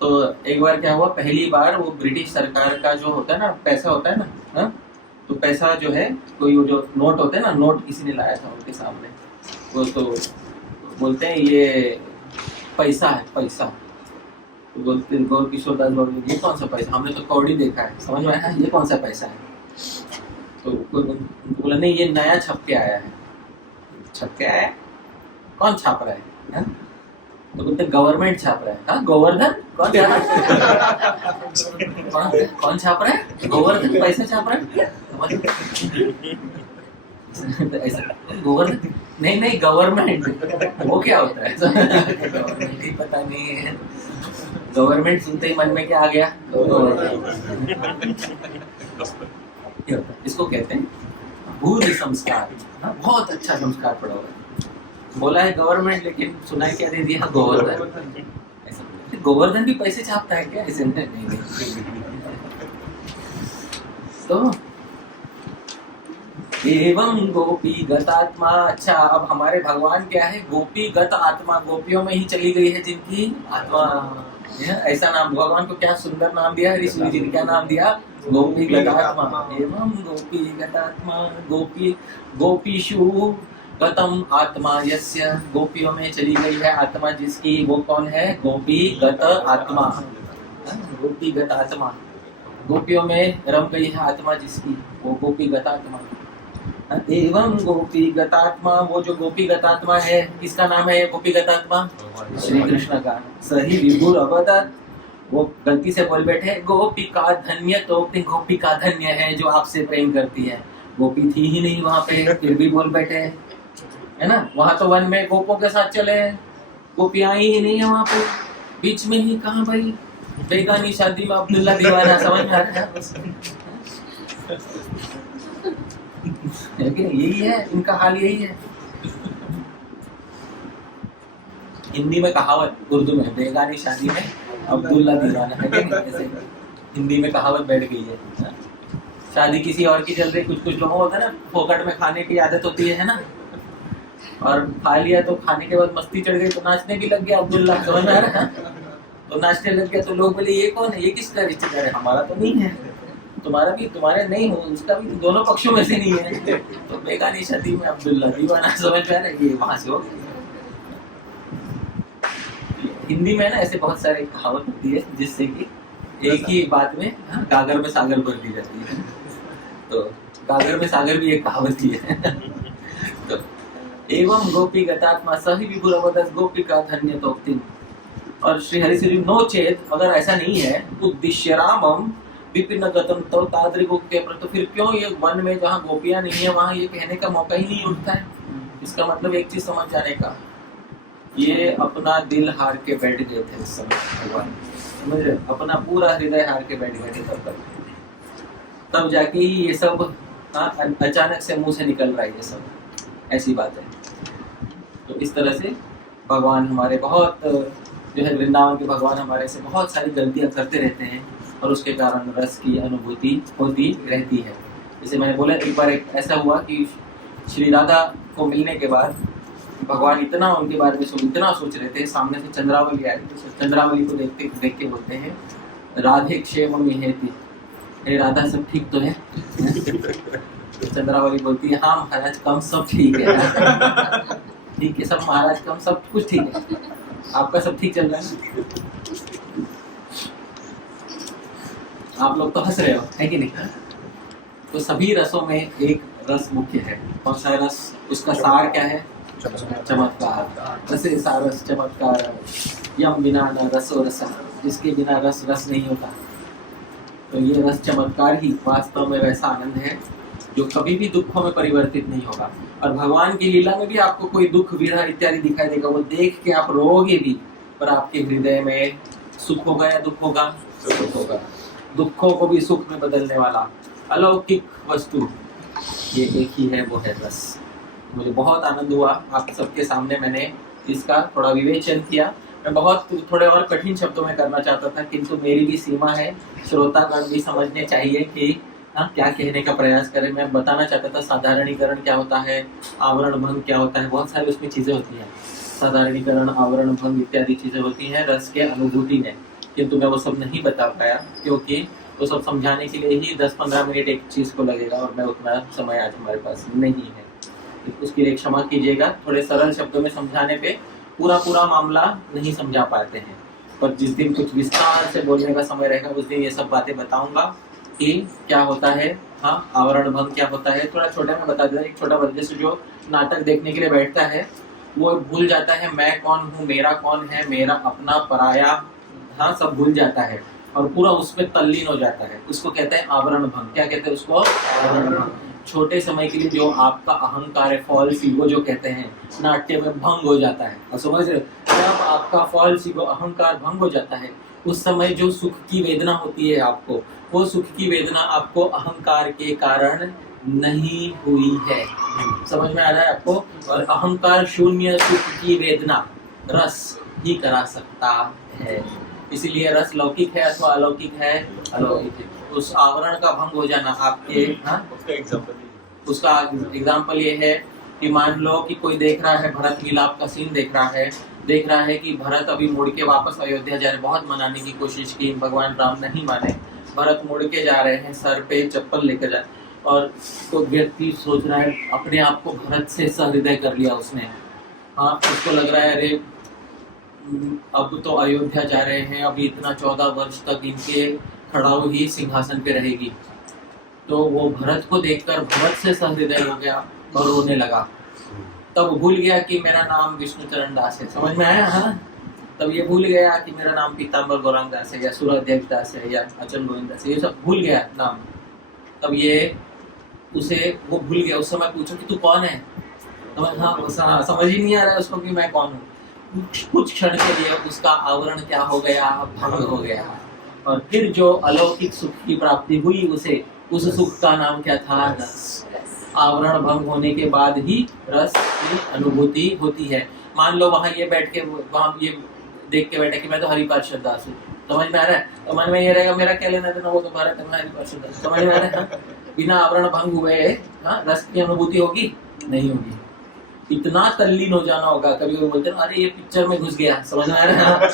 तो एक बार क्या हुआ, पहली बार वो ब्रिटिश सरकार का जो होता है ना, पैसा होता है ना, हाँ? तो पैसा जो है, कोई वो जो नोट होते हैं ना, नोट किसी ने लाया था उनके सामने, वो तो बोलते हैं ये पैसा है, पैसा। तो बोलते गौर किशोर दास बोलते ये कौन सा पैसा, हमने तो कौड़ी देखा है, समझ में आया, ये कौन सा पैसा है। तो उनको बोला नहीं, ये नया छप के आया है। छप के आया, कौन छाप रहा है, हा? तो बोलते गवर्नमेंट छाप रहा है। हाँ, गोवर्धन कौन छाप रहा है? कौन छाप रहा है? गोवर्धन पैसे छाप रहा है। तो ऐसा गोवर्धन नहीं, गवर्नमेंट वो क्या होता है? गवर्नमेंट ही पता नहीं है। गवर्नमेंट सुनते ही मन में क्या आ गया? इसको कहते हैं भूल संस्कार। बहुत अच्छा संस्कार पड़ा हुआ है। बोला है गवर्नमेंट, लेकिन सुनाई क्या दे दिया? गोवर्धन। ऐसा गोवर्धन भी पैसे छापता है क्या? ऐसे नहीं। तो एवं गोपी गतात्मा। अच्छा, अब हमारे भगवान क्या है? गोपी गत आत्मा, गोपियों में ही चली गई है जिनकी आत्मा। ऐसा नाम भगवान को क्या सुंदर नाम दिया है ऋषि जी ने, क्या नाम दिया? गोपी गतात्मा। एवं गोपी गतात्मा, गोपी गोपीषु गतम आत्मा यस्य, गोपियों में चली गई है आत्मा जिसकी, वो कौन है? गोपी गत आत्मा। गोपी गत आत्मा, गोपियों में रम गई है आत्मा जिसकी, वो गोपी गत आत्मा। एवं गोपी गतात्मा, वो जो गोपी गतात्मा है, किसका नाम है गोपी गतात्मा? श्री कृष्ण का। सही विभुर अवदत, वो गलती से बोल बैठे गोपिका धन्य, तो गोपिका धन्य है जो आपसे प्रेम करती है। गोपी थी ही नहीं वहां पे, फिर भी बोल बैठे, है ना? वहां तो वन में गोपों के साथ चले, गोपियां ही नहीं है वहां पे, बीच में ही कहाँ भाई? बेगानी शादी में अब्दुल्ला दीवाना, समझ में आ रहा है? लेकिन यही है, इनका हाल यही है। हिंदी में कहावत, उर्दू में बेगानी शादी में अब्दुल्ला दीवाना, है कि नहीं? ऐसे हिंदी में कहावत बैठ गई है। शादी किसी और की चल रही, कुछ लोगों को होता है ना, फोकट में खाने की आदत होती है ना, और खा लिया तो खाने के बाद मस्ती चढ़ गई तो नाचने भी लग गया अब्दुल्ला, समझ में आ रहा है? तो नाचने लग गया तो लोग बोले ये कौन है, ये किसका रिश्तेदार है? हमारा तो नहीं है, तुम्हारा भी, तुम्हारे नहीं हो, उसका भी, दोनों पक्षों में से नहीं है। तो बेगानी शादी में अब्दुल्ला दीवाना, समझ में आ रहा है? ये वहां से हो। हिंदी में ना ऐसे बहुत सारे कहावत होती है जिससे कि एक ही बात में गागर में सागर भर दी जाती है। तो गागर में सागर भी एक कहावत ही है। तो एवं गोपी गतात्मा सही विभुरवदस गोपिका धन्य तोक्तिम। और श्री हरि श्री नो चेत, अगर ऐसा नहीं है, उद्देश्य रामम विपिन गतम तो ताद्रिक के, तो फिर क्यों ये वन में जहाँ गोपियां नहीं है वहां ये कहने का मौका ही नहीं उठता है? इसका मतलब एक चीज समझ जाने का, ये अपना दिल हार के बैठ गए थे उस समय भगवान, समझ रहे? अपना पूरा हृदय हार के बैठ गए थे तब जाके ही ये सब अचानक से मुंह से निकल रहा है ये सब, ऐसी बात है। तो इस तरह से भगवान हमारे बहुत, जो है वृंदावन के भगवान हमारे से बहुत सारी गलतियां करते रहते हैं, और उसके कारण रस की अनुभूति होती रहती है। जैसे मैंने बोला, एक बार एक ऐसा हुआ कि श्री राधा को मिलने के बाद भगवान इतना उनके बारे में इतना सोच रहे थे, सामने से चंद्रावली आई, तो चंद्रावली को देख के बोलते हैं राधे क्षेम हेती, हे राधा सब ठीक तो है? तो चंद्रावली बोलती है हाँ महाराज, कम सब ठीक है। ठीक है सब महाराज, कम सब कुछ ठीक है, आपका सब ठीक चल रहा है? आप लोग तो हंस रहे हो, है कि नहीं? तो सभी रसों में एक रस मुख्य है, कौन सा रस? उसका सार क्या है? चमत्कार। रसे सारस चमत्कार, यम बिना न रसो रस, जिसके बिना रस रस नहीं होता। तो ये रस चमत्कार ही वास्तव में वैसा आनंद है जो कभी भी दुखों में परिवर्तित नहीं होगा। और भगवान की लीला में भी आपको कोई दुख विरह इत्यादि दिखाई देगा, वो देख के आप रोओगे भी, पर आपके हृदय में सुख होगा या दुख होगा? सुख होगा। दुखों को भी सुख में बदलने वाला अलौकिक वस्तु ये एक ही है, वो है रस। मुझे बहुत आनंद हुआ, आप सबके सामने मैंने इसका थोड़ा विवेचन किया। मैं बहुत थोड़े और कठिन शब्दों में करना चाहता था, किंतु मेरी भी सीमा है, श्रोतागण भी समझने चाहिए कि क्या कहने का प्रयास करें। मैं बताना चाहता था साधारणीकरण क्या होता है, आवरण भंग क्या होता है, बहुत सारी उसमें चीजें होती हैं। साधारणीकरण, आवरण भंग इत्यादि चीजें होती हैं रस के अनुभूति में। किंतु मैं वो सब नहीं बता पाया क्योंकि वो सब समझाने के लिए ही 10-15 मिनट एक चीज़ को लगेगा और मैं उतना समय आज हमारे पास नहीं है। उसके लिए क्षमा कीजिएगा, थोड़े सरल शब्दों में समझाने पे पूरा मामला नहीं समझा पाते हैं, पर जिस दिन कुछ विस्तार से बोलने का समय रहेगा उस दिन ये सब बातें बताऊंगा कि क्या होता है। हाँ, आवरण भंग क्या होता है थोड़ा छोटा में बता देता। एक छोटा बच्चा जैसे जो नाटक देखने के लिए बैठता है वो भूल जाता है मैं कौन हूँ, मेरा कौन है, मेरा अपना पराया, हाँ सब भूल जाता है और पूरा उसमें तल्लीन हो जाता है। उसको कहते हैं आवरण भंग। क्या कहते हैं उसको? आवरण भंग। छोटे समय के लिए जो आपका अहंकार है, फॉल्स ईगो जो कहते हैं, नाट्य में भंग हो जाता है। और समझ रहे हो, जब आपका फॉल्स ईगो अहंकार भंग हो जाता है उस समय जो सुख की वेदना होती है आपको, वो सुख की वेदना आपको अहंकार के कारण नहीं हुई है। समझ में आ रहा है आपको? और अहंकार शून्य सुख की वेदना रस ही करा सकता है। इसीलिए रस लौकिक है अथवा अलौकिक है, अलौकिक है। उस आवरण का भंग हो जाना आपके, हाँ उसका एग्जाम्पल ये है कि मान लो कि कोई देख रहा है, भरत मिलाप का सीन देख रहा है कि भरत अभी मुड़ के वापस अयोध्या जा रहे, बहुत मनाने की कोशिश की, भगवान राम नहीं माने, भरत मुड़ के जा रहे हैं, सर पे चप्पल लेकर जा, और तो व्यक्ति सोच रहा है अपने आप को भरत से सहृदय कर लिया उसने। हाँ, उसको लग रहा है अरे अब तो अयोध्या जा रहे हैं, अभी इतना 14 वर्ष तक इनके खड़ाऊ ही सिंहासन पे रहेगी। तो वो भरत को देखकर भरत से सहृदय हो गया और रोने लगा। तब भूल गया कि मेरा नाम विष्णु चरण दास है। समझ में आया? हाँ, तब ये भूल गया कि मेरा नाम पीताम्बर गौरांग दास है या सूर्यदेव दास है या अचल गोविंद दास है, ये सब भूल गया नाम। तब ये उसे वो भूल गया। उस समय पूछो कि तू कौन है, तो हाँ समझ ही नहीं आ रहा है उसको कि मैं कौन हूँ। कुछ क्षण के लिए उसका आवरण क्या हो गया, भंग हो गया। और फिर जो अलौकिक सुख की प्राप्ति हुई उसे, उस सुख का नाम क्या था? रस। आवरण भंग होने के बाद ही रस की अनुभूति होती है। मान लो वहां ये बैठ के, वहां ये देख के बैठे कि मैं तो हरि पार्षद दास हूँ, समझ में आ रहा है? तो मन में ये रहेगा मेरा क्या लेना देना, वो तो भारत है, मैं हरि पार्षद दास। समझ में आ रहा है? बिना आवरण भंग हुए हाँ रस की अनुभूति होगी? नहीं होगी। इतना तल्लीन हो जाना होगा। कभी वो बोलते हैं अरे ये पिक्चर में घुस गया। समझ में आ रहा है?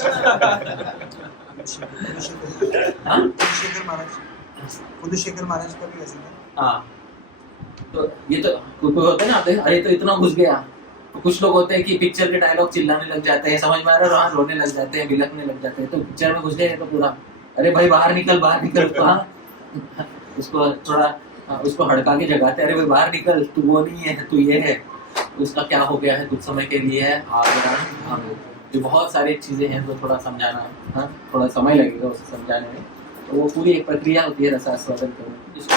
कुलशेखर महाराज का भी ऐसा था। हाँ, तो ये तो कोई होता है ना, अरे तो इतना घुस गया। तो कुछ लोग होते हैं कि पिक्चर के डायलॉग चिल्लाने लग जाते हैं, समझ में आ रहा है, रोने लग जाते हैं, बिलखने लग जाते हैं। तो पिक्चर में घुस गए तो पूरा अरे भाई बाहर निकल उसको थोड़ा उसको हड़का के जगाते, अरे भाई बाहर निकल, तू वो नहीं है, तू ये है। उसका क्या हो गया है कुछ समय के लिए आवरण। जो बहुत सारी चीजें हैं तो थोड़ा समझाना, हाँ थोड़ा समय लगेगा उसे समझाने में। तो वो पूरी एक प्रक्रिया होती है रसास्वादन करने, जिसको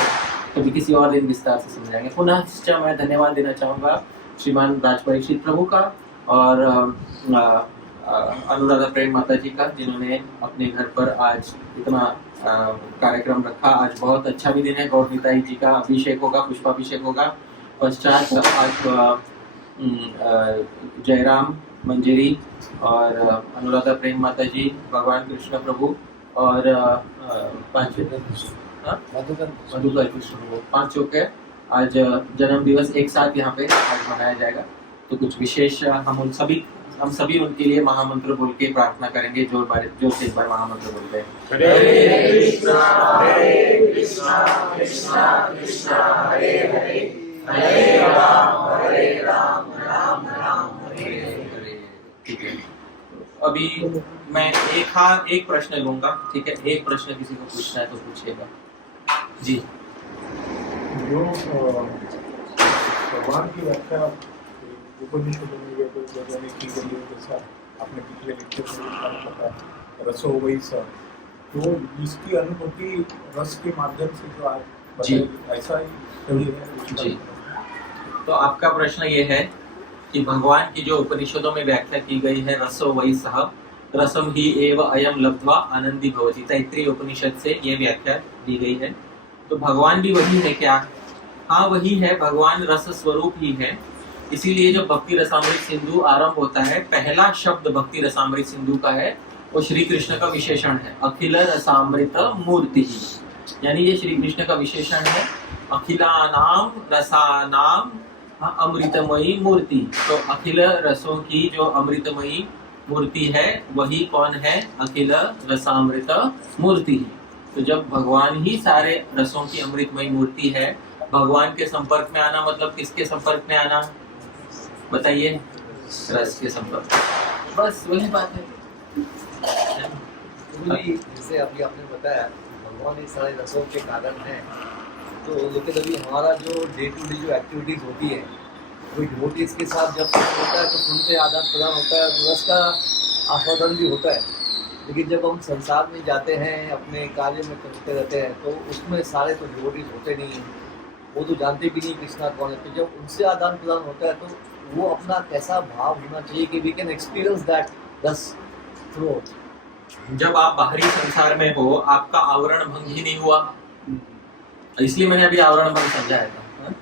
कभी किसी और दिन विस्तार से समझाएंगे। पुनः मैं धन्यवाद देना चाहूँगा श्रीमान राज परीक्षित प्रभु का और अनुराधा प्रेम माता जी का, जिन्होंने अपने घर पर आज इतना कार्यक्रम रखा। आज बहुत अच्छा भी दिन है। गौरनीताई जी का अभिषेक होगा, पुष्पाभिषेक होगा। पश्चात आज जयराम मंजरी और अनुराधा प्रेम माता जी, भगवान कृष्ण प्रभु और मधुकर कृष्ण प्रभु, पांचों के आज जन्म दिवस एक साथ यहाँ पे आज मनाया जाएगा। तो कुछ विशेष हम सभी उनके लिए महामंत्र बोल के प्रार्थना करेंगे। जो से एक बार महामंत्र बोलते हैं, हरे कृष्णा कृष्णा कृष्णा हरे हरे, हरे राम राम राम हरे हरे। ठीक है, अभी मैं एक प्रश्न लूंगा, ठीक है? एक प्रश्न किसी को पूछना है तो पूछेगा जी। जो भगवान की व्याख्या उपनिषदों में या कोई जगह में की गई है, जैसा आपने पिछले लेक्चर में बताया रसो वही सा, तो इसकी अनुभूति रस के माध्यम से जो आज बताई, ऐसा ही है जी। तो आपका प्रश्न ये है कि भगवान की जो उपनिषदों में व्याख्या की गई है रसो वही सह रसम ही एव अयम लब्ध्वा आनंदी भवति, तैत्रीय उपनिषद से ये व्याख्या दी गई है। तो भगवान भी वही है क्या? हाँ वही है, भगवान रस स्वरूप ही है। इसीलिए जब भक्ति रसामृत सिंधु आरंभ होता है, पहला शब्द भक्ति रसामृत सिंधु का है, वो श्री कृष्ण का विशेषण है, अखिल रसामृत मूर्ति। यानी ये श्री कृष्ण का विशेषण है, अखिलानाम रसानाम अमृतमयी मूर्ति। तो अखिल रसों की जो अमृतमयी मूर्ति है वही कौन है? अखिल रसामृत मूर्ति। तो जब भगवान ही सारे रसों की अमृतमयी मूर्ति है, भगवान के संपर्क में आना मतलब किसके संपर्क में आना? बताइए, रस के संपर्क। बस वही बात है। जैसे अभी आपने बताया भगवान ये सारे रसों के कारण है, तो लेकिन अभी हमारा जो डे टू डे जो एक्टिविटीज होती है, कोई डिवोटीज के साथ जब होता है तो सुनते आदान प्रदान होता है, तो रस का आस्वादन भी होता है। लेकिन जब हम संसार में जाते हैं, अपने कार्य में करते रहते हैं, तो उसमें सारे तो डिवोटीज होते नहीं हैं, वो तो जानते भी नहीं कृष्णा कौन है। तो जब उनसे आदान प्रदान होता है तो वो अपना कैसा भाव होना चाहिए कि वी कैन एक्सपीरियंस दैट रस थ्रू। जब आप बाहरी संसार में हो, आपका आवरण भंग ही नहीं हुआ, इसलिए मैंने अभी आवरण भंग समझाया था।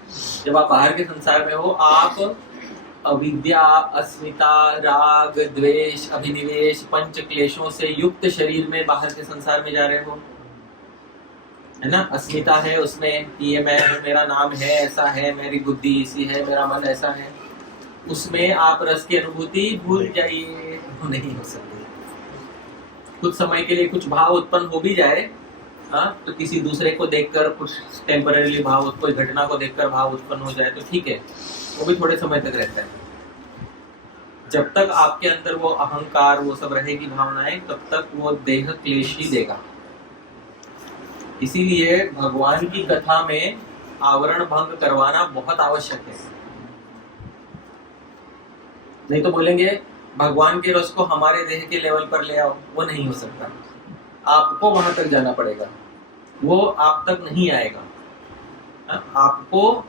जब आप बाहर के संसार में हो, आप अविद्या, अस्मिता, राग, द्वेष, अभिनिवेश, पंच क्लेशों से युक्त शरीर में बाहर के संसार में जा रहे हो, है ना? अस्मिता है, उसमें ये मैं, मेरा नाम है, ऐसा है, मेरी बुद्धि ऐसी है, मेरा मन ऐसा है, उसमें आप रस की अनुभूति भूल जाइए, नहीं हो सकती। कुछ समय के लिए कुछ भाव उत्पन्न हो भी जाए, तो किसी दूसरे को देखकर कुछ टेम्पररीली भाव, कोई घटना को देखकर भाव उत्पन्न हो जाए तो ठीक है, वो भी थोड़े समय तक रहता है। जब तक आपके अंदर वो अहंकार, वो सब रहेगी भावनाएं, तब तक वो देह क्लेश ही देगा। इसीलिए भगवान की कथा में आवरण भंग करवाना बहुत आवश्यक है। नहीं तो बोलेंगे भगवान के रस को हमारे देह के लेवल पर ले आओ, वो नहीं हो सकता। आपको वहां तक जाना पड़ेगा, वो आप तक नहीं आएगा। आपको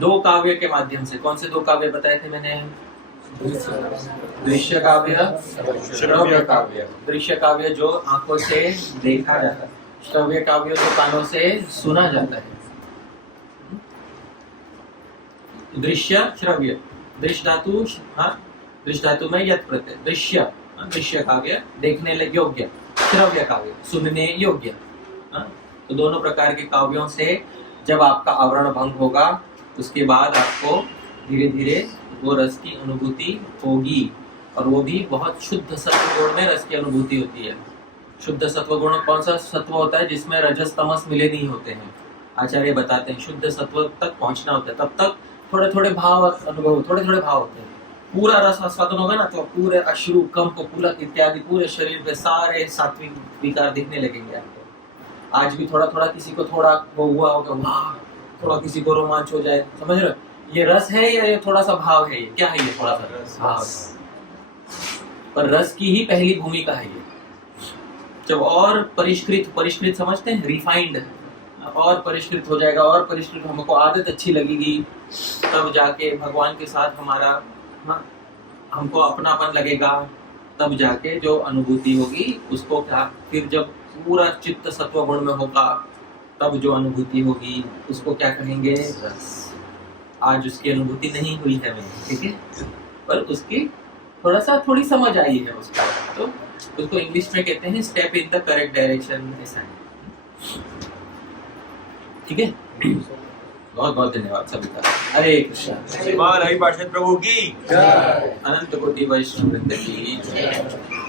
दो काव्य के माध्यम से, कौन से दो काव्य बताए थे मैंने? दृश्य काव्य, श्रव्य काव्य। दृश्य काव्य जो आंखों से देखा जाता है, श्रव्य काव्य जो कानों से सुना जाता है। दृश्य श्रव्य, दृश्य धातु, दृश्य धातु में यत् प्रत्यय, दृश्य, दृश्य काव्य देखने योग्य, श्रव्य काव्य सुनने योग्य। तो दोनों प्रकार के काव्यों से जब आपका आवरण भंग होगा, उसके बाद आपको धीरे धीरे वो रस की अनुभूति होगी, और वो भी बहुत शुद्ध सत्व गुण में रस की अनुभूति होती है। शुद्ध सत्व गुण कौन सा सत्व होता है? जिसमें रजस तमस मिले नहीं होते हैं। आचार्य बताते हैं शुद्ध सत्व तक पहुंचना होता है, तब तक थोड़े थोड़े भाव अनुभव, थोड़े थोड़े भाव होते हैं। पूरा रस आस्वादन होगा ना, तो पूरे अश्रु, कंप, पुलक इत्यादि पूरे शरीर पे सारे सात्विक विकार दिखने लगेंगे आपको। आज भी थोड़ा थोड़ा किसी को थोड़ा वो हुआ होगा, वाह, थोड़ा किसी को रोमांच हो जाए, समझ रहे हो? ये रस है या ये थोड़ा सा भाव है? ये क्या है? ये थोड़ा सा भाव। पर रस की ही पहली भूमिका है ये। जब और परिष्कृत समझते हैं, रिफाइंड, और परिष्कृत हो जाएगा, और परिष्कृत, हमको आदत अच्छी लगेगी, तब जाके भगवान के साथ हमारा हमको अपनापन लगेगा, तब जाके जो अनुभूति होगी उसको क्या, फिर जब पूरा चित्त सत्व गुण में होगा, तब जो अनुभूति होगी उसको क्या कहेंगे? रस। आज उसकी अनुभूति नहीं हुई है हमें, ठीक है, पर उसकी थोड़ी समझ आई है उसका, तो उसको इंग्लिश में कहते हैं step in the correct direction. ठीक है, बहुत बहुत धन्यवाद सभी का। हरे कृष्णा। श्रीमान हरि पार्षद प्रभु की जय। अनंत कोटि वैष्णव वृंद की जय।